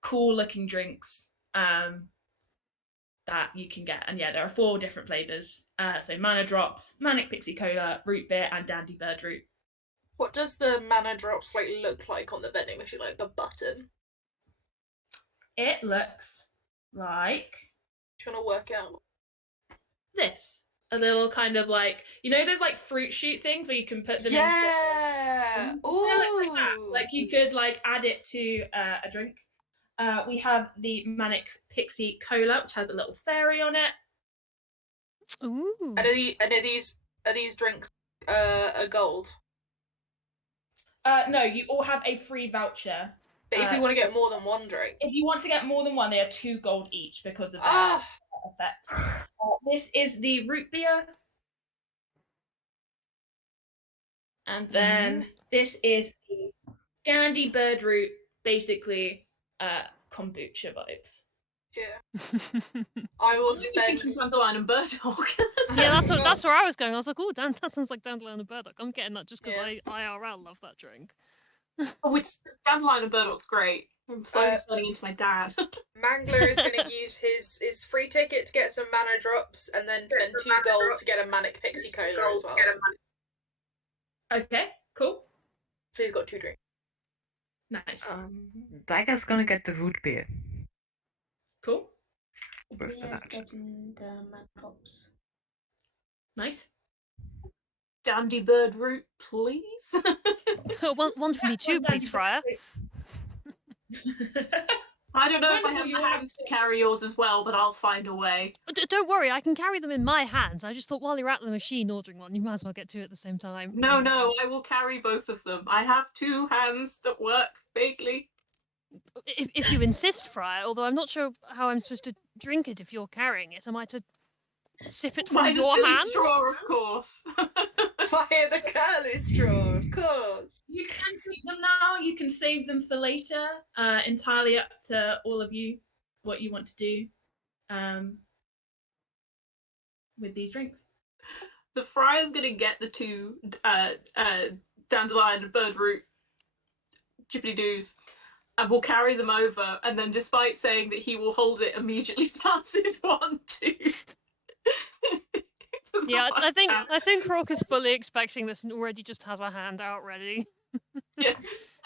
cool looking drinks that you can get. And yeah, there are 4 different flavors. So Mana Drops, Manic Pixie Cola, Root Beer, and Dandy Bird Root. What does the Mana Drops like look like on the vending machine, like the button? It looks like, do you want to work out this? A little kind of like, you know those like fruit shoot things where you can put them in? Yeah. It looks like that. Like you could like add it to a drink. We have the Manic Pixie Cola, which has a little fairy on it. Ooh. And are these drinks a gold? No, you all have a free voucher. But if you want to get more than one drink, if you want to get more than one, they are 2 gold each because of their effects. This is the root beer, and then this is the Dandy Bird Root, basically kombucha vibes. Yeah. I will spend... thinking Dandelion and Burdock. Yeah, that's where I was going. I was like, oh, that sounds like Dandelion and Burdock. I'm getting that just because I IRL love that drink. Oh, it's Dandelion and Burdock's great. I'm slowly turning into my dad. Mangler is going to use his free ticket to get some Mana Drops and then spend 2 gold to get a Manic Pixie Cola as well. Okay, cool. So he's got 2 drinks. Nice. Daiga's gonna get the root beer. Cool. Beer's getting the mad pops. Nice. Dandy bird root, please. one for me too, please, Friar. I don't know if I Wonderful, have you the all hands to carry yours as well, but I'll find a way. Don't worry, I can carry them in my hands. I just thought while you're at the machine ordering one, you might as well get two at the same time. No, I will carry both of them. I have two hands that work vaguely. If you insist, Friar, although I'm not sure how I'm supposed to drink it if you're carrying it. Am I to sip it from By the your silly hands? straw, of course. Via the curly straw, of course. You can drink them now. You can save them for later. Entirely up to all of you what you want to do with these drinks. The friar's gonna get the two dandelion and bird root chippity doos, and will carry them over. And then, despite saying that he will hold it, immediately passes one to. Yeah, I think Rourke is fully expecting this and already just has a hand out ready. Yeah,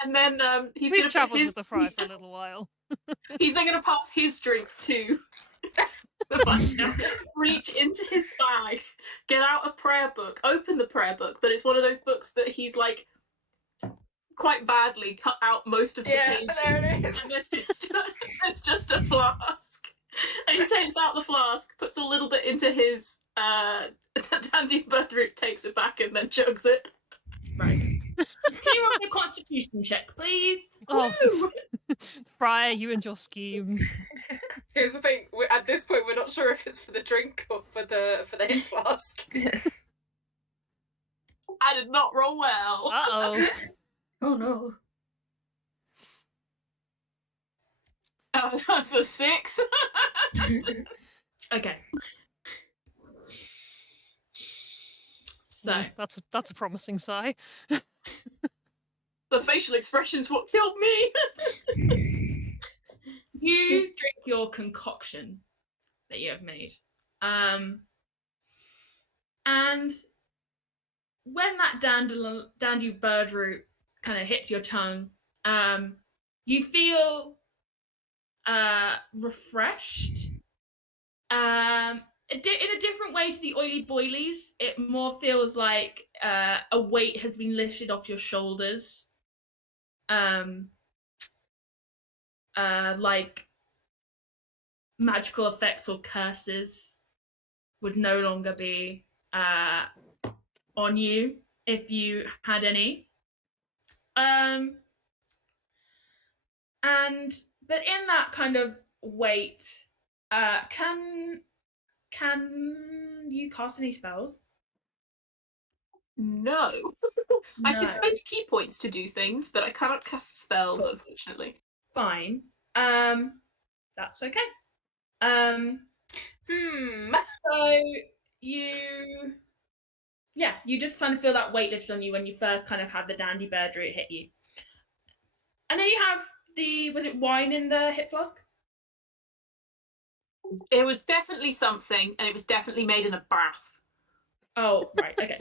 and then he's We've gonna travelled with the Friar for a little while. He's then gonna pass his drink to the butcher, reach into his bag, get out a prayer book, open the prayer book, but it's one of those books that he's like quite badly cut out most of the pages. There it is. And it's just a flask. And he takes out the flask, puts a little bit into his dandy bird root, takes it back, and then chugs it. Right. Can you roll me a constitution check, please? Oh, Friar, you and your schemes. Here's the thing: at this point, we're not sure if it's for the drink or for the hit flask. Yes. I did not roll well. Uh-oh. Oh no. That's a 6. Okay. So that's a promising sigh. The facial expression's what killed me. You drink your concoction that you have made. And when that dandy bird root kind of hits your tongue, you feel refreshed. In a different way to the oily boilies, it more feels like a weight has been lifted off your shoulders. Like magical effects or curses would no longer be on you if you had any. But in that kind of weight, can you cast any spells? No. I can spend key points to do things, but I cannot cast spells, unfortunately. Fine. That's okay. So you just kind of feel that weight lift on you when you first kind of had the dandy bird root hit you. And then you have was it wine in the hip flask? It was definitely something, and it was definitely made in a bath. Oh, right, okay.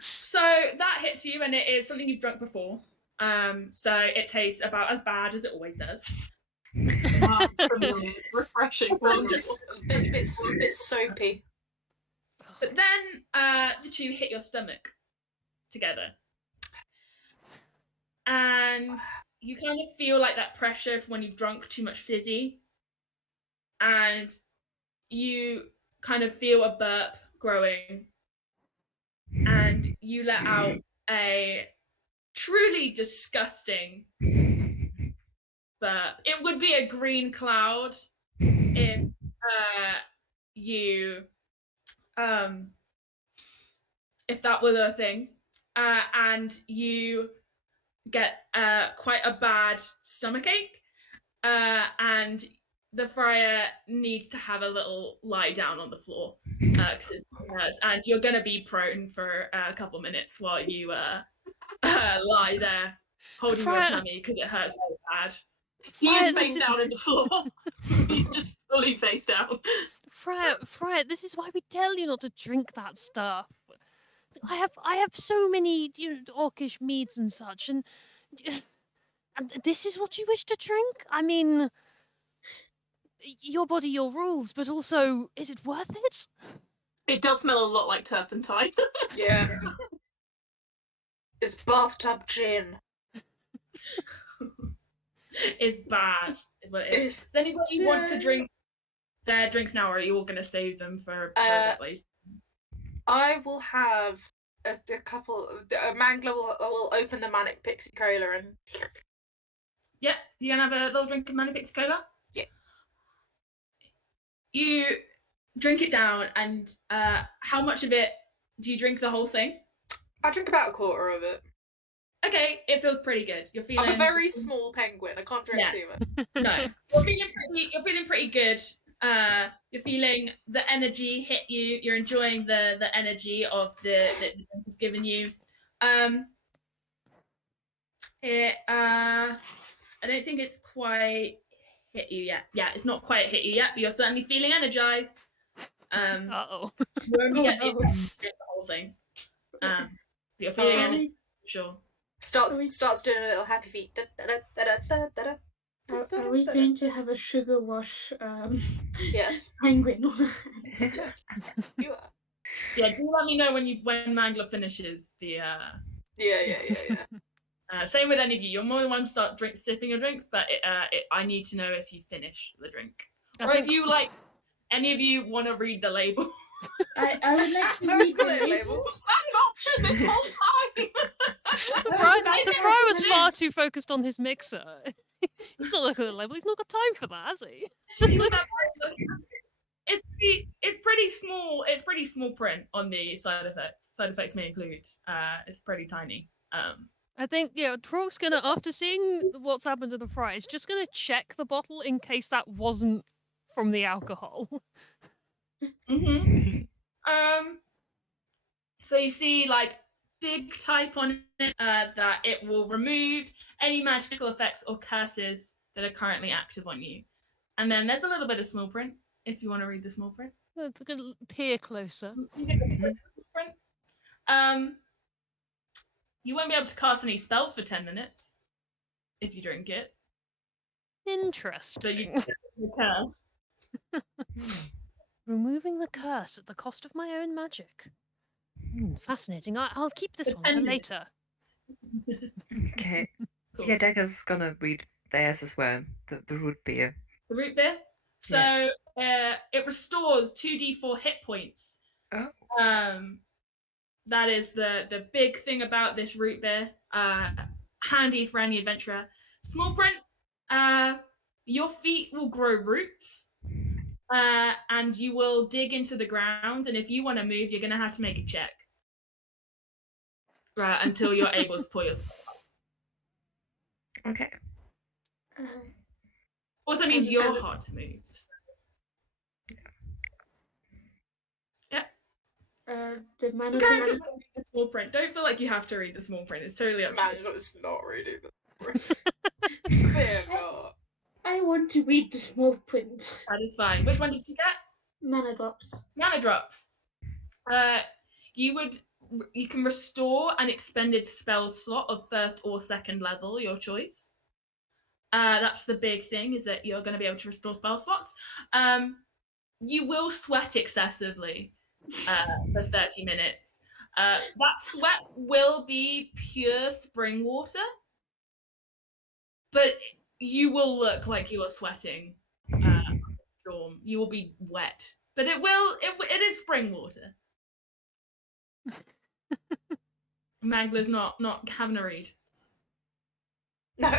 So that hits you, and it is something you've drunk before. So it tastes about as bad as it always does. Familiar, refreshing. Bit soapy. But then the two hit your stomach together. And you kind of feel like that pressure from when you've drunk too much fizzy. And you kind of feel a burp growing. And you let out a truly disgusting burp. It would be a green cloud if if that were a thing. And you get quite a bad stomachache, and the friar needs to have a little lie down on the floor because it hurts, and you're going to be prone for a couple minutes while you lie there holding your tummy because it hurts so bad. He is face down on the floor. He's just fully face down. Friar, this is why we tell you not to drink that stuff. I have so many orcish meads and such, and And this is what you wish to drink? I mean, your body, your rules, but also, is it worth it? It does smell a lot like turpentine. Yeah. It's bathtub gin. It's bad. Is what it is. Does anybody want to drink their drinks now, or are you all going to save them for a bit later? I will have a couple. Mangler will open the Manic Pixie Cola and. Yeah, you're going to have a little drink of Manic Pixie Cola? Yeah. You drink it down, and how much of it do you drink? The whole thing? I drink about a quarter of it. Okay, it feels pretty good. You're feeling. I'm a very small penguin. I can't drink too much. No, you're feeling pretty good. You're feeling the energy hit you. You're enjoying the energy of the drink has given you. I don't think it's quite hit you yet. Yeah, it's not quite hit you yet, but you're certainly feeling energized. Uh-oh. You only get the whole thing. But you're feeling energized, for sure. Starts doing a little happy feet. Are we going to have a sugar wash yes. penguin? Yes. You are. Yeah, do let me know when Mangler finishes the Yeah. Same with any of you. You're more than welcome to start sipping your drinks, but I need to know if you finish the drink. Or if you any of you want to read the label. I would like to read the labels. Was that an option this whole time? The Fro was far too focused on his mixer. He's not looking at the label. He's not got time for that, has he? It's pretty small. It's pretty small print on the side effects. Side effects may include. It's pretty tiny. I think Trock's gonna, after seeing what's happened to the fries, just gonna check the bottle in case that wasn't from the alcohol. So you see big type on it that it will remove any magical effects or curses that are currently active on you. And then there's a little bit of small print if you want to read the small print. Let's peer closer. You get the small print. You won't be able to cast any spells for 10 minutes if you drink it. Interesting. So you get the curse. Removing the curse at the cost of my own magic. Fascinating. I'll keep this one for later. Okay. Cool. Yeah, Dagger's gonna read theirs as well. The root beer. The root beer? So it restores 2d4 hit points. Oh. That is the big thing about this root beer. Handy for any adventurer. Small print. Your feet will grow roots. And you will dig into the ground, and if you want to move, you're going to have to make a check. Until you're able to pull yourself up. Okay. Also means you're hard to move. So. Yeah. The man the small print. Don't feel like you have to read the small print. It's totally up to you. Man, it's not reading the print. Fair not. I want to read the small print. That is fine. Which one did you get? Mana drops. Mana drops. You can restore an expended spell slot of first or second level, your choice. That's the big thing, is that you're going to be able to restore spell slots. You will sweat excessively for 30 minutes. That sweat will be pure spring water, but you will look like you are sweating storm. You will be wet, but it is spring water. Mangler's not having a read. No.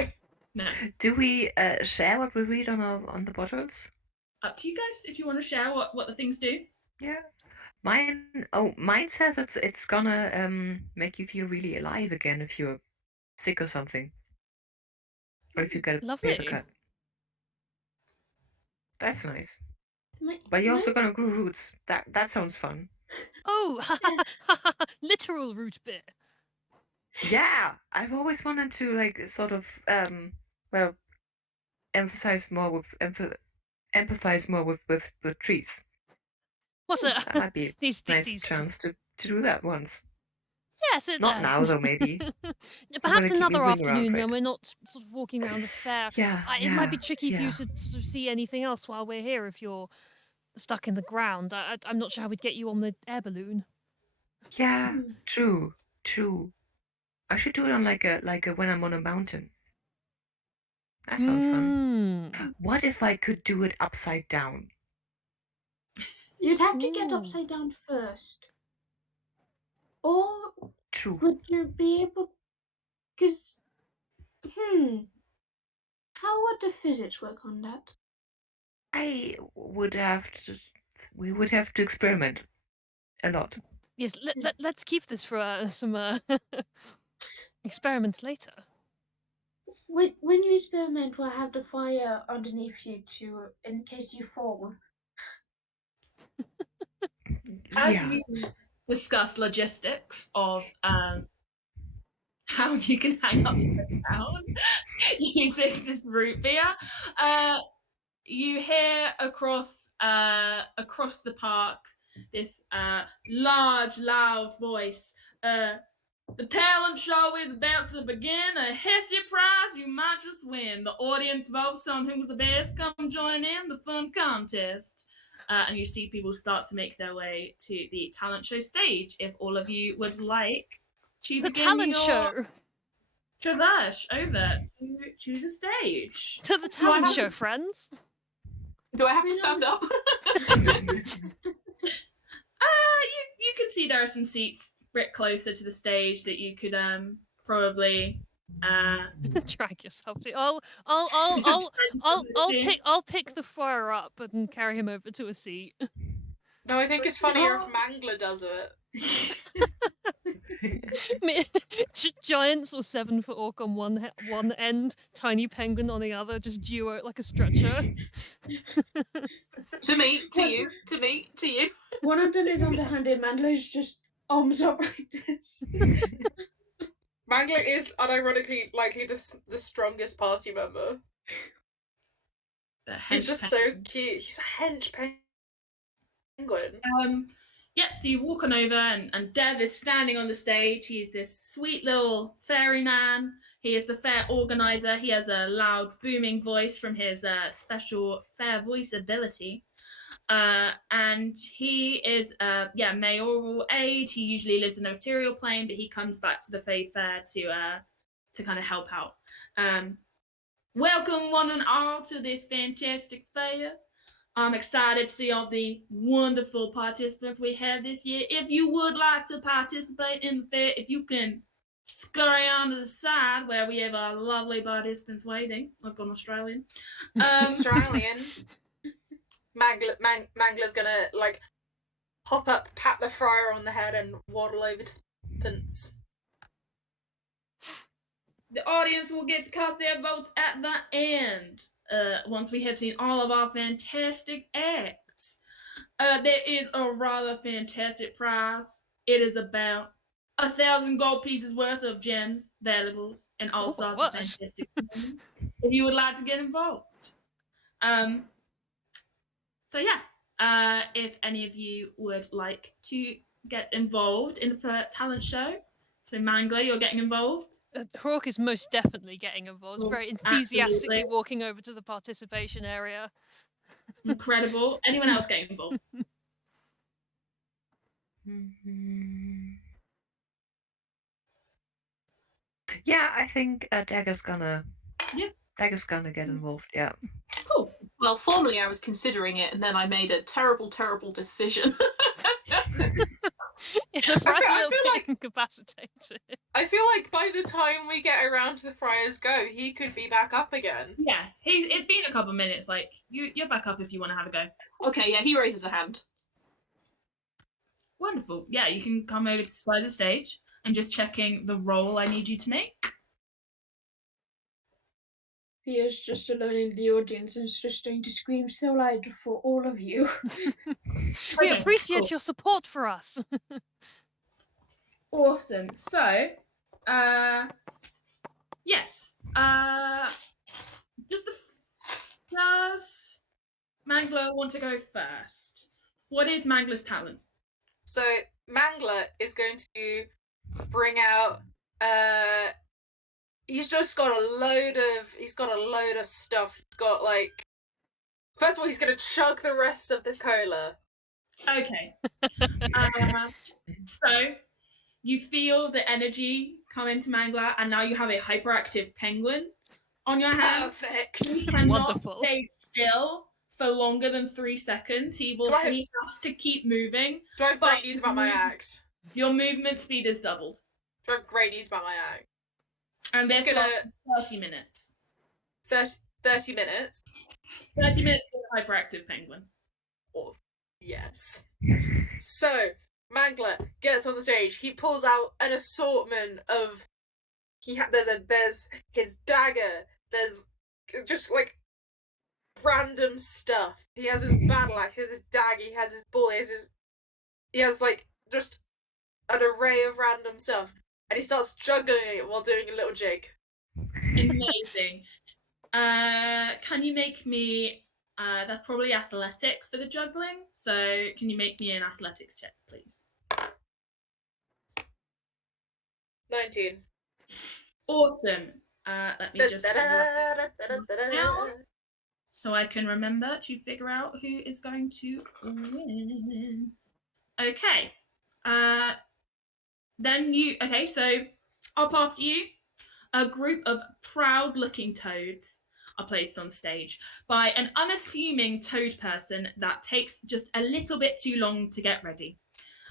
Do we share what we read on the bottles? Up to you guys if you want to share what the things do. Yeah. Mine says it's gonna make you feel really alive again if you're sick or something. Or if you get a paper cut. That's nice. But you're also gonna grow roots. That sounds fun. Oh, literal root beer. Yeah, I've always wanted to sort of empathize more with trees. What that might be a nice chance to do that once. Yes, it Not does. now, though, maybe. Perhaps keep another moving around, afternoon right? when we're not sort of walking around the fair. Yeah, It might be yeah, tricky for you yeah. to sort of see anything else while we're here if you're stuck in the ground. I'm not sure how we'd get you on the air balloon. Yeah, true. I should do it on like a when I'm on a mountain. That sounds fun. What if I could do it upside down? You'd have to get upside down first. Or True. would you be able... Because, how would the physics work on that? We would have to experiment a lot. Yes, let's keep this for some experiments later. When you experiment, we'll have the fire underneath you in case you fall. As you discuss logistics of how you can hang upside down using this root beer, you hear across the park this large, loud voice. The talent show is about to begin. A hefty prize you might just win. The audience votes on who's the best. Come join in the fun contest. And you see people start to make their way to the talent show stage. If all of you would like to The begin talent your show. traverse over to the stage. To the talent show, friends. Do I have to stand up? You can see there are some seats a bit closer to the stage that you could probably drag yourself to. I'll pick the fire up and carry him over to a seat. No, I think it's funnier if Mangler does it. Giants or 7-foot orc on one end, tiny penguin on the other, just duo like a stretcher. To me, to you, to me, to you. One of them is underhanded. Mandler's just arms up like this. Mangler is unironically likely the strongest party member. He's just so cute. He's a hench penguin. Yep, so you walk on over and Dev is standing on the stage. He's this sweet little fairy man. He is the fair organizer. He has a loud booming voice from his special fair voice ability. And he is mayoral aide. He usually lives in the material plane, but he comes back to the Fey Fayre to kind of help out. Welcome one and all to this fantastic fair. I'm excited to see all the wonderful participants we have this year. If you would like to participate in the fair, if you can scurry on to the side where we have our lovely participants waiting. I've gone Australian. Australian. Mangler's gonna like hop up, pat the friar on the head, and waddle over to the participants. The audience will get to cast their votes at the end. Once we have seen all of our fantastic acts. There is a rather fantastic prize. It is about 1,000 gold pieces worth of gems, valuables, and all sorts of fantastic things. If you would like to get involved. If any of you would like to get involved in the talent show, so Mangler, you're getting involved. Hawk is most definitely getting involved. He's very enthusiastically walking over to the participation area. Incredible. Anyone else getting involved? Yeah, I think Dagger's gonna get involved. Yeah. Cool. Well, formally I was considering it, and then I made a terrible, terrible decision. It's a fragile incapacitated. I feel like by the time we get around to the Friar's Go, he could be back up again. Yeah, it's been a couple of minutes. Like you're back up if you want to have a go. Okay, yeah, he raises a hand. Wonderful. Yeah, you can come over to the side of the stage. I'm just checking the roll I need you to make. He is just alone in the audience and is just going to scream so loud for all of you. We appreciate your support for us. Awesome. So, yes. Does Mangler want to go first? What is Mangler's talent? So Mangler is going to bring out. He's just got a load of stuff. He's got like. First of all, he's gonna chug the rest of the cola. Okay. So you feel the energy come into Mangler, and now you have a hyperactive penguin on your hand. Perfect. He cannot Wonderful. stay still for longer than 3 seconds. He has to keep moving. Do I have great news about my act? Your movement speed is doubled. Do I have great news about my act? And this It's gonna- lasts 30 minutes. 30 minutes? 30 minutes for the hyperactive penguin. Awesome. Yes. So, Mangler gets on the stage. He pulls out an assortment of. There's his dagger. There's just like random stuff. He has his battle axe. He has his dagger. He has his bull. He has like just an array of random stuff, and he starts juggling it while doing a little jig. Amazing. Can you make me? That's probably athletics for the juggling. So can you make me an athletics check, please? 19. Awesome. Let me just so I can remember to figure out who is going to win. Okay. So up after you, a group of proud-looking toads are placed on stage by an unassuming toad person that takes just a little bit too long to get ready.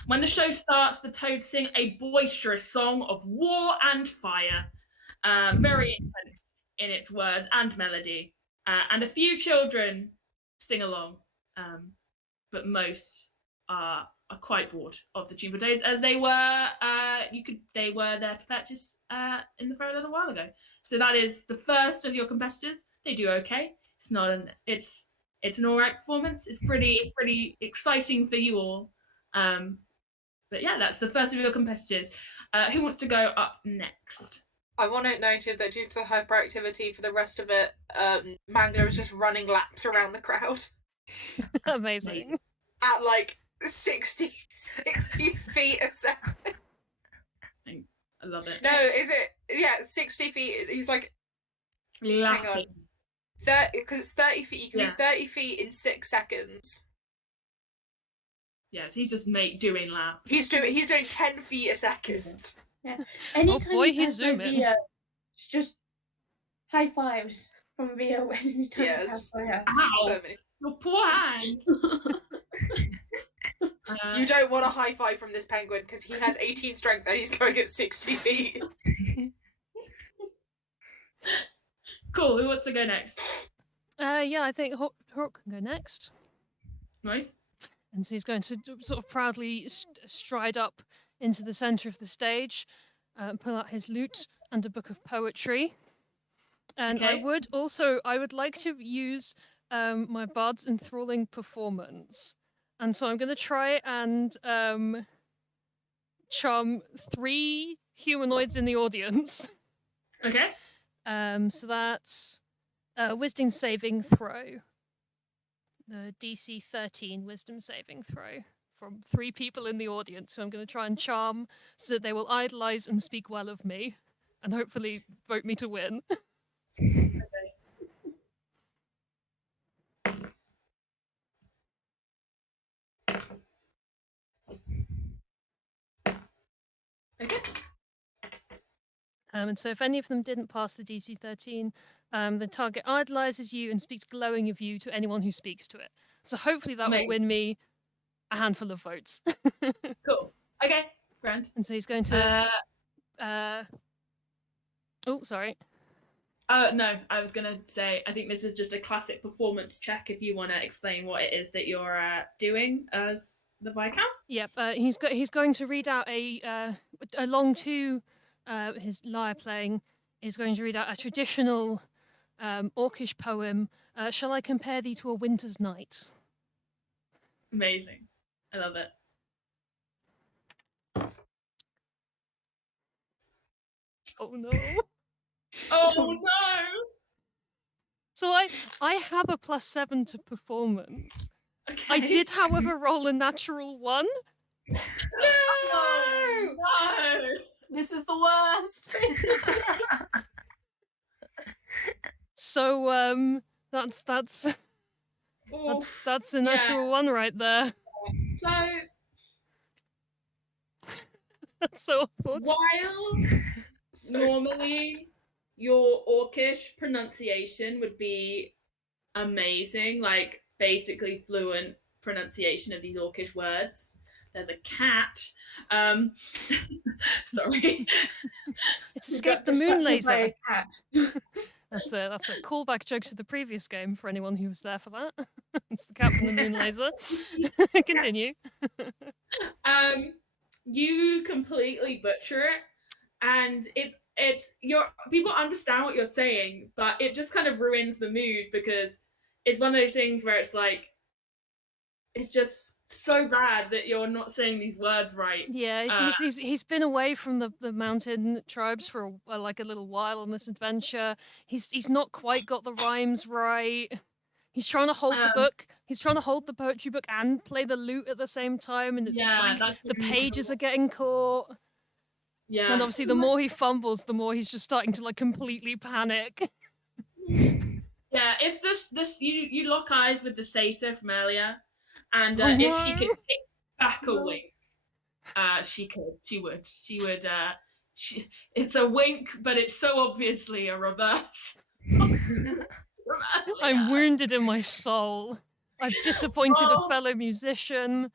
When the show starts, the toads sing a boisterous song of war and fire, very intense in its words and melody, and a few children sing along, but most are quite bored of the tuneful toads, as they were there to purchase in the fair a little while ago. So that is the first of your competitors. They do okay. It's an alright performance. It's pretty exciting for you all. But yeah, that's the first of your competitors. Who wants to go up next? I want it noted that due to the hyperactivity for the rest of it, Mangler is just running laps around the crowd. Amazing. At like 60 feet a second. I love it. No, is it? Yeah, 60 feet. He's like, hang on. Because it's 30 feet. You can be 30 feet in 6 seconds. Yes, he's just doing laps. He's doing 10 feet a second. Yeah. Oh Anytime boy, he he's has zooming. Via, it's just high fives from Via when he Yes. Ow! So many. Your poor hand. You don't want a high five from this penguin because he has 18 strength and he's going at 60 feet. Cool. Who wants to go next? Yeah, I think Hawk can go next. Nice. And so he's going to sort of proudly stride up into the centre of the stage, pull out his lute and a book of poetry. And Okay. I would like to use my bard's enthralling performance. And so I'm going to try and charm 3 humanoids in the audience. Okay. So that's a wisdom saving throw. The DC 13 wisdom saving throw from 3 people in the audience who I'm going to try and charm so that they will idolize and speak well of me and hopefully vote me to win. Okay. And so if any of them didn't pass the DC 13, the target idolizes you and speaks glowing of you to anyone who speaks to it. So hopefully that will win me a handful of votes. Cool. Okay, grand. And so he's going to... Oh, sorry. No, I was going to say, I think this is just a classic performance check if you want to explain what it is that you're doing as the Viscount. Yep, he's going to read out along to his lyre playing, is going to read out a traditional orcish poem, Shall I Compare Thee to a Winter's Night? Amazing. I love it. Oh no. Oh no! So I have a +7 to performance. Okay. I did, however, roll a natural 1. No! No! This is the worst. So that's a natural one right there. So That's so unfortunate. while normally your Orcish pronunciation would be amazing, like basically fluent pronunciation of these Orcish words. There's a cat. Sorry. It's escaped the moon laser. Cat. That's a callback joke to the previous game for anyone who was there for that. It's the cat from the moon laser. Continue. You completely butcher it, and it's your people understand what you're saying, but it just kind of ruins the mood because it's one of those things where it's like it's just so bad that you're not saying these words right. Yeah, he's been away from the mountain tribes for like a little while on this adventure. He's not quite got the rhymes right. He's trying to hold the book. He's trying to hold the poetry book and play the lute at the same time, and it's like the pages are getting caught. Yeah. And obviously, the more he fumbles, the more he's just starting to like completely panic. Yeah, if this you lock eyes with the satyr from earlier, and Oh, if no. she could take back a wink, she would. It's a wink, but it's so obviously a reverse. I'm wounded in my soul. I've disappointed a fellow musician.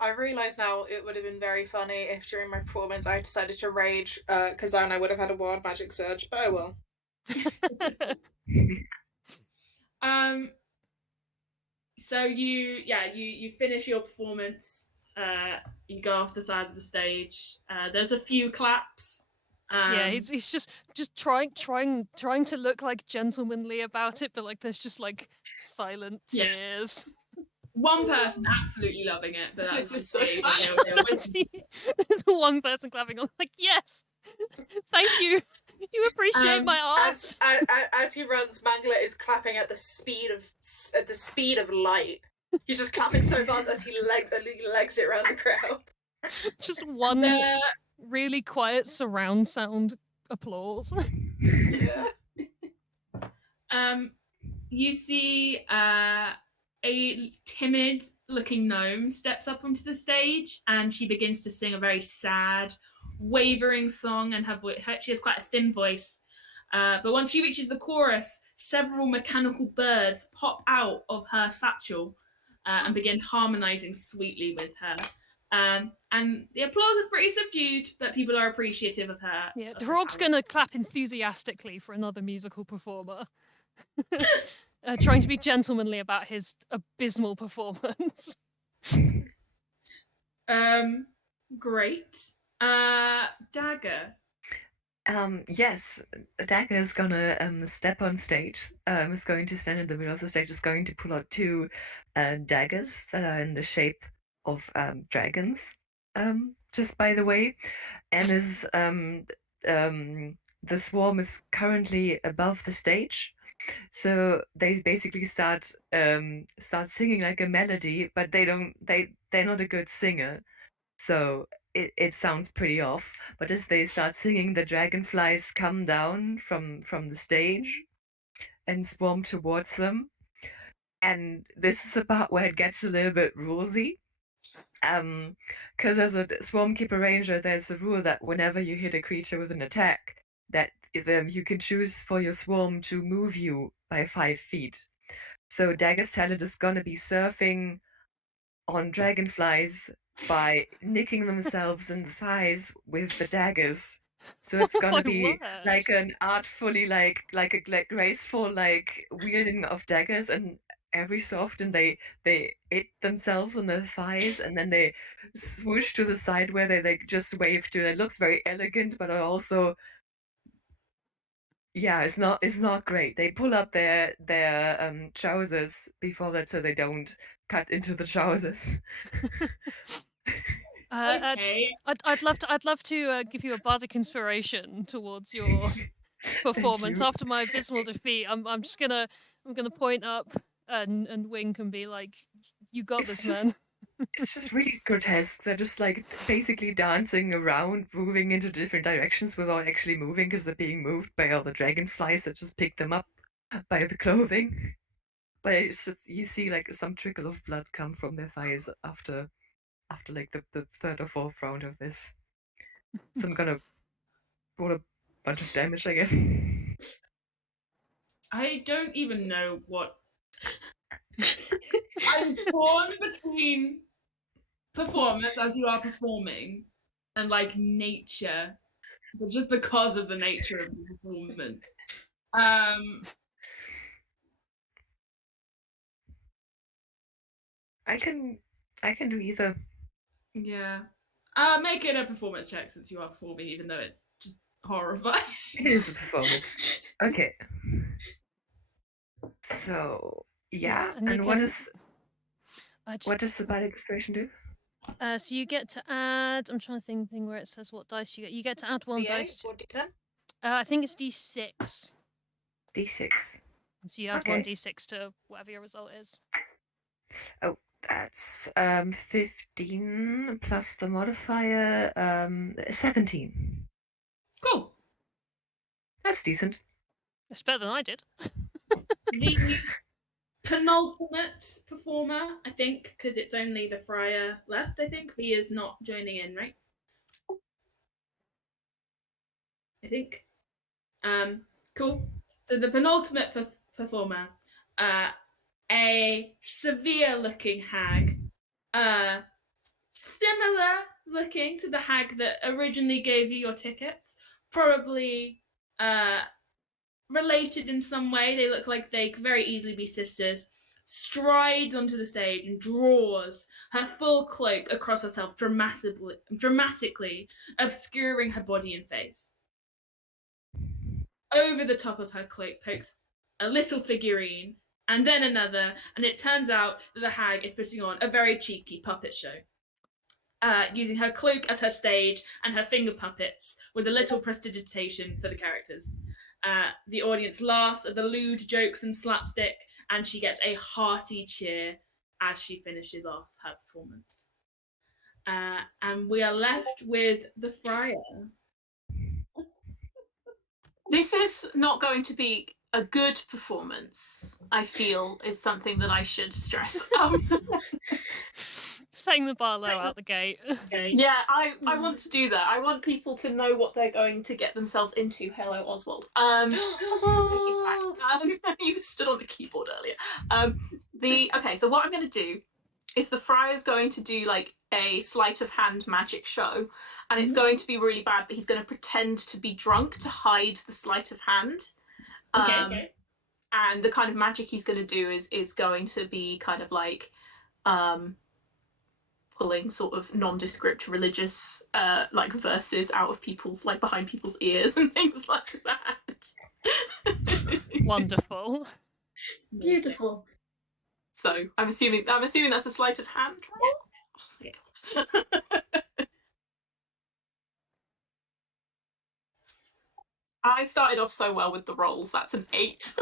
I realise now it would have been very funny if during my performance I decided to rage, because then I would have had a wild magic surge, but oh well. So you finish your performance. You go off the side of the stage. There's a few claps. Yeah, he's just trying to look like gentlemanly about it, but like there's just like silent tears. One person absolutely loving it, but that's This is so There's one person clapping. I'm like, yes, thank you. You appreciate my art. As he runs, Mangler is clapping at the speed of light. He's just clapping so fast as he legs it around the crowd. Just one really quiet surround sound applause. Yeah. You see a timid-looking gnome steps up onto the stage, and she begins to sing a very sad, wavering song, and she has quite a thin voice. But once she reaches the chorus, several mechanical birds pop out of her satchel and begin harmonizing sweetly with her. And the applause is pretty subdued, but people are appreciative of her. Yeah, Rourke's gonna clap enthusiastically for another musical performer. Trying to be gentlemanly about his abysmal performance. Great. Dagger. Yes, Dagger is gonna step on stage. Is going to stand in the middle of the stage. Is going to pull out two daggers that are in the shape of dragons. Just by the way, and is the swarm is currently above the stage. So they basically start singing like a melody, but they're not a good singer. So it sounds pretty off. But as they start singing, the dragonflies come down from the stage and swarm towards them. And this is the part where it gets a little bit rulesy. Because as a swarm keeper ranger, there's a rule that whenever you hit a creature with an attack, that you can choose for your swarm to move you by 5 feet. So Dagger's talent is gonna be surfing on dragonflies by nicking themselves in the thighs with the daggers. So it's gonna be like an artfully, like graceful, like wielding of daggers, and every so often they hit themselves on the thighs, and then they swoosh to the side where they just wave to. It looks very elegant, but also, yeah, it's not great. They pull up their trousers before that, so they don't cut into the trousers. Okay. I'd love to give you a bardic inspiration towards your performance after my abysmal defeat. I'm gonna point up and wink and be like, "You got this, man." It's just really grotesque. They're just like basically dancing around, moving into different directions without actually moving because they're being moved by all the dragonflies that just pick them up by the clothing. But it's just you see like some trickle of blood come from their thighs after like the third or fourth round of this. So I'm gonna roll a bunch of damage, I guess. I don't even know what. I'm torn between performance as you are performing and like nature, but just because of the nature of the performance. I can do either. Yeah. Make it a performance check since you are performing, even though it's just horrifying. It is a performance. Okay. So yeah, and you and what can- is what does the bad inspiration do? So you get to add. I'm trying to think where it says what dice you get. You get to add one D8 dice. or D10? I think it's D6. D6. So you add Okay. one D6 to whatever your result is. Oh, that's 15 plus the modifier 17. Cool. That's decent. It's better than I did. The penultimate performer, I think, because it's only the friar left, I think. He is not joining in, right? I think. Cool. So the penultimate performer, a severe-looking hag, similar looking to the hag that originally gave you your tickets, probably related in some way. They look like they could very easily be sisters. Strides onto the stage and draws her full cloak across herself dramatically obscuring her body and face. Over the top of her cloak pokes a little figurine and then another, and it turns out that the hag is putting on a very cheeky puppet show. Using her cloak as her stage and her finger puppets with a little prestidigitation for the characters. The audience laughs at the lewd jokes and slapstick, and she gets a hearty cheer as she finishes off her performance. And we are left with the friar. This is not going to be a good performance, I feel, is something that I should stress. Setting the bar low out the gate. Yeah, I want to do that. I want people to know what they're going to get themselves into. Hello, Oswald. Oswald! He's back. You stood on the keyboard earlier. Okay, so what I'm going to do is the friar's going to do like a sleight of hand magic show, and it's going to be really bad, but he's going to pretend to be drunk to hide the sleight of hand. Okay. And the kind of magic he's going to do is going to be kind of like pulling sort of nondescript religious like verses out of people's, like behind people's ears and things like that. Wonderful. Beautiful. So I'm assuming that's a sleight of hand roll. Yeah. I started off so well with the rolls. That's an 8.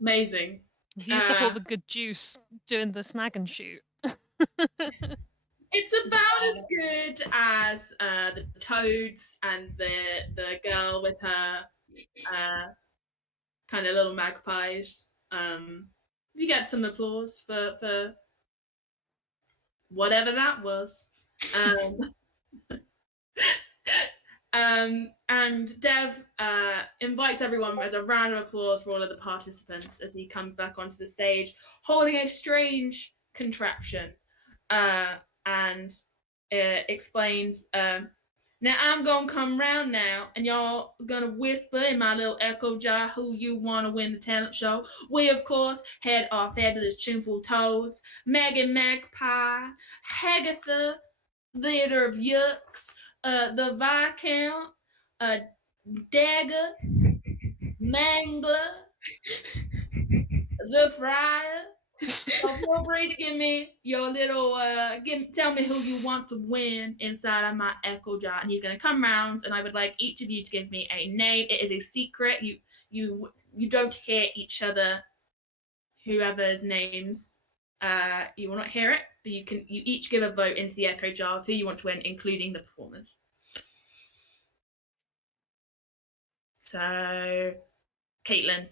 Amazing. You've used up all the good juice doing the snag and shoot. It's about as good as the toads and the girl with her kind of little magpies. You get some applause for whatever that was. And Dev invites everyone with a round of applause for all of the participants as he comes back onto the stage holding a strange contraption and explains, now I'm gonna come round now and y'all gonna whisper in my little echo jar who you want to win the talent show. We of course had our fabulous tuneful toads, Megan Magpie, Hagatha, Theater of Yucks, the Viscount, Dagger, Mangler, the Friar. So feel free to give me your little, tell me who you want to win inside of my echo jar. And he's going to come round, and I would like each of you to give me a name. It is a secret. You don't hear each other, whoever's names You will not hear it, but you each give a vote into the echo jar of who you want to win, including the performers. So, Caitlin,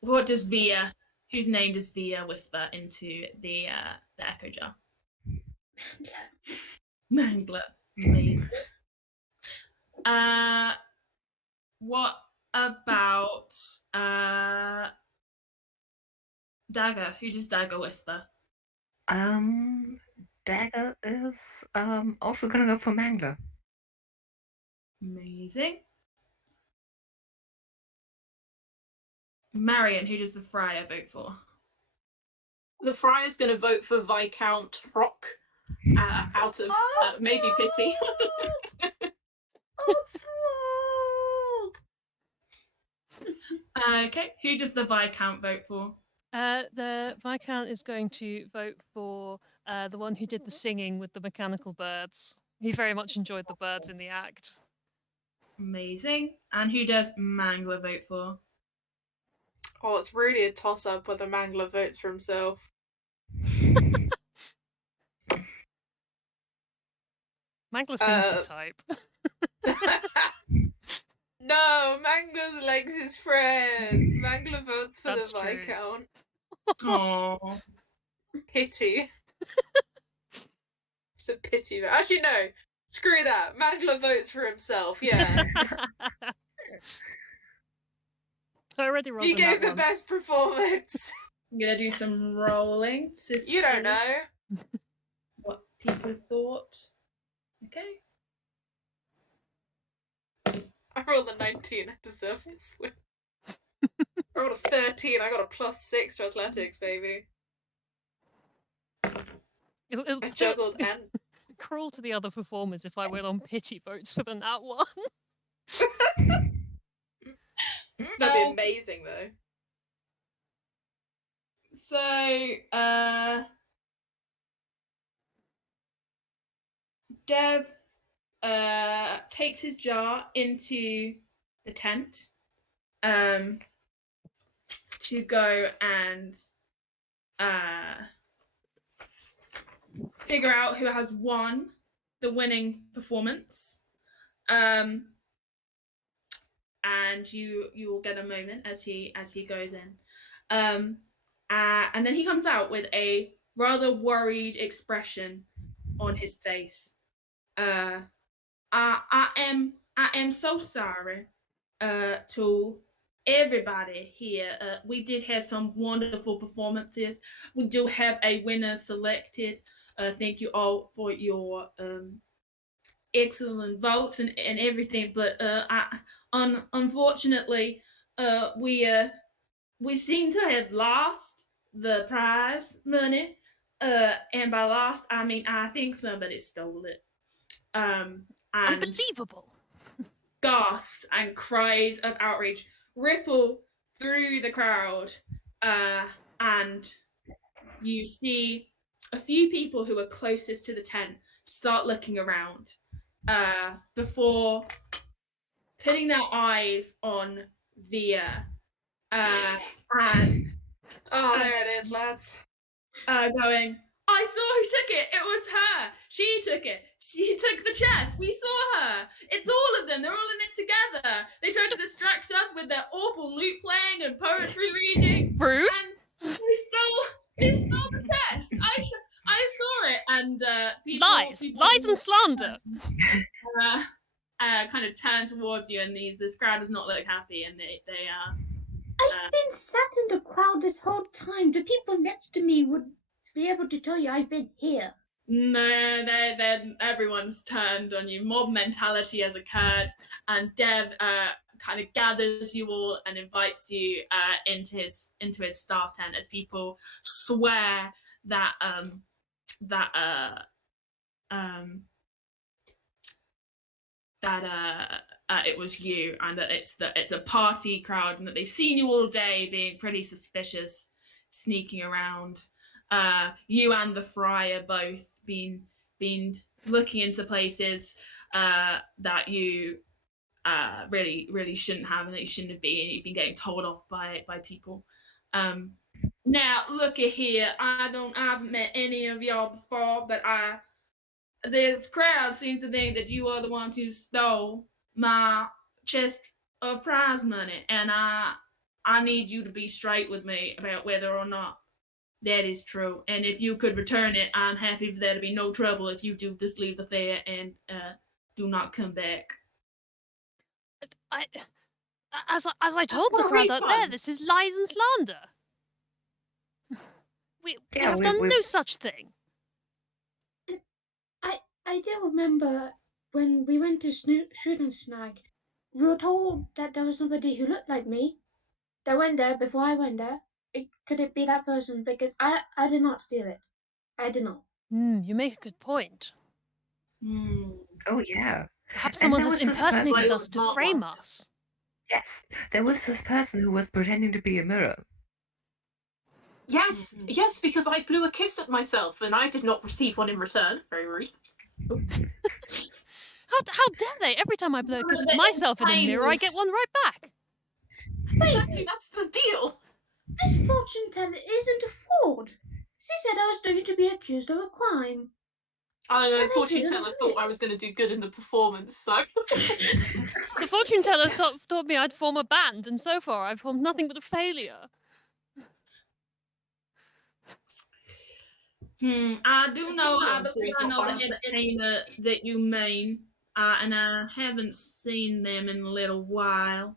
what does Via, whose name does Via whisper into the echo jar? Mangler. Amazing. What about Dagger? Who does Dagger whisper? Dagger is also gonna go for Mangler. Amazing. Marion, who does the Friar vote for? The Friar's going to vote for Viscount Rock out of maybe pity. Okay, who does the Viscount vote for? The Viscount is going to vote for the one who did the singing with the mechanical birds. He very much enjoyed the birds in the act. Amazing. And who does Mangler vote for? Oh, it's really a toss-up whether Mangler votes for himself. Mangler seems the type. No, Mangler likes his friend. Mangler votes for That's the true. Viscount. Oh, Pity. It's a pity. Actually, no. Screw that. Mangler votes for himself. Yeah. I already rolled He on gave that the one. best performance. I'm gonna do some rolling. You don't know. What people thought. Okay. I rolled a 19. I deserve this win. I rolled a 13. I got a +6 to athletics, baby. It'll I juggled and cruel to the other performers if I win on pity votes for the nat one. that'd be amazing though. So, Dev takes his jar into the tent to go and figure out who has won the winning performance. And you will get a moment as he goes in. And then he comes out with a rather worried expression on his face. I am so sorry to everybody here. We did have some wonderful performances. We do have a winner selected. Thank you all for your excellent votes and everything. But unfortunately, we seem to have lost the prize money. And by lost, I mean I think somebody stole it. And Unbelievable. Gasps and cries of outrage ripple through the crowd, and you see a few people who are closest to the tent start looking around before putting their eyes on Via. And there it is, lads. Going, I saw who took it. It was her. She took it. She took the chest. We saw her. It's all of them. They're all in it together. They tried to distract us with their awful lute playing and poetry reading. Rude. And they stole the chest. I saw it. And Lies and slander. Kind of turn towards you, and this crowd does not look happy, and they I've been sat in the crowd this whole time. The people next to me would be able to tell you I've been here. No, everyone's turned on you. Mob mentality has occurred, and Dev kind of gathers you all and invites you into his staff tent as people swear that it was you, and that it's a party crowd, and that they've seen you all day being pretty suspicious, sneaking around. You and the Friar both been looking into places that you really shouldn't have, and that you shouldn't have been. You've been getting told off by people. Now, looky here. I haven't met any of y'all before, but this crowd seems to think that you are the ones who stole my chest of prize money, and I need you to be straight with me about whether or not that is true. And if you could return it, I'm happy for there to be no trouble if you do just leave the fair and do not come back. As I told the crowd out there, this is lies and slander. We have done no such thing. I do remember when we went to Shooting Snag, we were told that there was somebody who looked like me that went there before I went there. Could it be that person? Because I did not steal it. I did not. You make a good point. Oh, yeah. Perhaps And someone there has was this impersonated person- us to frame us. Yes, there was this person who was pretending to be a mirror. Yes, yes, because I blew a kiss at myself and I did not receive one in return. Very rude. How dare they? Every time I blow a kiss at myself in a mirror, I get one right back. Exactly, that's the deal. This fortune teller isn't a fraud. She said I was going to be accused of a crime. I don't know, And I fortune didn't teller do thought I was going to do good in the performance, so... The fortune teller told me I'd form a band, and so far I've formed nothing but a failure. I do know, I Sure, believe it's I not know the bad. entertainer that you mean, and I haven't seen them in a little while.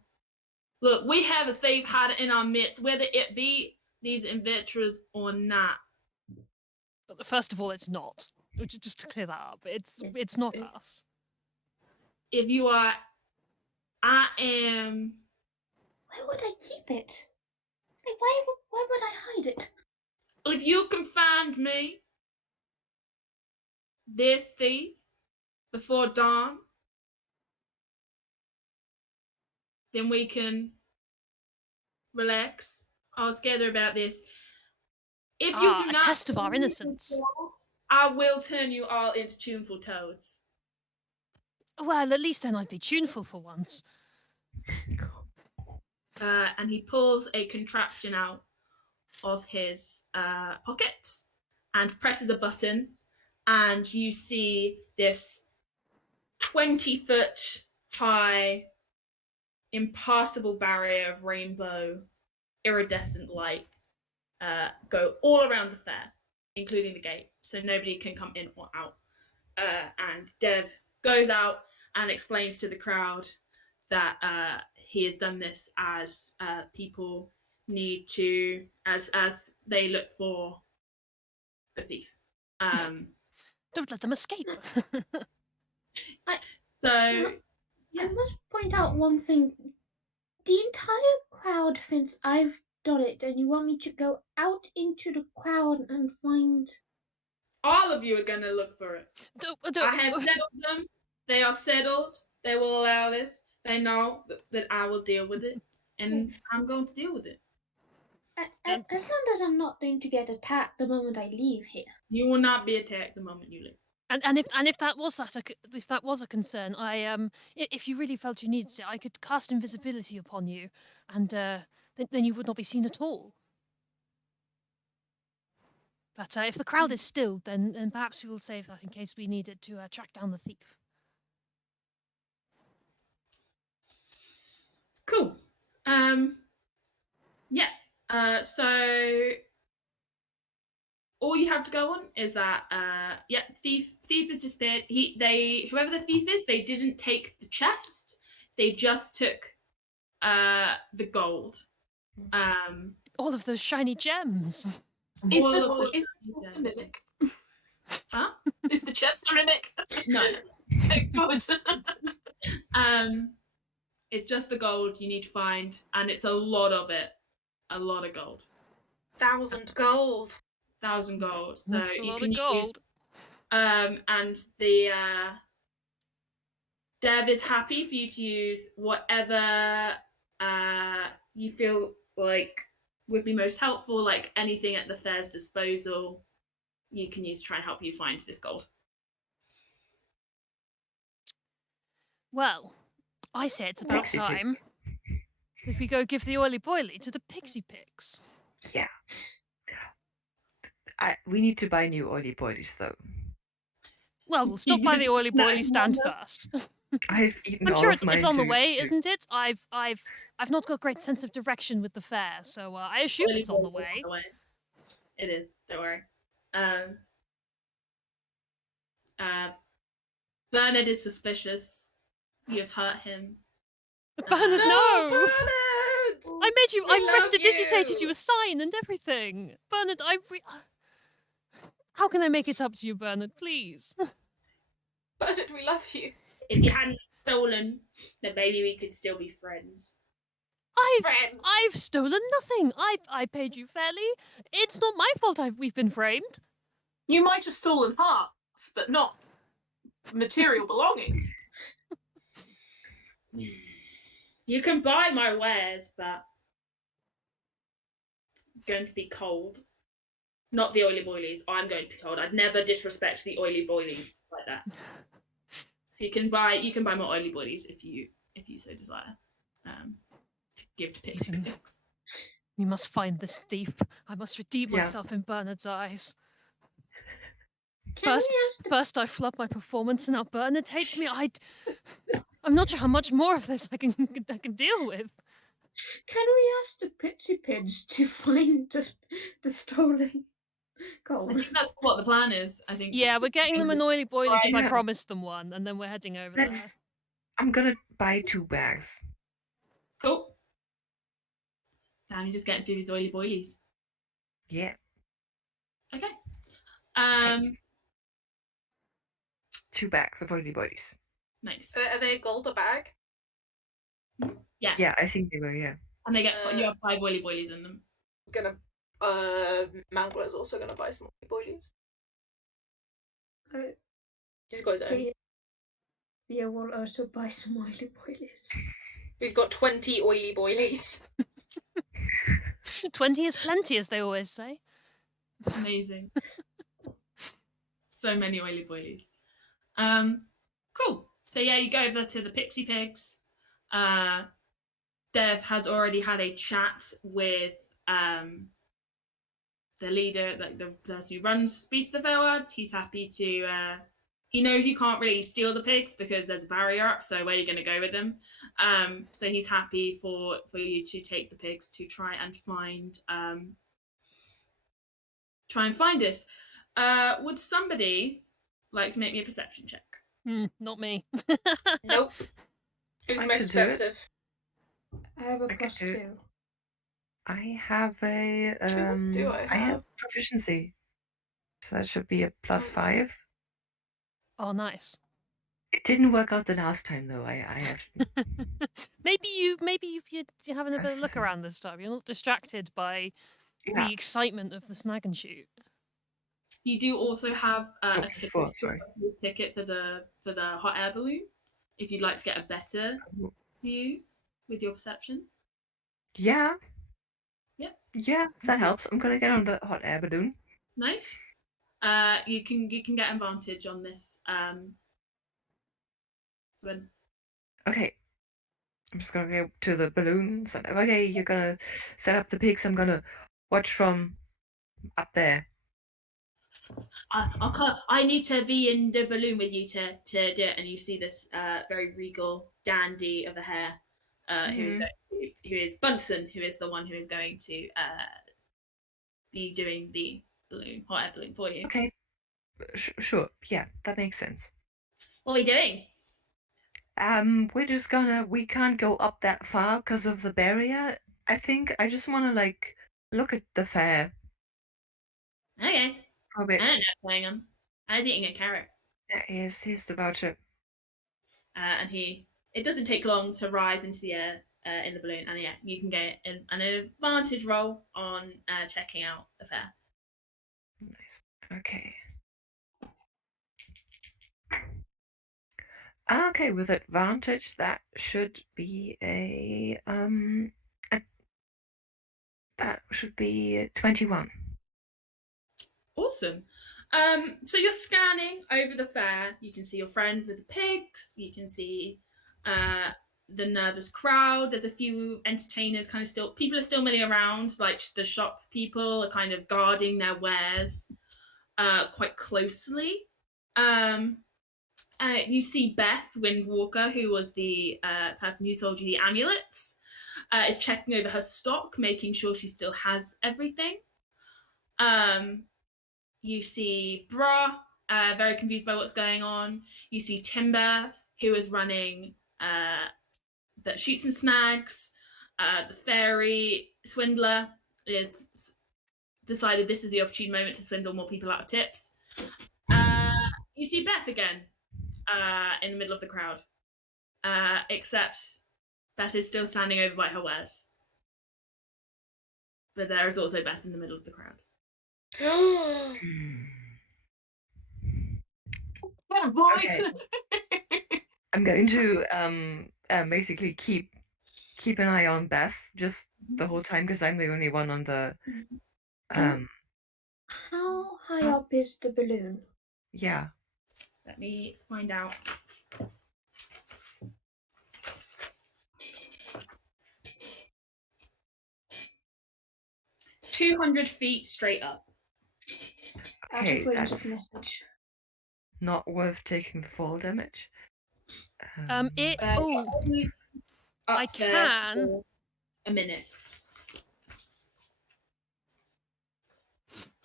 Look, we have a thief hiding in our midst, whether it be these adventurers or not. First of all, it's not. Just to clear that up, it's not us. If you are, I am. Where would I keep it? Like, why would I hide it? If you can find me this thief before dawn, then we can relax all together about this. If you do A not test of our innocence. I will turn you all into tuneful toads. Well, at least then I'd be tuneful for once. And he pulls a contraption out of his pocket and presses a button, and you see this 20-foot high, impassable barrier of rainbow iridescent light go all around the fair, including the gate, so nobody can come in or out. And Dev goes out and explains to the crowd that he has done this as people need to, as they look for the thief. Don't let them escape. I must point out one thing. The entire crowd thinks I've done it, and you want me to go out into the crowd and find... All of you are going to look for it. I have settled them. They are settled. They will allow this. They know that I will deal with it, and I'm going to deal with it. As long as I'm not going to get attacked the moment I leave here. You will not be attacked the moment you leave. And if that was a concern, if you really felt you needed it, I could cast invisibility upon you, and then you would not be seen at all. But if the crowd is still, then perhaps we will save that in case we needed to track down the thief. Cool. Yeah. So all you have to go on is that thief is disappeared. Whoever the thief is, they didn't take the chest. They just took the gold. All of those shiny gems. Is the mimic? Huh? Is the chest a mimic? No. Okay, good. It's just the gold you need to find, and it's a lot of it. A lot of gold. 1,000 gold. 1,000 gold. So That's a you lot can of gold. use. And the Dev is happy for you to use whatever you feel like would be most helpful, like anything at the fair's disposal. You can use to try and help you find this gold. Well, I say it's about Pixie time that we go give the oily boily to the pixie pigs. Yeah. We need to buy new oily boilies though. Well, we'll stop by the oily boily stand first. I've eaten I'm all sure of it's mine on the too. way, isn't it? I've not got a great sense of direction with the fair, so I assume Oily it's on the boily is way. It is. Don't worry. Bernard is suspicious. You have hurt him. Bernard, no! Bernard! I made you. We I love prestidigitated you! you a sign and everything. Bernard, how can I make it up to you, Bernard? Please. Bernard, we love you. If you hadn't stolen, then maybe we could still be friends. I've stolen nothing. I paid you fairly. It's not my fault we've been framed. You might have stolen hearts, but not material belongings. You can buy my wares, but I'm going to be cold. Not the oily boilies. I'm going to be cold. I'd never disrespect the oily boilies like that. So you can buy more oily boilies if you so desire. To give to Pixie Pigs. We must find this thief. I must redeem myself in Bernard's eyes. First I flub my performance, and now Bernard hates me. I'm not sure how much more of this I can deal with. Can we ask the Pixie Pigs to find the stolen gold? I think that's what the plan is. I think. Yeah, we're getting them an oily boily because I Yeah. promised them one, and then we're heading over there. I'm gonna buy 2 bags. Cool. Now you're just getting through these oily boilies. Yeah. Okay. 2 bags of oily boilies. Nice. Are they gold a bag? Yeah. Yeah, I think they were. Yeah. And they get you have 5 oily boilies in them. Mangler's also gonna buy some oily boilies. He's got his own. Yeah, we'll also buy some oily boilies. We've got 20 oily boilies. 20 is plenty, as they always say. Amazing. So many oily boilies. Cool. So yeah, you go over to the Pixie Pigs. Dev has already had a chat with the leader, like the person who runs Beast of the Fairworld. He's happy to. He knows you can't really steal the pigs because there's a barrier up. So where are you going to go with them? So he's happy for you to take the pigs to try and find this. Would somebody like to make me a perception check? Not me. Nope. Who's the most perceptive? I have a +2. I have a do I have proficiency, so that should be a +5. Oh, nice. It didn't work out the last time though. I have. Maybe you're having a bit of a look around this time. You're not distracted by the excitement of the snag and shoot. You do also have a +4, ticket for the hot air balloon, if you'd like to get a better view with your perception. Yeah. Yep. Yeah, that helps. I'm gonna get on the hot air balloon. Nice. You can get advantage on this. Okay. I'm just gonna go to the balloons. And, okay, you're gonna set up the pigs. I'm gonna watch from up there. I need to be in the balloon with you to do it. And you see this very regal dandy of a hair who is Bunsen, who is the one who is going to be doing the hot air balloon for you. Okay. Sure. Yeah, that makes sense. What are we doing? We can't go up that far because of the barrier. I think I just want to look at the fair. Okay. A bit. I don't know what's going on. I was eating a carrot. Yeah, here's the voucher. And it doesn't take long to rise into the air in the balloon, and yeah, you can get an advantage roll on checking out the fair. Nice. Okay. Okay, with advantage, that should be that should be 21. Awesome. So you're scanning over the fair. You can see your friends with the pigs. You can see the nervous crowd. There's a few entertainers people are still milling around, like the shop people are kind of guarding their wares quite closely. You see Beth Windwalker, who was the person who sold you the amulets, is checking over her stock, making sure she still has everything. You see Bra, very confused by what's going on. You see Timber, who is running the Shoots and Snags. The fairy swindler is decided this is the opportune moment to swindle more people out of tips. You see Beth again in the middle of the crowd, except Beth is still standing over by her wares. But there is also Beth in the middle of the crowd. Okay. I'm going to basically keep an eye on Beth just the whole time because I'm the only one on the. How high up is the balloon? Yeah. Let me find out. "200 feet straight up." Okay, Out of range that's of message. not worth taking the fall damage. I can. For a minute.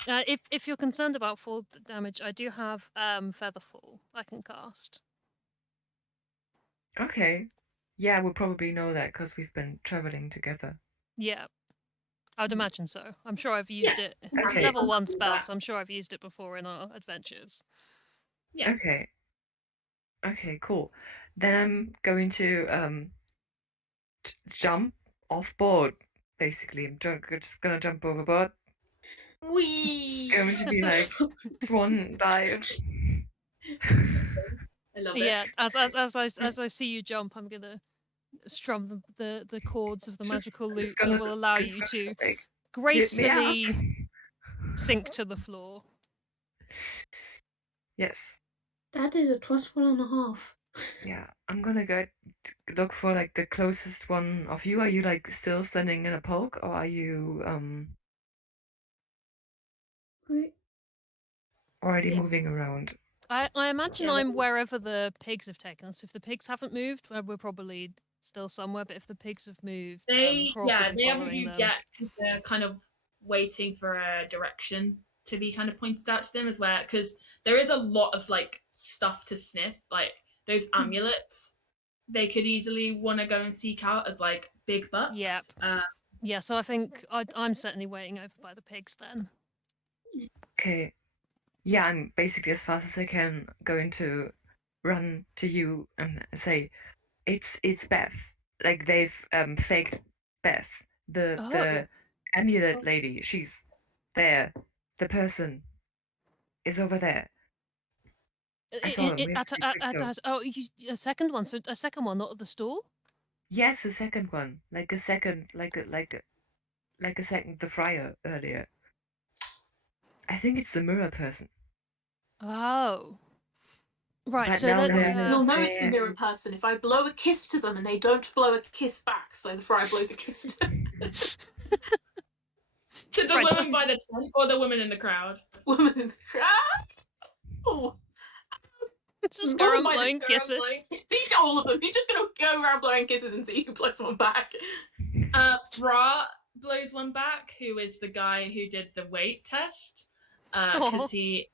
If you're concerned about fall damage, I do have Featherfall I can cast. Okay. Yeah, we'll probably know that because we've been traveling together. Yeah, I would imagine so. I'm sure I've used it. It's a Okay. level 1 spell, so I'm sure I've used it before in our adventures. Yeah. Okay. Okay, cool. Then I'm going to jump off board. Basically, I'm just gonna jump overboard. Whee! Going to be like swan dive. I love Yeah, it. as I see you jump, I'm gonna strum the chords of the magical lute that gonna will allow just you gonna, to like, gracefully sink to the floor. Yes. That is a +1.5. Yeah, I'm gonna go look for like the closest one of you. Are you like still standing in a poke, or are you already moving around? I imagine I'm wherever the pigs have taken us. If the pigs haven't moved, we're probably still somewhere. But if the pigs have moved, They Hrock will be haven't following moved them. yet because they're kind of waiting for a direction to be kind of pointed out to them as well, because there is a lot of like stuff to sniff, like those amulets. They could easily want to go and seek out as like big bucks. Yep. Yeah, so I think I'm certainly waiting over by the pigs then. Okay. Yeah, I'm basically as fast as I can going to run to you and say, it's Beth. Like they've faked Beth, the amulet lady. She's there. The person is over there. I saw them. We have to be quick, though. A second one. So a second one, not at the stall. Yes, a second one, like a second, like a second. The friar earlier. I think it's the mirror person. Oh. Right, But so now let's. You'll know it's the mirror person if I blow a kiss to them and they don't blow a kiss back, so the friar blows a kiss to To the woman by the tent or the woman in the crowd? Woman in the crowd? Oh. Just go around blowing kisses. He's all of them. He's just going to go around blowing kisses and see who blows one back. Bra blows one back, who is the guy who did the weight test, because he's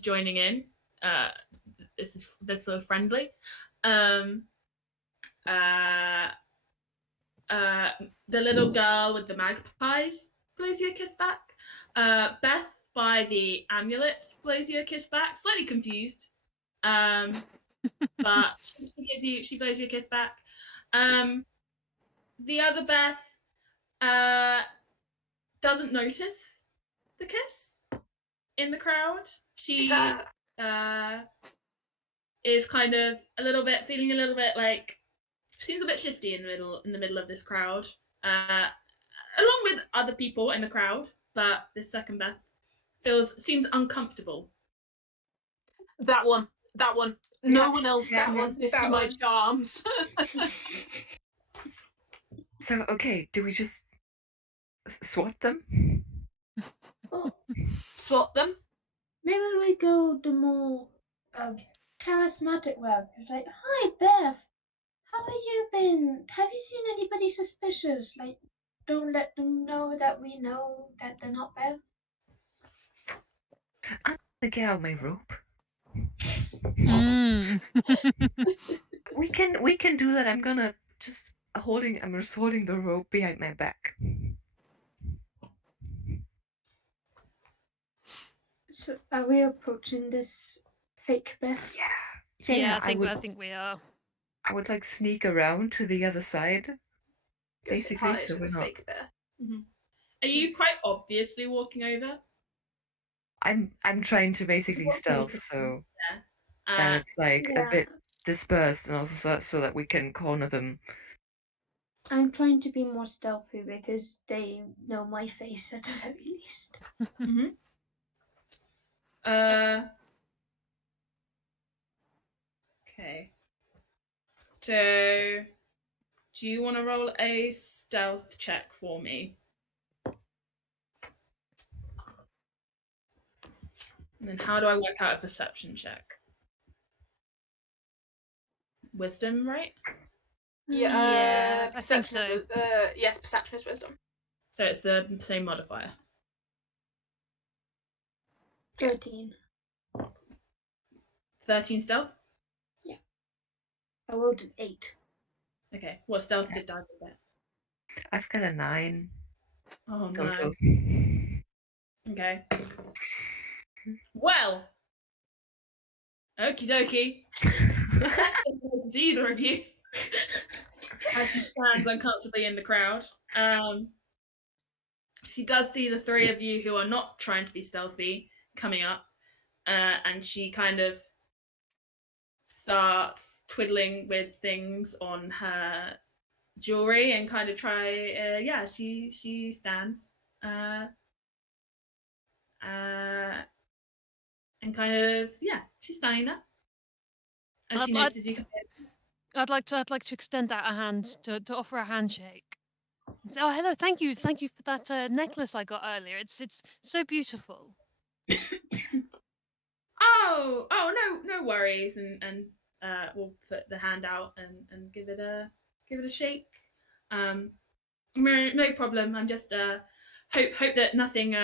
joining in. This was friendly. The little girl with the magpies blows you a kiss back. Beth by the amulets blows you a kiss back. Slightly confused, but she blows you a kiss back. The other Beth doesn't notice the kiss in the crowd. She is kind of feeling a little bit like, seems a bit shifty in the middle of this crowd, along with other people in the crowd. But this second Beth seems uncomfortable. That one. That one. No Yeah, one else that one, resists that my one. charms. So, okay, do we just swat them? Well, Swat them. maybe we go the more charismatic route. It's like, hi, Beth. How have you been? Have you seen anybody suspicious? Like, don't let them know that we know that they're not Bev. I'm gonna get out my rope. Mm. We can do that. I'm just holding the rope behind my back. So, are we approaching this fake Beth? Yeah, I would think we are. I would like sneak around to the other side. Go say Basically, hi so to we're the not. fake bear. Are you quite obviously walking over? I'm trying to basically stealth, so that it's like a bit dispersed, and also so that we can corner them. I'm trying to be more stealthy because they know my face at the very least. Okay. So, do you want to roll a stealth check for me? And then how do I work out a perception check? Wisdom, right? Yeah, I think perception so. is yes, perception is wisdom. So it's the same modifier. 13. 13 stealth? Yeah. I rolled an 8. Okay. What stealth did Dad get? I've got a 9. Oh no. Total. Okay. Well. Okie dokie. It's either of you. As she stands uncomfortably in the crowd. She does see the three of you who are not trying to be stealthy coming up. And she kind of starts twiddling with things on her jewelry and kind of she stands and kind of she's standing there and she notices you. I'd like to extend out a hand to offer a handshake. And say, oh, hello, thank you for that necklace I got earlier. It's so beautiful. Oh, no worries, and we'll put the hand out and give it a shake. No problem. I'm just hope that nothing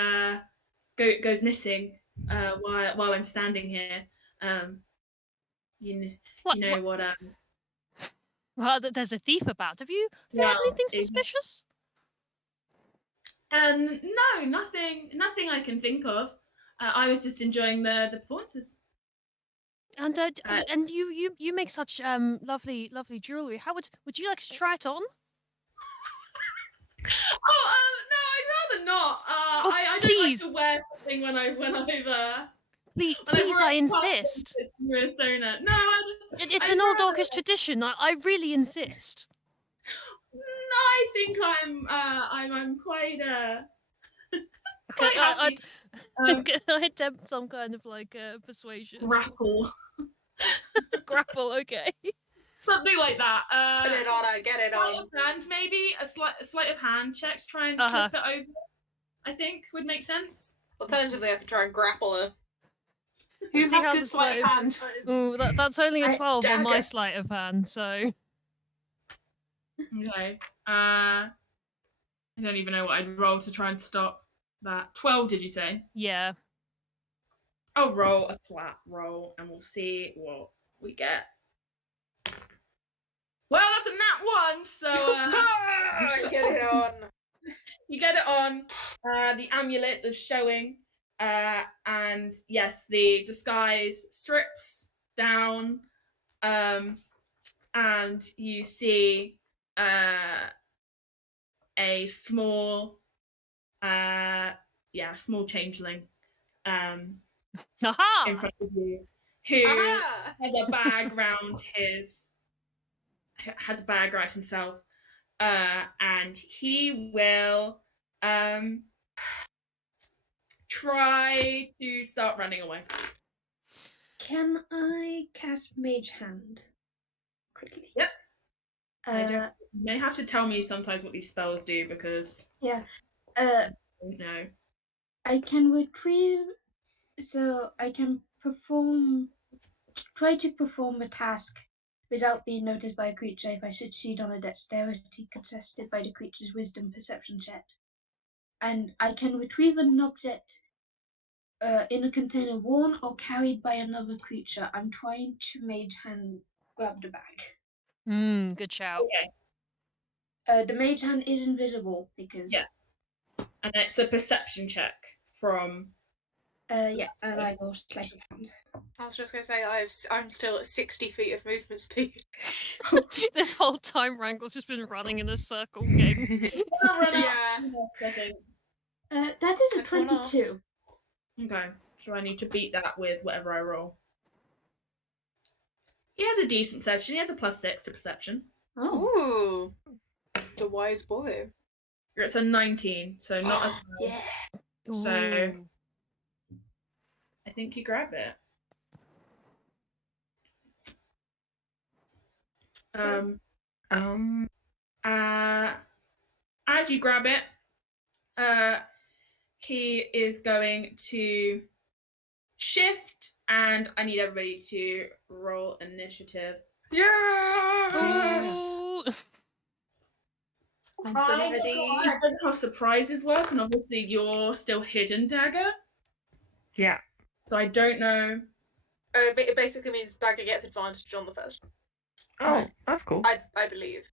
goes missing while I'm standing here. You know what? Well, there's a thief about. Have you had anything suspicious? No, nothing I can think of. I was just enjoying the performances. And you make such lovely jewelry. How would you like to try it on? No, I'd rather not. I don't like to wear something when I've Please, I insist. No, it's an old Orcish tradition. I really insist. No, I think I'm quite quite happy. Can I attempt some kind of like persuasion? Grapple. Grapple, okay. Something like that. Put it on her, get it on. Sleight of hand, maybe a sleight of hand checks. Try and slip it over. I think would make sense. Alternatively, I could try and grapple her. Who has good sleight of hand? Ooh, that's only a 12 on my sleight of hand, so. Okay. I don't even know what I'd roll to try and stop that. 12, did you say? Yeah. I'll roll a flat roll and we'll see what we get. Well, that's a nat 1, so get it on. You get it on. The amulet is showing, and yes, the disguise strips down, and you see a small, small changeling in front of you, who has a bag round himself, and he will try to start running away. Can I cast Mage Hand quickly? Yep. You may have to tell me sometimes what these spells do because Yeah. I don't know. I can retrieve, so I can try to perform a task without being noticed by a creature if I succeed on a dexterity contested by the creature's wisdom perception check. And I can retrieve an object in a container worn or carried by another creature. I'm trying to Mage Hand grab the bag. Good shout. Okay. The Mage Hand is invisible because... Yeah. And it's a perception check from... yeah, and I go sleight of hand. I was just going to say, I'm still at 60 feet of movement speed. This whole time, Wrangle's just been running in a circle game. Yeah. That is a 22. Okay, so I need to beat that with whatever I roll. He has a decent perception. He has a +6 to perception. Oh. Ooh. The wise boy. It's a 19, so not as high. Yeah. So I think you grab it. As you grab it, he is going to shift, and I need everybody to roll initiative. Yes! I'm so ready. I don't know how surprises work, and obviously you're still hidden, Dagger. Yeah. So I don't know. It basically means Dagger gets advantage on the first. Oh, that's cool. I believe.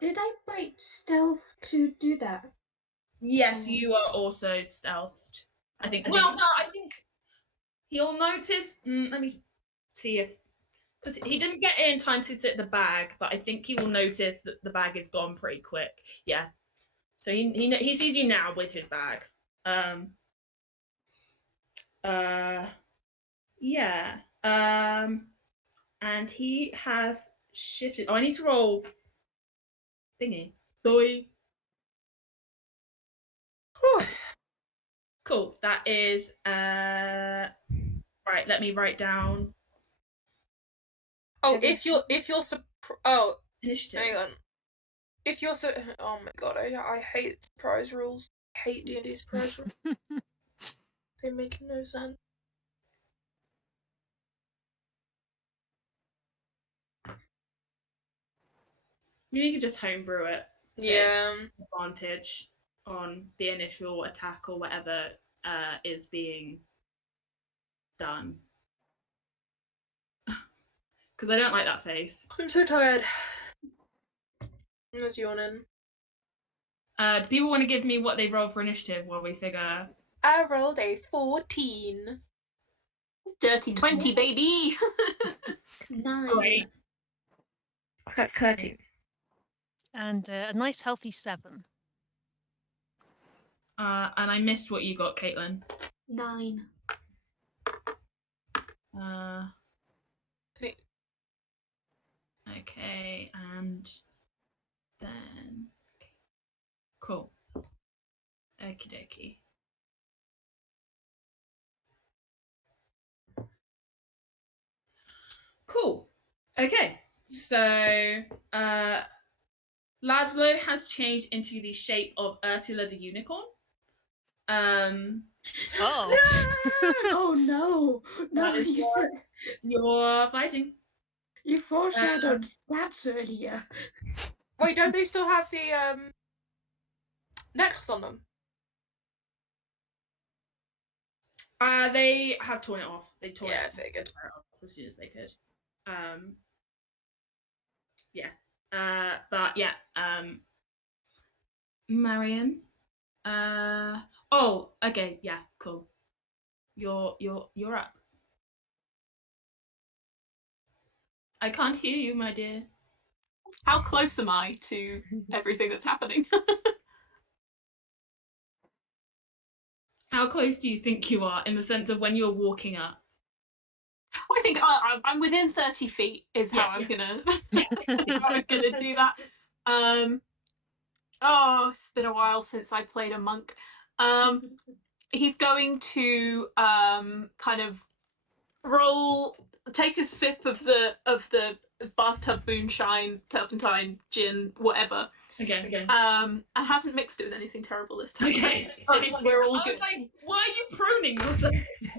Did I bite stealth to do that? Yes, you are also stealthed. I think. Well, no, I think he'll notice. Let me see if, because he didn't get in time to sit the bag, but I think he will notice that the bag is gone pretty quick. Yeah. So he sees you now with his bag. Yeah. And he has shifted. Oh, I need to roll thingy. Doi. Cool. That is right. Let me write down. Oh, if you're initiative. Hang on. If you're oh my god, I hate surprise rules. I hate D&D surprise rules. They make no sense. You can just homebrew it. Yeah. Advantage on the initial attack or whatever is being done. Because I don't like that face. I'm so tired. I was yawning. Do people want to give me what they rolled for initiative while we figure? I rolled a 14. Dirty 20, baby. 9. Great. I got 13. And a nice healthy 7. And I missed what you got, Caitlin. 9. Okay, and then cool. Okie dokie. Cool. Okay, so Laszlo has changed into the shape of Ursula the unicorn. Oh. Oh no! No, you said you're fighting. You foreshadowed stats earlier. Wait, don't they still have the necklace on them? They have torn it off. They tore it it off. Figured. As soon as they could. Yeah. But yeah. Marion. Oh, okay. Yeah. Cool. You're up. I can't hear you, my dear. How close am I to everything that's happening? How close do you think you are in the sense of when you're walking up? I think I'm within 30 feet is how I'm gonna do that. Oh, it's been a while since I played a monk. He's going to kind of roll take a sip of the bathtub moonshine, turpentine, gin, whatever. Okay. And hasn't mixed it with anything terrible this time. Okay. We're all I good. was like, why are you pruning yourself?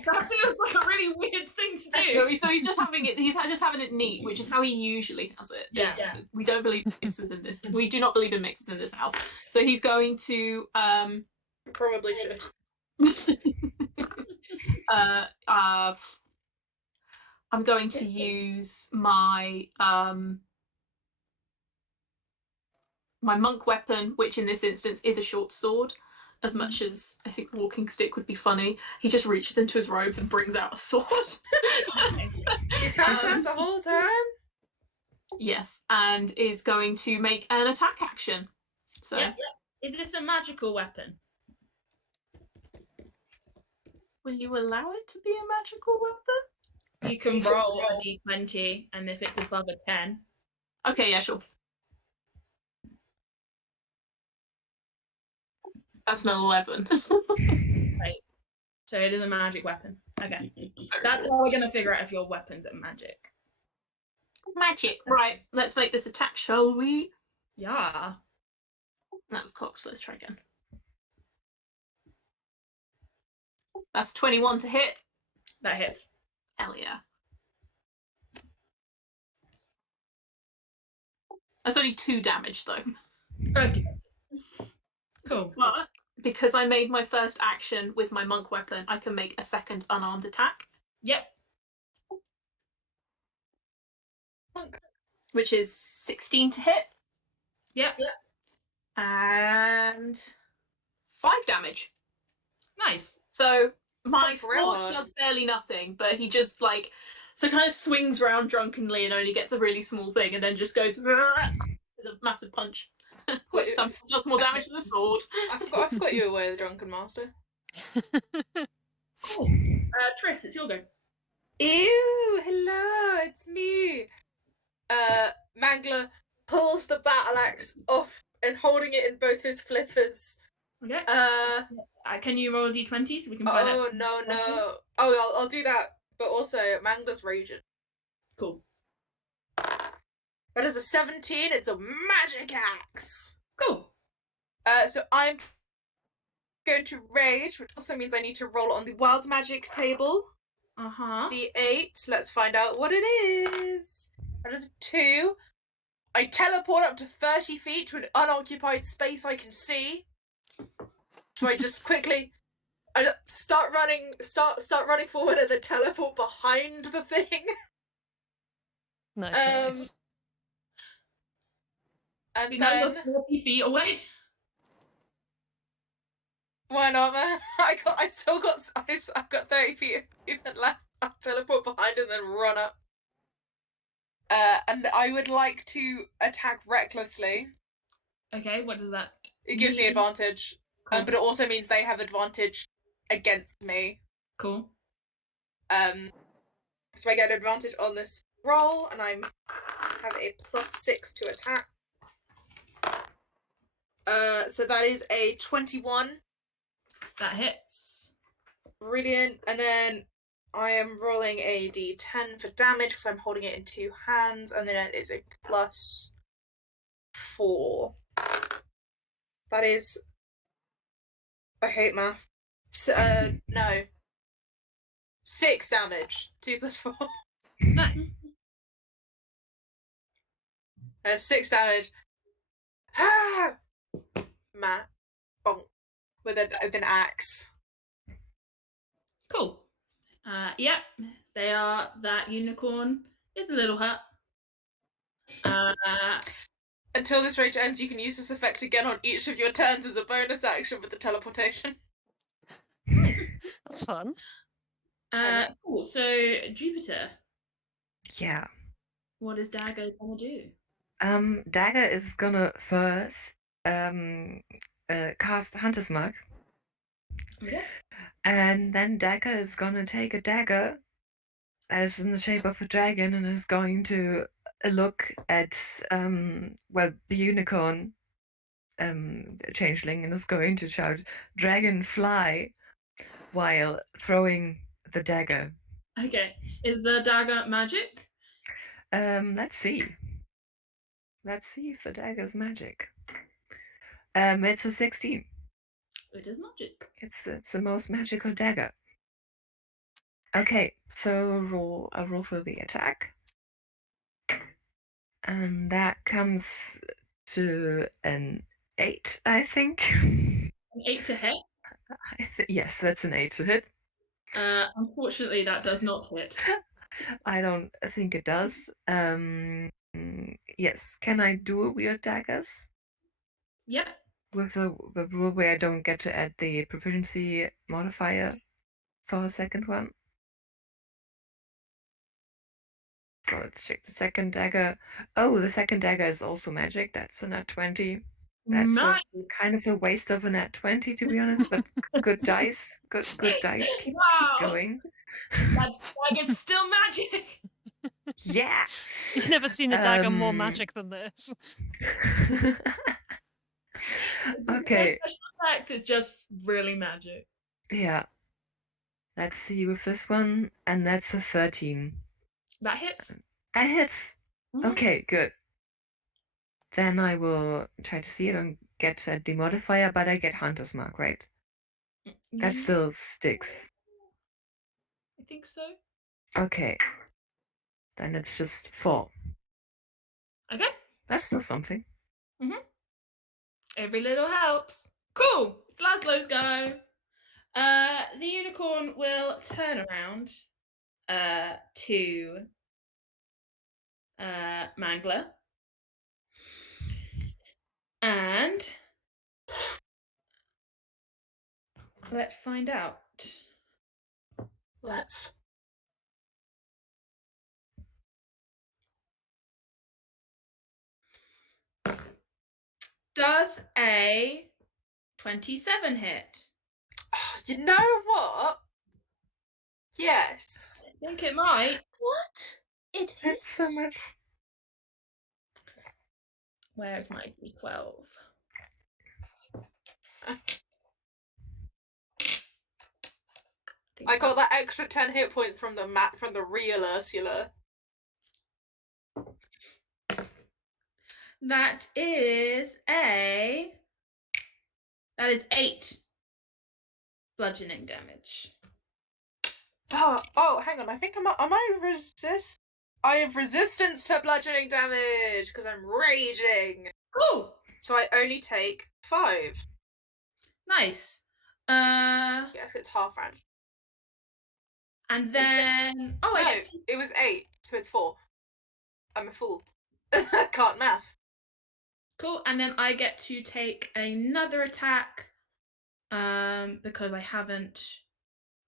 That feels like a really weird thing to do. So he's just having it. He's just having it neat, which is how he usually has it. Yeah. We don't believe in mixes in this. We do not believe in mixes in this house. So he's going to Probably should. I'm going to use my my monk weapon, which in this instance is a short sword. As much as I think the walking stick would be funny, he just reaches into his robes and brings out a sword. He's had that the whole time? Yes, and is going to make an attack action. So, Yeah. Is this a magical weapon? will you allow it to be a magical weapon? You can roll a d20, and if it's above a 10. Okay, yeah, sure. That's an 11. Right. So it is a magic weapon. Okay. That's how we're going to figure out if your weapons are magic. Magic. Right, let's make this attack, shall we? Yeah. That was cocked, let's try again. That's 21 to hit. That hits. Hell yeah. That's only 2 damage, though. Okay. Cool. But because I made my first action with my monk weapon, I can make a second unarmed attack. Yep. Which is 16 to hit. Yep. And 5 damage. Nice. So my That's real sword hard. does barely nothing, but he just like kind of swings around drunkenly and only gets a really small thing, and then just goes. There's a massive punch, which does more damage than the sword. I forgot you were the drunken master. Cool. Triss, it's your go. Ew, hello, it's me. Mangler pulls the battle axe off and holding it in both his flippers. Okay. Can you roll a d20 so we can find out? Oh, no. Oh, I'll do that. But also, Mangler's raging. Cool. That is a 17. It's a magic axe. Cool. So I'm going to rage, which also means I need to roll on the wild magic table. D8. Let's find out what it is. That is a 2. I teleport up to 30 feet to an unoccupied space I can see. So I just quickly start running forward and then teleport behind the thing. Nice. And now then you're 40 feet away. Why not, man? I've got 30 feet of movement left. I'll teleport behind and then run up. And I would like to attack recklessly. Okay, what does that It gives me mean? advantage. Cool. But it also means they have advantage against me. Cool. So I get advantage on this roll, and I have a +6 to attack. So that is a 21. That hits. Brilliant. And then I am rolling a d10 for damage because I'm holding it in 2 hands, and then it is a +4. That is... I hate math. So, no. 6 damage. 2 + 4. Nice. 6 damage. Matt. Bonk. With an axe. Cool. Yep, they are. That unicorn is a little hurt. Until this rage ends, you can use this effect again on each of your turns as a bonus action with the teleportation. That's fun. Cool. So Jupiter, Yeah. what is Dagger gonna do? Dagger is gonna first cast Hunter's Mark. Okay. And then Dagger is gonna take a dagger as in the shape of a dragon and is going to look at the unicorn changeling and is going to shout "Dragon fly" while throwing the dagger. Okay. Is the dagger magic? Let's see. Let's see if the dagger's magic. It's a 16. It is magic. It's the most magical dagger. Okay, so I roll for the attack. And that comes to an 8, I think. An 8 to hit? Yes, that's an 8 to hit. Unfortunately, that does not hit. I don't think it does. Yes, can I dual wield daggers? Yeah. With the rule where I don't get to add the proficiency modifier for a second one. So let's check the second dagger. Oh, the second dagger is also magic. That's a nat 20. That's kind of a waste of a nat 20, to be honest, but good dice. Good dice. Keep going. That dagger's still magic. Yeah. You've never seen a dagger more magic than this. Okay. Special effect is just really magic. Yeah. Let's see with this one, and that's a 13. That hits. That hits. Okay, good. Then I will try to see it and get the modifier, but I get Hunter's Mark, right? That still sticks. I think so. Okay. Then it's just 4. Okay. That's still something. Every little helps. Cool. It's Laszlo's go. The unicorn will turn around to Mangler. And let's find out. Let's. Does a 27 hit? You know what? Yes. I think it might. What? It hits? So much. Where's my D12? I got that extra 10 hit points from the real Ursula. That is 8 bludgeoning damage. Oh, hang on. I think am I resist? I have resistance to bludgeoning damage because I'm raging. Cool. So I only take 5. Nice. Yes, it's half round. And then it was 8, so it's 4. I'm a fool. Can't math. Cool. And then I get to take another attack because I haven't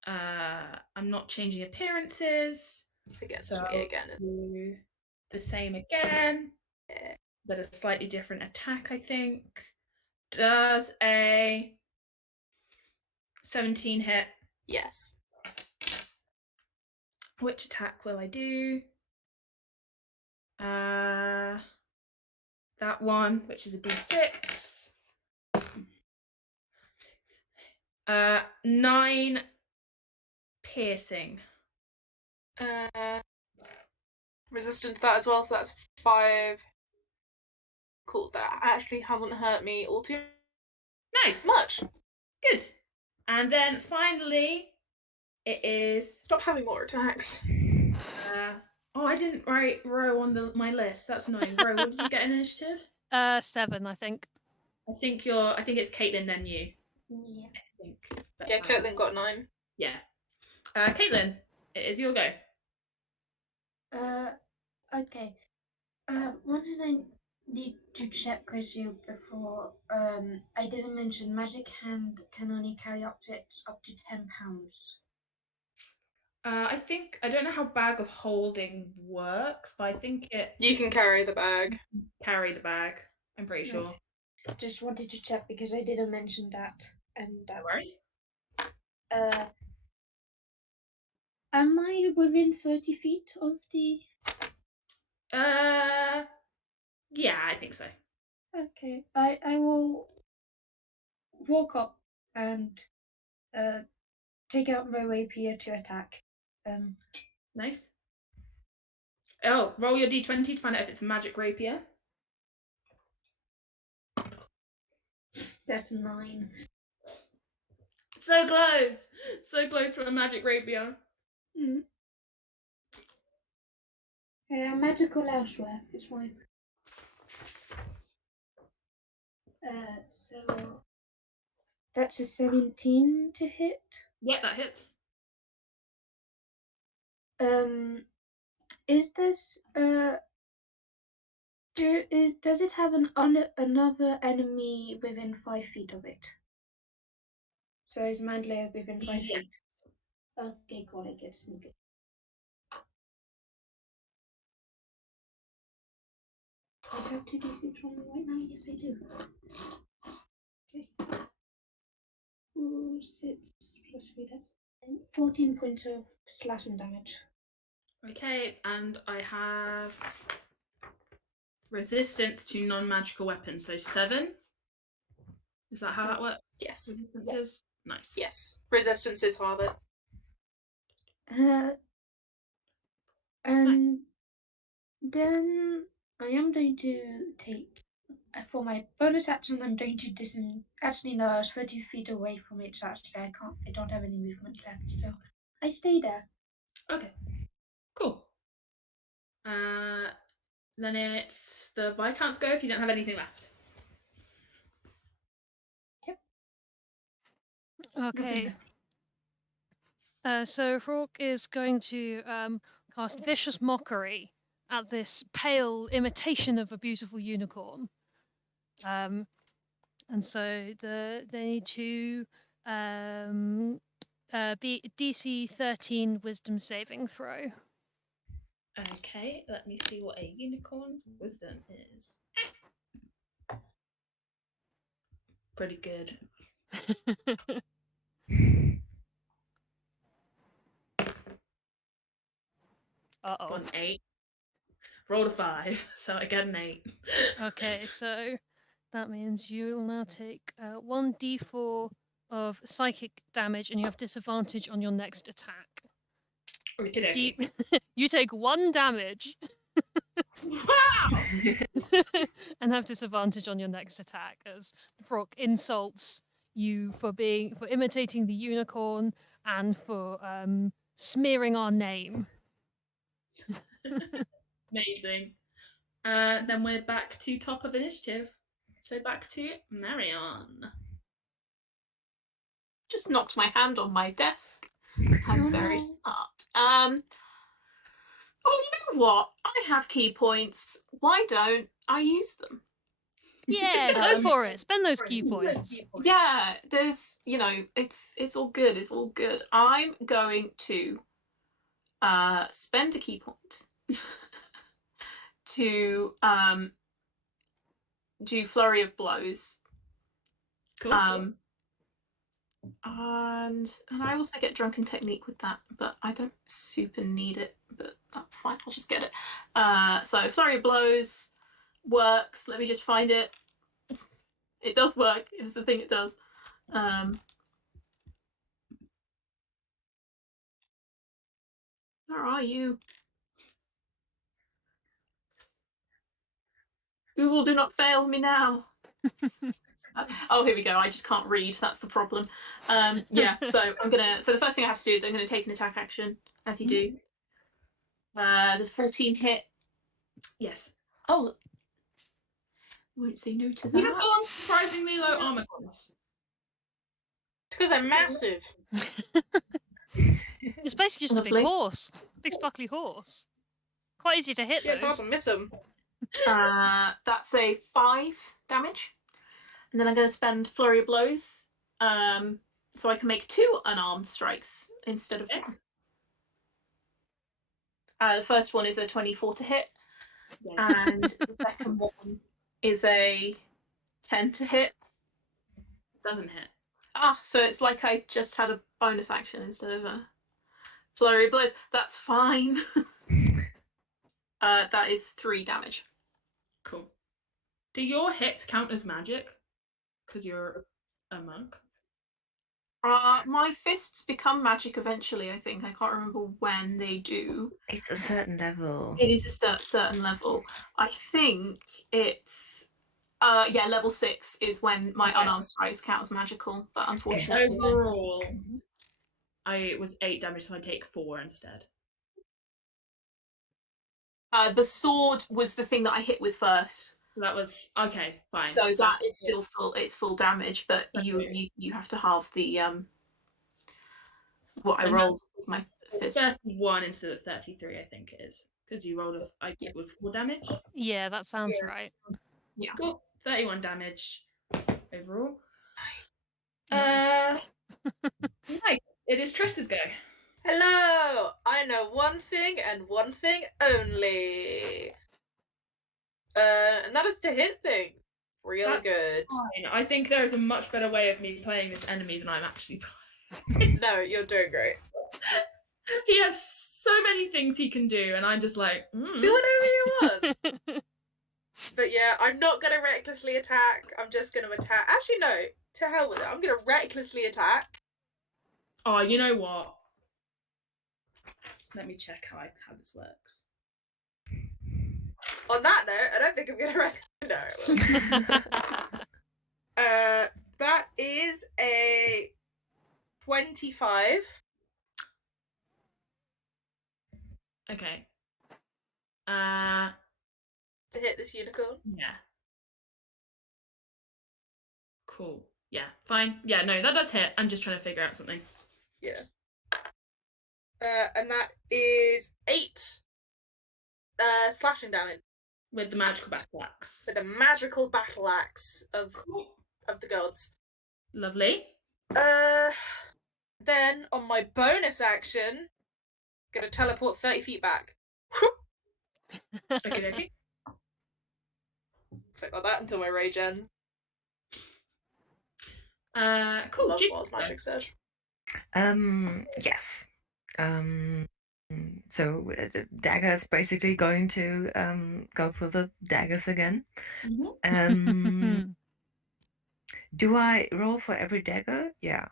I'm not changing appearances. To get so me again. Do the same again. Yeah. But a slightly different attack, I think. Does a 17 hit? Yes. Which attack will I do? That one, which is a d6. 9 piercing. Resistant to that as well, so that's 5. Cool, that actually hasn't hurt me all too much. Good. And then finally, it is... Stop having more attacks. I didn't write Ro on my list. That's annoying. Ro, what did you get in initiative? 7, I think. I think it's Caitlin, then you. Yeah. I think. Yeah, Caitlin got 9. Yeah. Caitlin, it is your go. Okay. One thing I need to check with you before, I didn't mention magic hand can only carry objects up to 10 pounds. I don't know how bag of holding works, but I think it... You can carry the bag. Carry the bag, I'm pretty sure. Okay. Just wanted to check because I didn't mention that. And no worries. Am I within 30 feet of the... Yeah, I think so. Okay. I will walk up and take out my rapier to attack. Nice. Oh, roll your d20 to find out if it's a magic rapier. That's 9. So close! So close to a magic rapier. Mm. Magical elsewhere. It's fine. So that's a 17 to hit. Yeah, that hits. Is this does it have another enemy within 5 feet of it? So is Mandler within 5 feet? Okay, cool. I get sneaky. I have 2d6 on me right now. Yes, I do. Okay. 6 plus 3. That's 14 points of slashing damage. Okay, and I have resistance to non-magical weapons, so 7. Is that how that works? Yes. Resistance is? Nice. Yes. Resistance is harder. And then I am going to take, for my bonus action, I'm going to actually no, I was 30 feet away from it, so actually I don't have any movement left, so I stay there. Okay. Cool. Then it's the Viscount's go if you don't have anything left. Okay. So Hawk is going to cast Vicious Mockery at this pale imitation of a beautiful unicorn. And so they need to be DC 13 Wisdom saving throw. Okay, let me see what a unicorn's wisdom is. Pretty good. Uh-oh. Got an 8. Rolled a 5, so I get an 8. Okay, so that means you will now take 1d4 of psychic damage, and you have disadvantage on your next attack. You take 1 damage. Wow! And have disadvantage on your next attack as Frog insults you for imitating the unicorn and for smearing our name. Amazing. Then we're back to top of initiative. So back to Marion. Just knocked my hand on my desk. I'm very smart. Oh, you know what? I have key points. Why don't I use them? Yeah, go for it. Spend those key points. Yeah, there's, it's all good. It's all good. I'm going to spend a key point to do Flurry of Blows. Cool. And I also get Drunken Technique with that, but I don't super need it, but that's fine. I'll just get it. So Flurry of Blows works. Let me just find it. It does work. It's the thing it does. Where are you? Google, do not fail me now. Oh, here we go. I just can't read. That's the problem. Yeah. So So the first thing I have to do is I'm gonna take an attack action, as you do. Does 14 hit? Yes. Oh, won't say no to that. Unicorns surprisingly low armor class. It's because I'm massive. It's basically just a big horse, big sparkly horse. Quite easy to hit. Yeah, it's hard to miss them. That's a 5 damage. And then I'm going to spend Flurry of Blows, so I can make 2 unarmed strikes instead of 1. The first one is a 24 to hit, and the second one is a 10 to hit. Doesn't hit. So it's like I just had a bonus action instead of a Flurry of Blows. That's fine. That is 3 damage. Cool. Do your hits count as magic? Because you're a monk? My fists become magic eventually, I think. I can't remember when they do. It's a certain level. It is a certain level. I think it's level 6 is when my unarmed strikes count as magical, but unfortunately overall it was 8 damage, so I take 4 instead. The sword was the thing that I hit with first. That was okay, fine. So that is still full. It's full damage, but you have to halve the what I rolled with my fist. 31 instead of 33, I think it is, because you rolled it was 4 damage. Yeah, that sounds right. Yeah. Cool. 31 damage overall. Nice. Nice. It is Triss's go. Hello! I know one thing and one thing only. And that is to hit things. Really good. Fine. I think there is a much better way of me playing this enemy than I'm actually playing. No, you're doing great. He has so many things he can do, and I'm just like, Do whatever you want. But yeah, I'm not gonna recklessly attack. I'm just gonna attack. Actually, no. To hell with it. I'm gonna recklessly attack. Oh, you know what? Let me check how this works. On that note, I don't think I'm gonna that is a 25. Okay. To hit this unicorn. Yeah. Cool. Yeah, fine. Yeah, no, that does hit. I'm just trying to figure out something. Yeah. And that is 8 slashing damage. With the magical battle axe. With the magical battle axe of the gods. Lovely. Then on my bonus action, gonna teleport 30 feet back. Okay. So I got that until my rage ends. Cool. Love wild magic surge. Yes. So the dagger's basically going to go for the daggers again. Do I roll for every dagger? Yeah.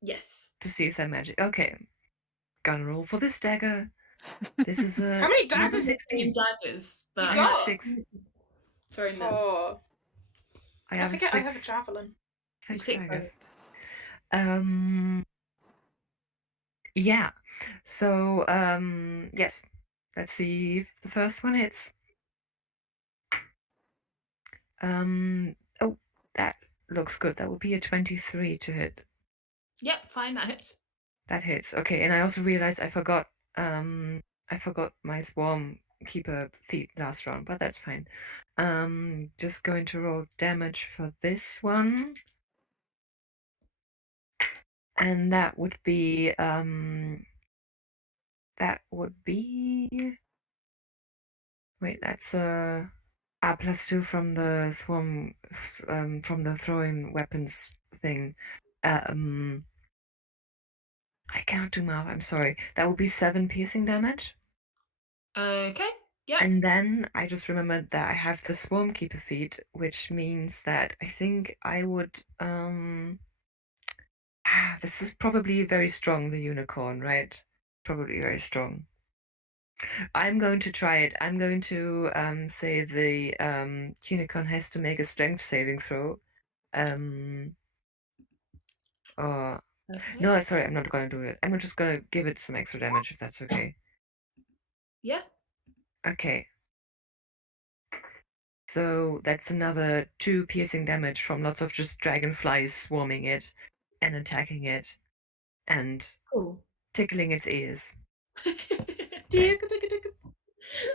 Yes. To see if they're magic. Okay. Gonna roll for this dagger. This is a How many daggers? 16 daggers. You got 6. Throwing them. Oh. I have forget I have a 6. javelin. 6 6 daggers. Yeah. So yes. Let's see if the first one hits. Oh, that looks good. That would be a 23 to hit. Yep, fine, that hits. That hits. Okay, and I also realized I forgot my swarm keeper feat last round, but that's fine. Just going to roll damage for this one. And that would be wait, that's +2 from the swarm from the throwing weapons thing. I cannot do math, I'm sorry. That would be 7 piercing damage. Okay, yeah. And then I just remembered that I have the Swarm Keeper feat, which means that I think I would this is probably very strong, the unicorn, right? Probably very strong. I'm going to try it. I'm going to say the unicorn has to make a strength saving throw. No, sorry, I'm not going to do it. I'm just going to give it some extra damage, if that's okay. Yeah. Okay. So that's another 2 piercing damage from lots of just dragonflies swarming it and attacking it and tickling its ears.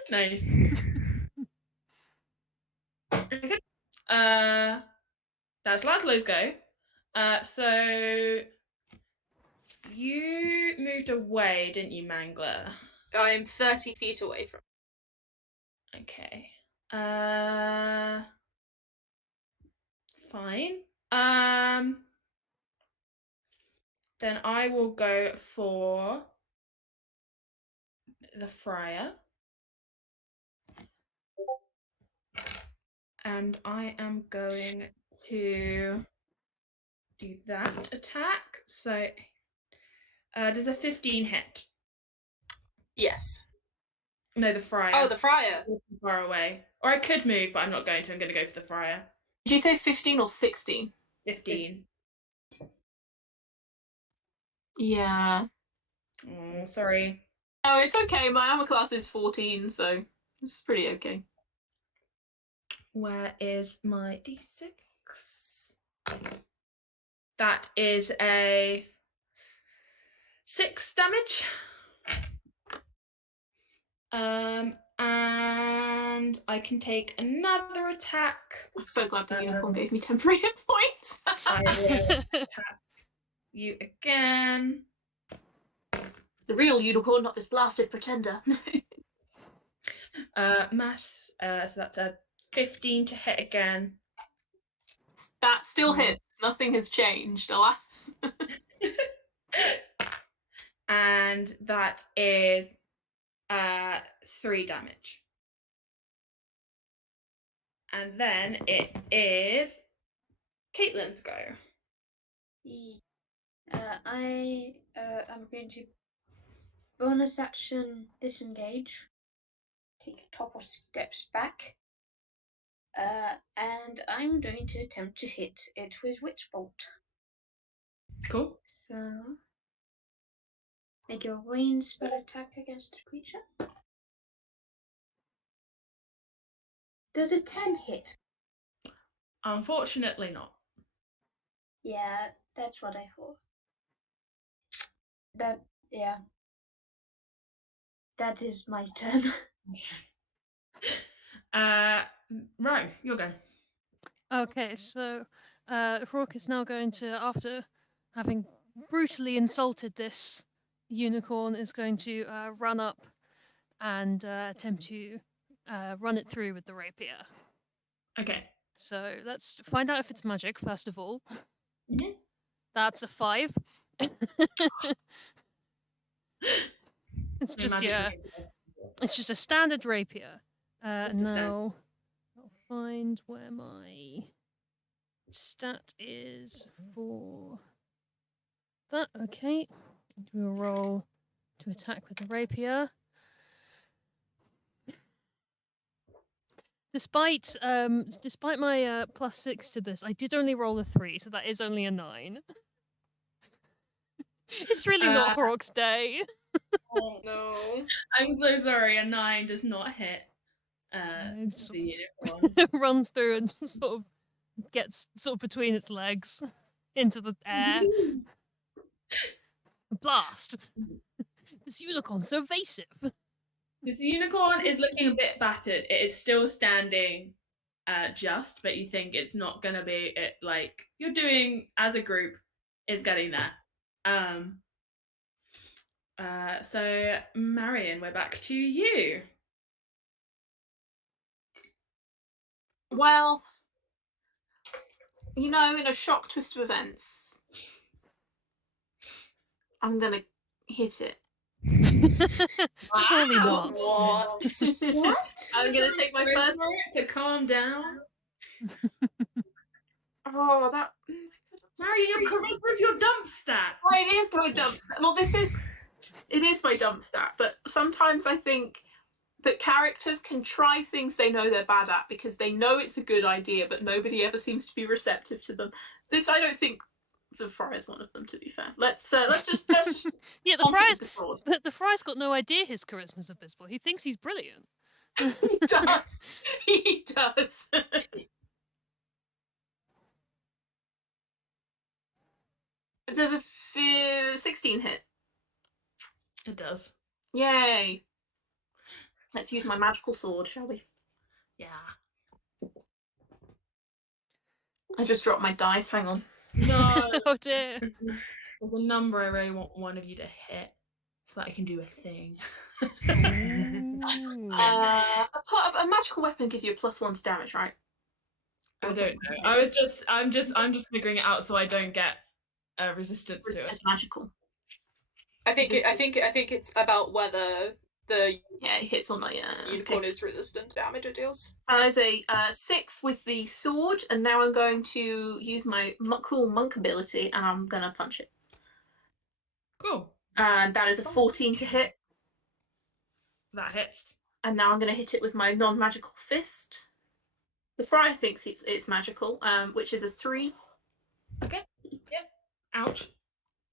Nice. Okay. That's Laszlo's go. So you moved away, didn't you, Mangler? I'm 30 feet away from. Okay. Fine. Then I will go for the Friar. And I am going to do that attack. So, does a 15 hit? Yes. No, the Friar. Oh, the Friar. Far away. Or I could move, but I'm not going to. I'm going to go for the Friar. Did you say 15 or 16? 15. Yeah. Oh, sorry. Oh, it's okay. My armor class is 14, so it's pretty okay. Where is my d6? That is a 6 damage. And I can take another attack. I'm so glad the unicorn gave me temporary hit points. I will attack you again. The real unicorn, not this blasted pretender. Maths, so that's a 15 to hit again. That still hits. Nothing has changed, alas. And that is 3 damage. And then it is Caitlin's go. I am going to bonus action disengage, take a couple steps back, and I'm going to attempt to hit it with Witch Bolt. Cool. So, make a ranged spell attack against a creature. Does a 10 hit? Unfortunately not. Yeah, that's what I thought. That is my turn. Ro, your go. Okay, so Rourke is now going to, after having brutally insulted this unicorn, is going to run up and attempt to run it through with the rapier. Okay. So let's find out if it's magic, first of all. Mm-hmm. That's a 5. It's just, it's just a standard rapier. Now, I'll find where my stat is for that. Okay, do a roll to attack with the rapier. Despite my +6 to this, I did only roll a 3, so that is only a 9. It's really not Rourke's day. Oh no! I'm so sorry. A 9 does not hit the unicorn. It runs through and sort of gets between its legs into the air. Blast! This unicorn's so evasive. This unicorn is looking a bit battered. It is still standing just, but you think it's not going to be it, like you're doing as a group is getting there. So Marion, we're back to you. Well, in a shock twist of events, I'm gonna hit it. Surely not. What? I'm gonna take my first to calm down. Oh, that. Marion, your charisma's your dump stat. Oh, it is my dump stat. Well, it is my dump stat, but sometimes I think that characters can try things they know they're bad at because they know it's a good idea, but nobody ever seems to be receptive to them. This, I don't think the Friar's one of them, to be fair. Let's just yeah, the Friar's got no idea his charisma's abysmal. He thinks he's brilliant. He does. He does. Does a 16 hit? It does. Yay. Let's use my magical sword, shall we? Yeah. I just dropped my dice, hang on. No. Oh dear. The number I really want one of you to hit so that I can do a thing. A magical weapon gives you a +1 to damage, right? I don't know. I'm just figuring it out so I don't get resistance to it. It's magical. I think it's about whether The it hits on my unicorn is resistant to damage it deals. That is a 6 with the sword, and now I'm going to use my cool monk ability, and I'm gonna punch it. Cool. And that is a 14 to hit. That hits. And now I'm gonna hit it with my non-magical fist. The friar thinks it's magical, which is a 3. Okay. Yep. Ouch.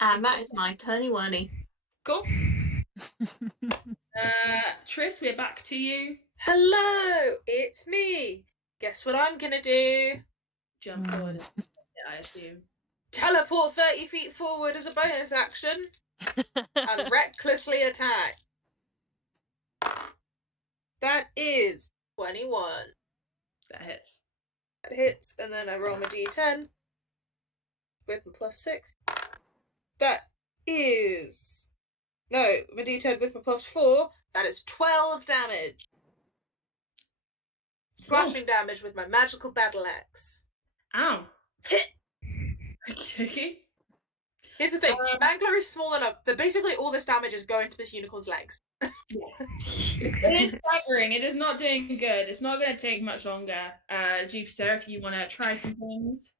And that is my turny-whirny. Cool. Tris, we're back to you. Hello, it's me. Guess what I'm gonna do? Jump forward. Yeah, I assume. Teleport 30 feet forward as a bonus action and recklessly attack. That is 21. That hits. That hits, and then I roll my d10 with my +6. That is... No, my d10 with my +4. That is 12 damage. Slashing damage with my magical battle axe. Ow. Okay. Here's the thing. Mangler is small enough that basically all this damage is going to this unicorn's legs. It is staggering. It is not doing good. It's not going to take much longer. Jupiter, if you want to try some things.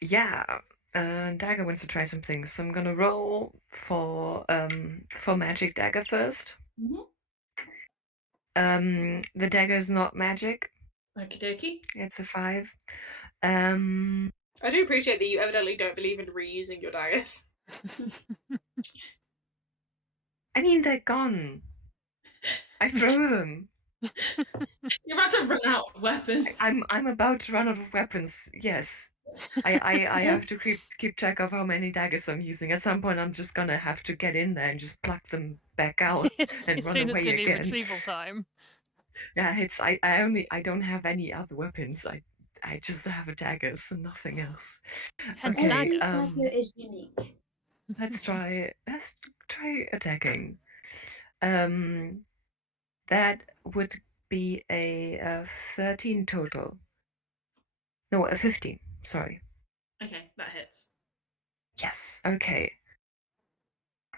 Yeah, Dagger wants to try some things. So I'm gonna roll for magic dagger first. The dagger is not magic. Okie dokie. It's a 5. I do appreciate that you evidently don't believe in reusing your daggers. I mean, they're gone. I throw them. You're about to run out of weapons. I'm about to run out of weapons. Yes. I have to keep track of how many daggers I'm using. At some point, I'm just gonna have to get in there and just pluck them back out and As run soon away as it's going to be again. retrieval time. Yeah, I don't have any other weapons. I just have daggers and nothing else. Hence Okay, dagger. Dagger is unique. let's try attacking. That would be a 13 total. No, a 15. Sorry. Okay, that hits. Yes. Okay.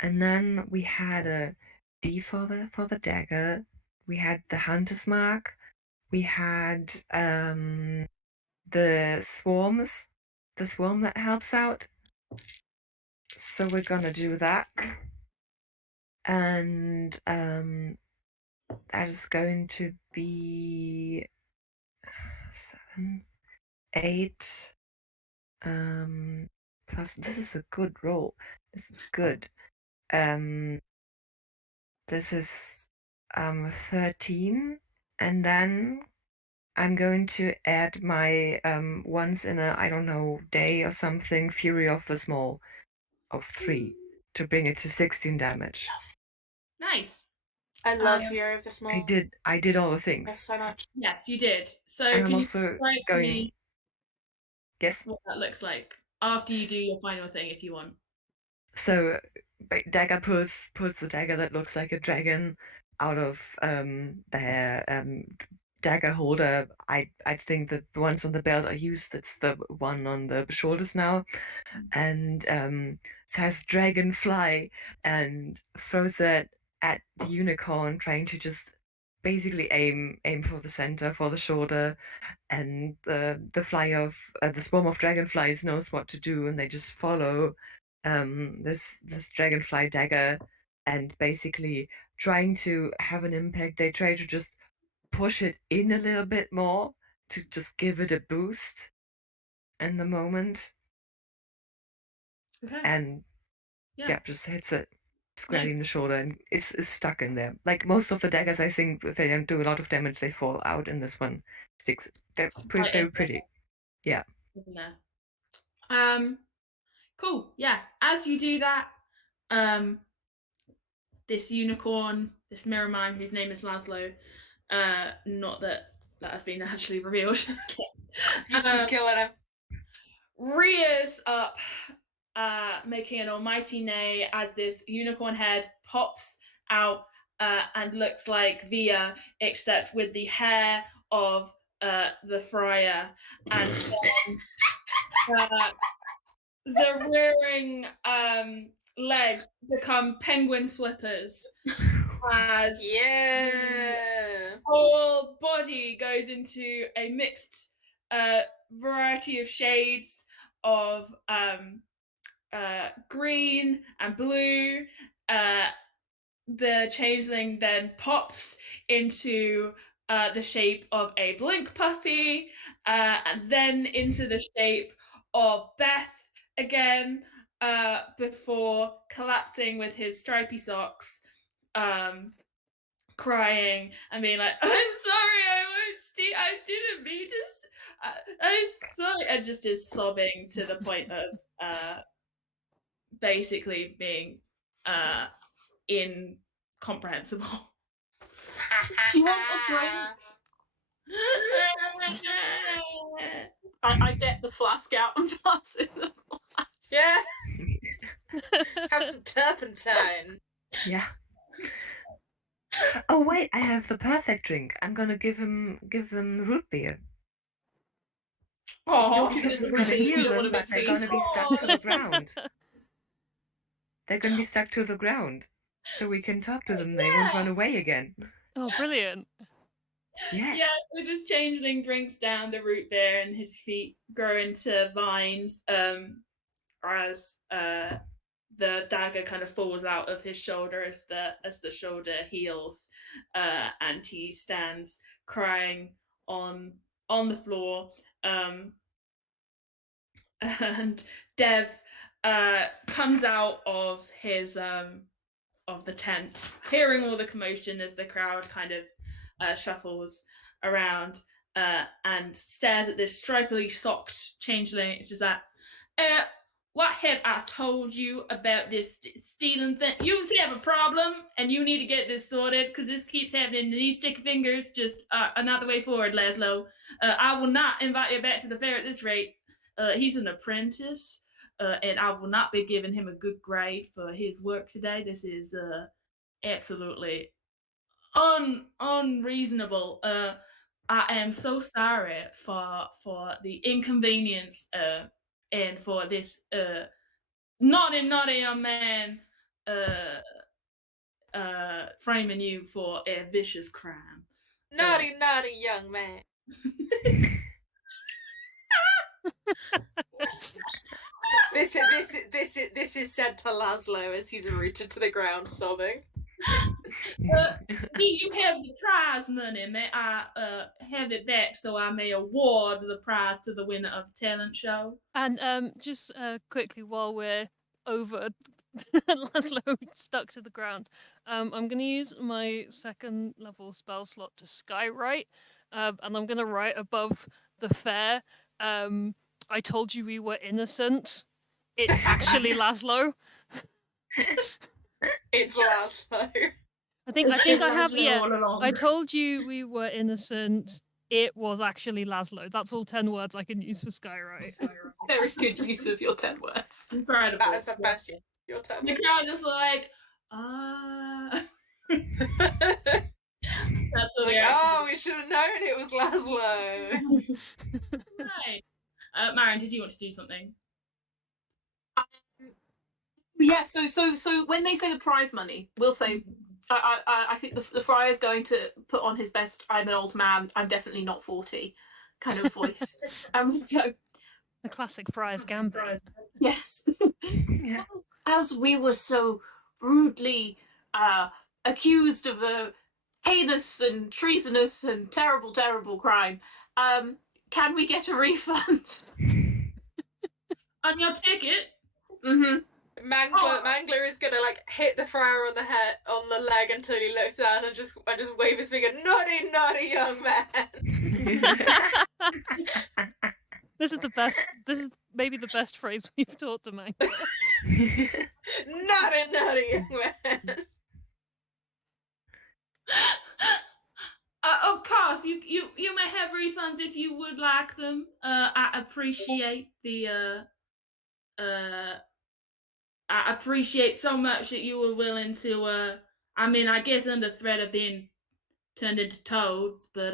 And then we had a D for the dagger. We had the hunter's mark. We had the swarm that helps out. So we're gonna do that. And that is going to be 7, 8. Plus this is a good roll. This is good. This is 13, and then I'm going to add my once in a, I don't know, day or something, Fury of the Small of 3 to bring it to 16 damage. Nice. I love Fury of the Small. I did all the things. Thanks so much. Yes, you did. So And I'm can you also describe to going. me Yes. what that looks like after you do your final thing, if you want? So Dagger pulls the dagger that looks like a dragon out of their dagger holder. I think that the ones on the belt are used. It's the one on the shoulders now, and says dragonfly and throws it at the unicorn, trying to just basically aim for the center, for the shoulder, and the swarm of dragonflies knows what to do, and they just follow this dragonfly dagger, and basically trying to have an impact. They try to just push it in a little bit more to just give it a boost in the moment. Okay. And yeah, just hits it squarely in the shoulder, and it's stuck in there. Like most of the daggers, I think if they don't do a lot of damage, they fall out, and this one sticks. They're very pretty. Yeah. Cool. Yeah. As you do that, this unicorn, this mirror mime, whose name is Laszlo, not that has been actually revealed. Just killing him. Rears up, making an almighty neigh as this unicorn head pops out and looks like Via, except with the hair of the friar, and then the rearing legs become penguin flippers, as Yeah. whole body goes into a mixed variety of shades of green and blue. The changeling then pops into the shape of a blink puppy, and then into the shape of Beth again, before collapsing with his stripy socks, crying and being like, "I'm sorry, I won't steal. I didn't mean to. I'm sorry," and just is sobbing to the point of basically being incomprehensible. Do you want a drink? I get the flask out and pass it the flask. Yeah. Have some turpentine. Yeah. Oh wait, I have the perfect drink. I'm gonna give them root beer. Oh, Because it's gonna heal them, but they're gonna be stuck to the ground. They're gonna be stuck to the ground. So we can talk to them, they won't run away again. Oh, brilliant. Yeah. Yeah, so this changeling drinks down the root beer and his feet grow into vines as the dagger kind of falls out of his shoulder as the shoulder heals, and he stands crying on the floor. And Dev comes out of his of the tent, hearing all the commotion as the crowd kind of shuffles around, and stares at this stripily socked changeling. It's just that, what have I told you about this stealing thing? You have a problem, and you need to get this sorted, because this keeps happening, and these sticky fingers just are not the way forward, Laszlo. I will not invite you back to the fair at this rate. He's an apprentice, and I will not be giving him a good grade for his work today. This is absolutely unreasonable. I am so sorry for the inconvenience, and for this naughty young man framing you for a vicious crime. Naughty young man. This is said to Laszlo as he's rooted to the ground, sobbing. You have the prize money. May I have it back so I may award the prize to the winner of the talent show? And just quickly, while we're over Laszlo stuck to the ground, I'm going to use my second level spell slot to skywrite, and I'm going to write above the fair. I told you we were innocent. It's actually Laszlo. It's Laszlo. I think I have. Yeah, I told you we were innocent. It was actually Laszlo. That's all 10 words I can use for skywrite. Very good use of your 10 words. Incredible. That is the best your 10 The words. crowd just like, That's what like, oh, we should have known it was Laszlo. Right. Marion, did you want to do something? Yeah, so when they say the prize money, we'll say, I think the friar is going to put on his best "I'm an old man, I'm definitely not 40" kind of voice. The classic prize gambit. Yes. As we were so rudely accused of a heinous and treasonous and terrible, terrible crime, can we get a refund? On your ticket? Mm-hmm. Mangler is gonna like hit the friar on the head, on the leg, until he looks down and just wave his finger. Naughty young man. This is the best. This is maybe the best phrase we've taught to Mangler. Naughty young man. Of course, you may have refunds if you would like them. I appreciate I appreciate so much that you were willing to. I mean, I guess under threat of being turned into toads, but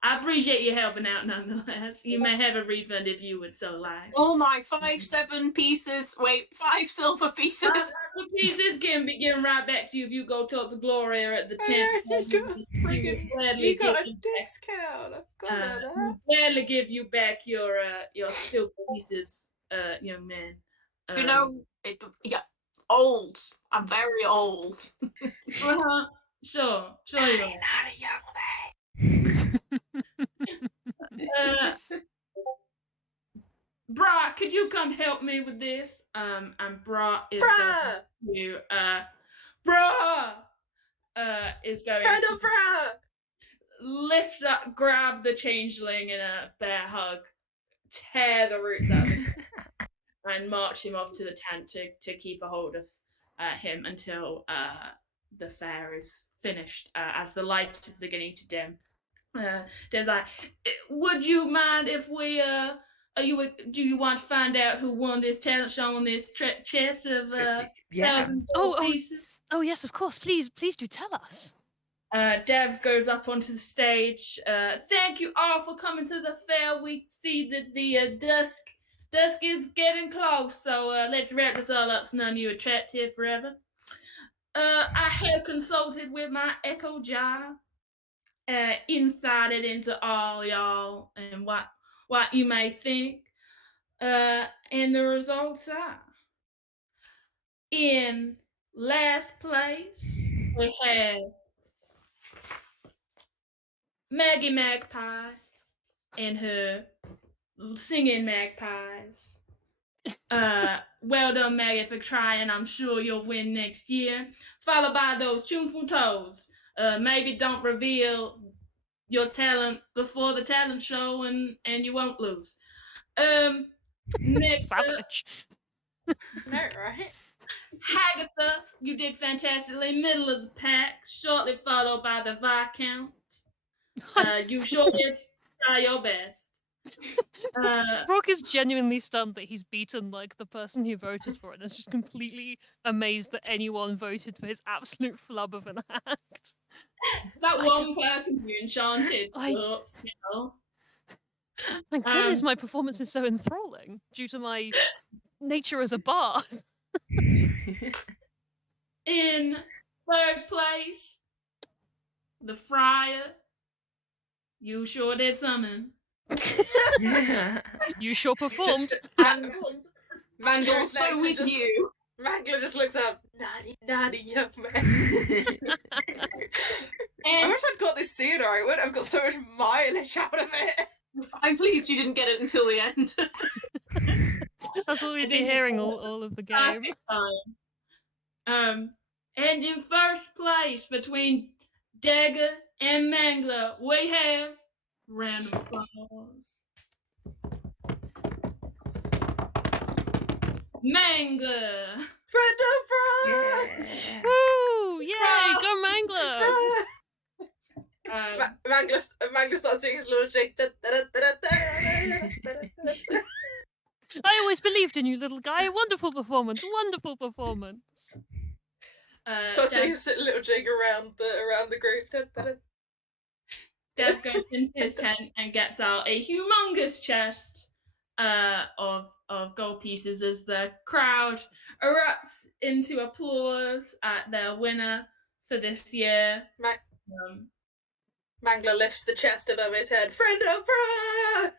I appreciate you helping out nonetheless. You may have a refund if you would so like. All my 5 silver pieces. 5 silver pieces. 5 silver pieces can be given right back to you if you go talk to Gloria at the tent. You got a discount. I've got that. Gladly give you back your silver pieces, young man. You know, old. I'm very old. Sure you are. Not a young Bra, could you come help me with this? And Bra is Bra! going to Bra is going to Bra! lift up, grab the changeling in a bear hug, tear the roots out of him, and march him off to the tent to keep a hold of him until the fair is finished, as the light is beginning to dim. There's like, would you mind if we do you want to find out who won this talent show on this chest of thousand pieces? Oh yes, of course. Please do tell us. Dev goes up onto the stage. Thank you all for coming to the fair. We see that the dusk is getting close, so let's wrap this all up so none of you are trapped here forever. I have consulted with my echo jar, insighted into all y'all and what you may think, and the results are: in last place we have Maggie Magpie and her singing magpies. Well done, Maggie, for trying. I'm sure you'll win next year. Followed by those tuneful toads. Maybe don't reveal your talent before the talent show and you won't lose. Next Savage. No, right? Hagatha, you did fantastically. Middle of the pack, shortly followed by the Viscount. You sure did try your best. Rock is genuinely stunned that he's beaten like the person who voted for it, and is just completely amazed that anyone voted for his absolute flub of an act. That one person who enchanted thoughts, you know. Thank goodness my performance is so enthralling due to my nature as a bard. In third place, the Friar. You sure did summon. You sure performed. And Mangler Also with you. Mangler just looks up. Naughty young man. I wish I'd got this sooner. I would have got so much mileage out of it. I'm pleased you didn't get it until the end. That's what we'd be hearing all of the game. Perfect time. And in first place between Dagger and Mangler, we have random applause. Mangler! Friend of Bra! Woo! Yay! Go Mangler! Mangler starts doing his little jig. I always believed in you, little guy. Wonderful performance. Wonderful performance. Starts doing his little jig around the group. Dev goes into his tent and gets out a humongous chest of gold pieces as the crowd erupts into applause at their winner for this year. Mangler lifts the chest above his head. Friend of Bra!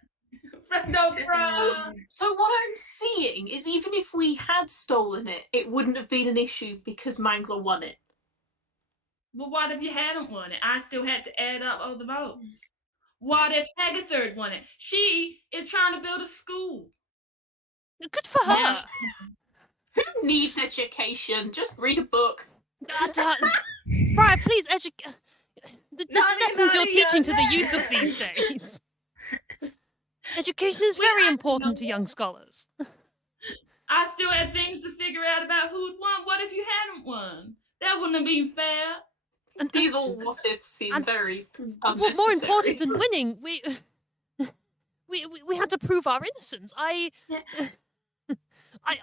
Friend of Bra! So what I'm seeing is even if we had stolen it, it wouldn't have been an issue because Mangler won it. Well, what if you hadn't won it? I still had to add up all the votes. What if Agatha had won it? She is trying to build a school. Good for her. Who needs education? Just read a book. Right, please educate. The lessons you're teaching to the youth of these days. Education is very important to young scholars. I still had things to figure out about who'd won. What if you hadn't won? That wouldn't have been fair. And these all what ifs seem very unnecessary. More important than winning, we had to prove our innocence. I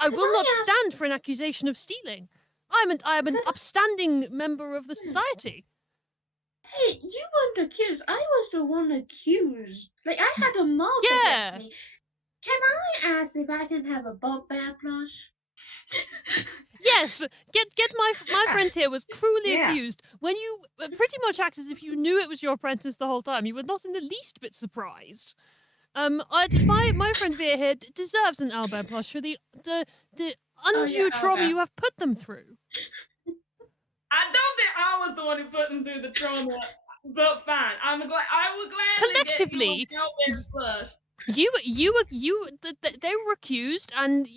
will not stand for an accusation of stealing. I'm an upstanding member of the society. Hey, you weren't accused. I was the one accused. Like, I had a mob against Yeah. me. Can I ask if I can have a Bob Bear plush? Yes, get my friend here was cruelly Yeah. abused when you pretty much act as if you knew it was your apprentice the whole time. You were not in the least bit surprised. My friend Veer here deserves an owlbear plush for the undue trauma owlbear. you have put them through. I don't think I was the one who put them through the trauma, but fine. I will gladly Collectively, get you an owlbear plush. They were accused, and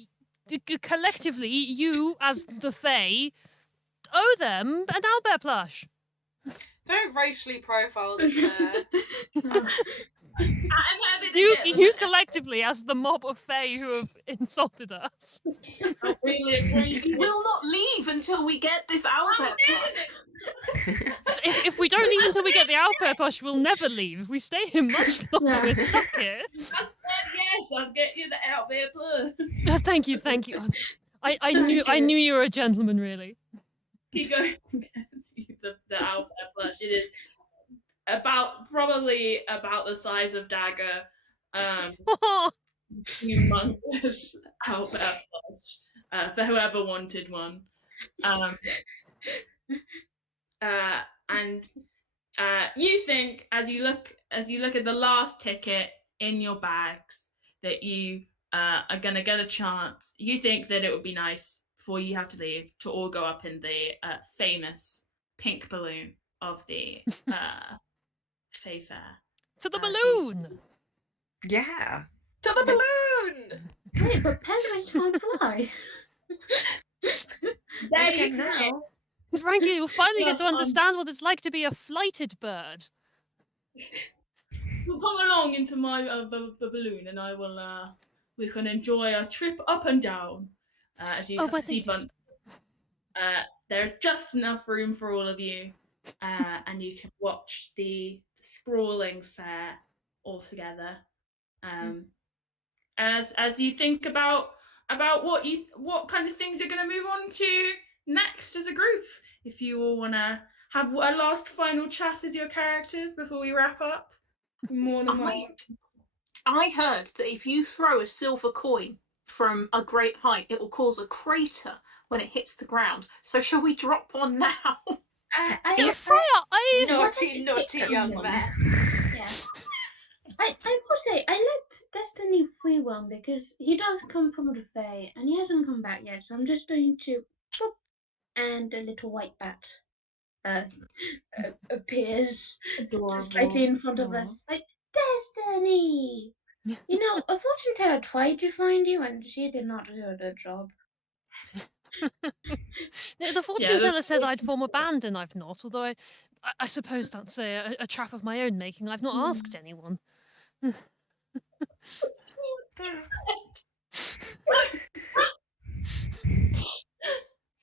collectively, you as the Fey owe them an owlbear plush. Don't racially profile this there. I'm happy to You get you collectively as the mob of Fey who have insulted us. I really appreciate We it. will not leave until we get this owlbear plush. If we don't leave until we get the owlbear plush, we'll never leave. If we stay here much longer, we're stuck here. I said yes, I'll get you the owlbear plush. Thank you. I knew you were a gentleman, really. He goes and gets you the owlbear plush. It is probably about the size of Dagger. Humongous owlbear plush for whoever wanted one. And you think as you look at the last ticket in your bags that you are gonna get a chance. You think that it would be nice before you have to leave to all go up in the famous pink balloon of the Fey Fayre. To the balloon! Yeah. To the balloon! Wait, but penguins can't fly. There you go. Frankly, you'll finally get to Yes, understand what it's like to be a flighted bird. You'll come along into my balloon, and I will. We can enjoy a trip up and down as you see bunch. There's just enough room for all of you, and you can watch the sprawling fair all together. As you think about what kind of things you're going to move on to next as a group. If you all want to have a last final chat as your characters before we wrap up, more than welcome. I heard that if you throw a silver coin from a great height, it will cause a crater when it hits the ground. So shall we drop one now? Naughty young man. Yeah. I will say, I let Destiny free one because he does come from the Fae and he hasn't come back yet, so I'm just going to boop, and a little white bat appears just slightly in front of us, like, Destiny! You know, a fortune teller tried to find you and she did not do a good job. The fortune teller said I'd form a band and I've not, although I suppose that's a trap of my own making. I've not asked anyone.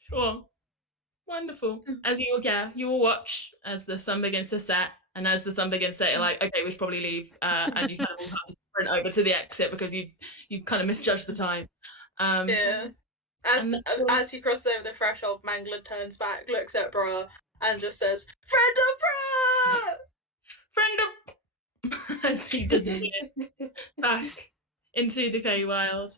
Sure. Wonderful. As you will watch as the sun begins to set, and as the sun begins to set, you're like, okay, we should probably leave, and you kind of will have to sprint over to the exit because you've kind of misjudged the time. Yeah. As he crosses over the threshold, Mangler turns back, looks at Bra, and just says, "Friend of Bra!" Friend of as he disappears back into the Feywild.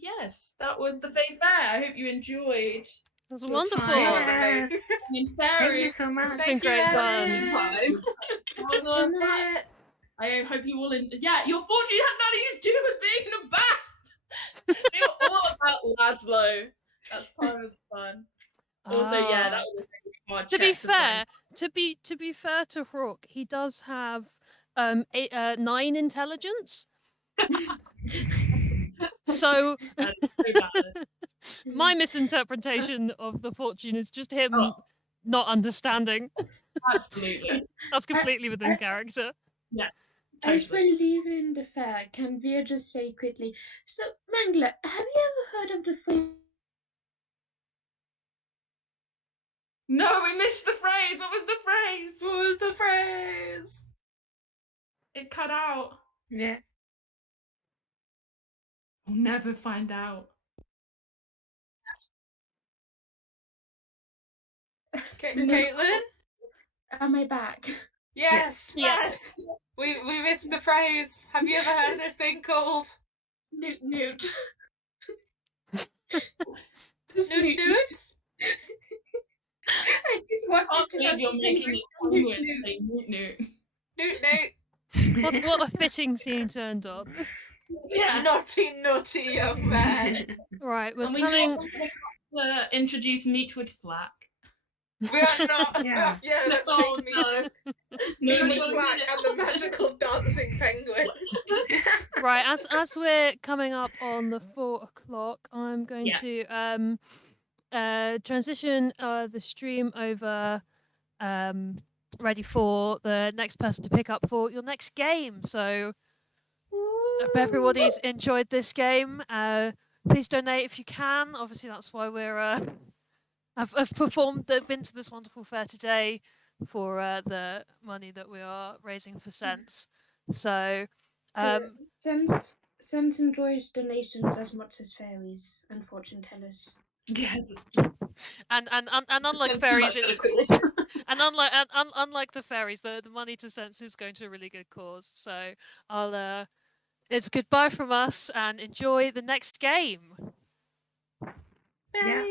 Yes, that was the Fey Fayre. I hope you enjoyed. It was wonderful. Yes. Thank you so much. It's been great fun. I hope you all your fortune had nothing to do with being in a band. They were all about Laszlo. That's part of the fun. Also, that was a really hard To be check fair, find. to be fair to Rook, he does have 9 intelligence. So my misinterpretation of the fortune is just him not understanding. Absolutely. That's completely within character. Yes. As we're leaving the fair, can Veer just say quickly, so Mangler, have you ever heard of the Fey? No, we missed the phrase. What was the phrase? What was the phrase? It cut out. Yeah. We'll never find out. Caitlin? Am I back? Yes. Yes. We missed the phrase. Have you ever heard of this thing called Newt newt. newt newt? I just wanted I can't to believe have you're the making penguin it newt penguin newt. say newt newt. Newt newt. What a fitting scene turned up. Yeah. Naughty young man. Right, we're And we coming. to introduce Meatwood Flack. We are not. Yeah. Let's Oh, pick no. Meatwood Flack and the magical dancing penguin. Right, as we're coming up on the 4 o'clock, I'm going to transition the stream over, ready for the next person to pick up for your next game. So, if everybody's enjoyed this game, please donate if you can. Obviously, that's why we're I've been to this wonderful fair today for the money that we are raising for Sense. So, Sense enjoys donations as much as fairies and fortune tellers. Yes. and unlike Sense fairies, too much it's for the cause. and unlike the fairies, the money to Sense is going to a really good cause. So I'll it's goodbye from us and enjoy the next game. Yeah.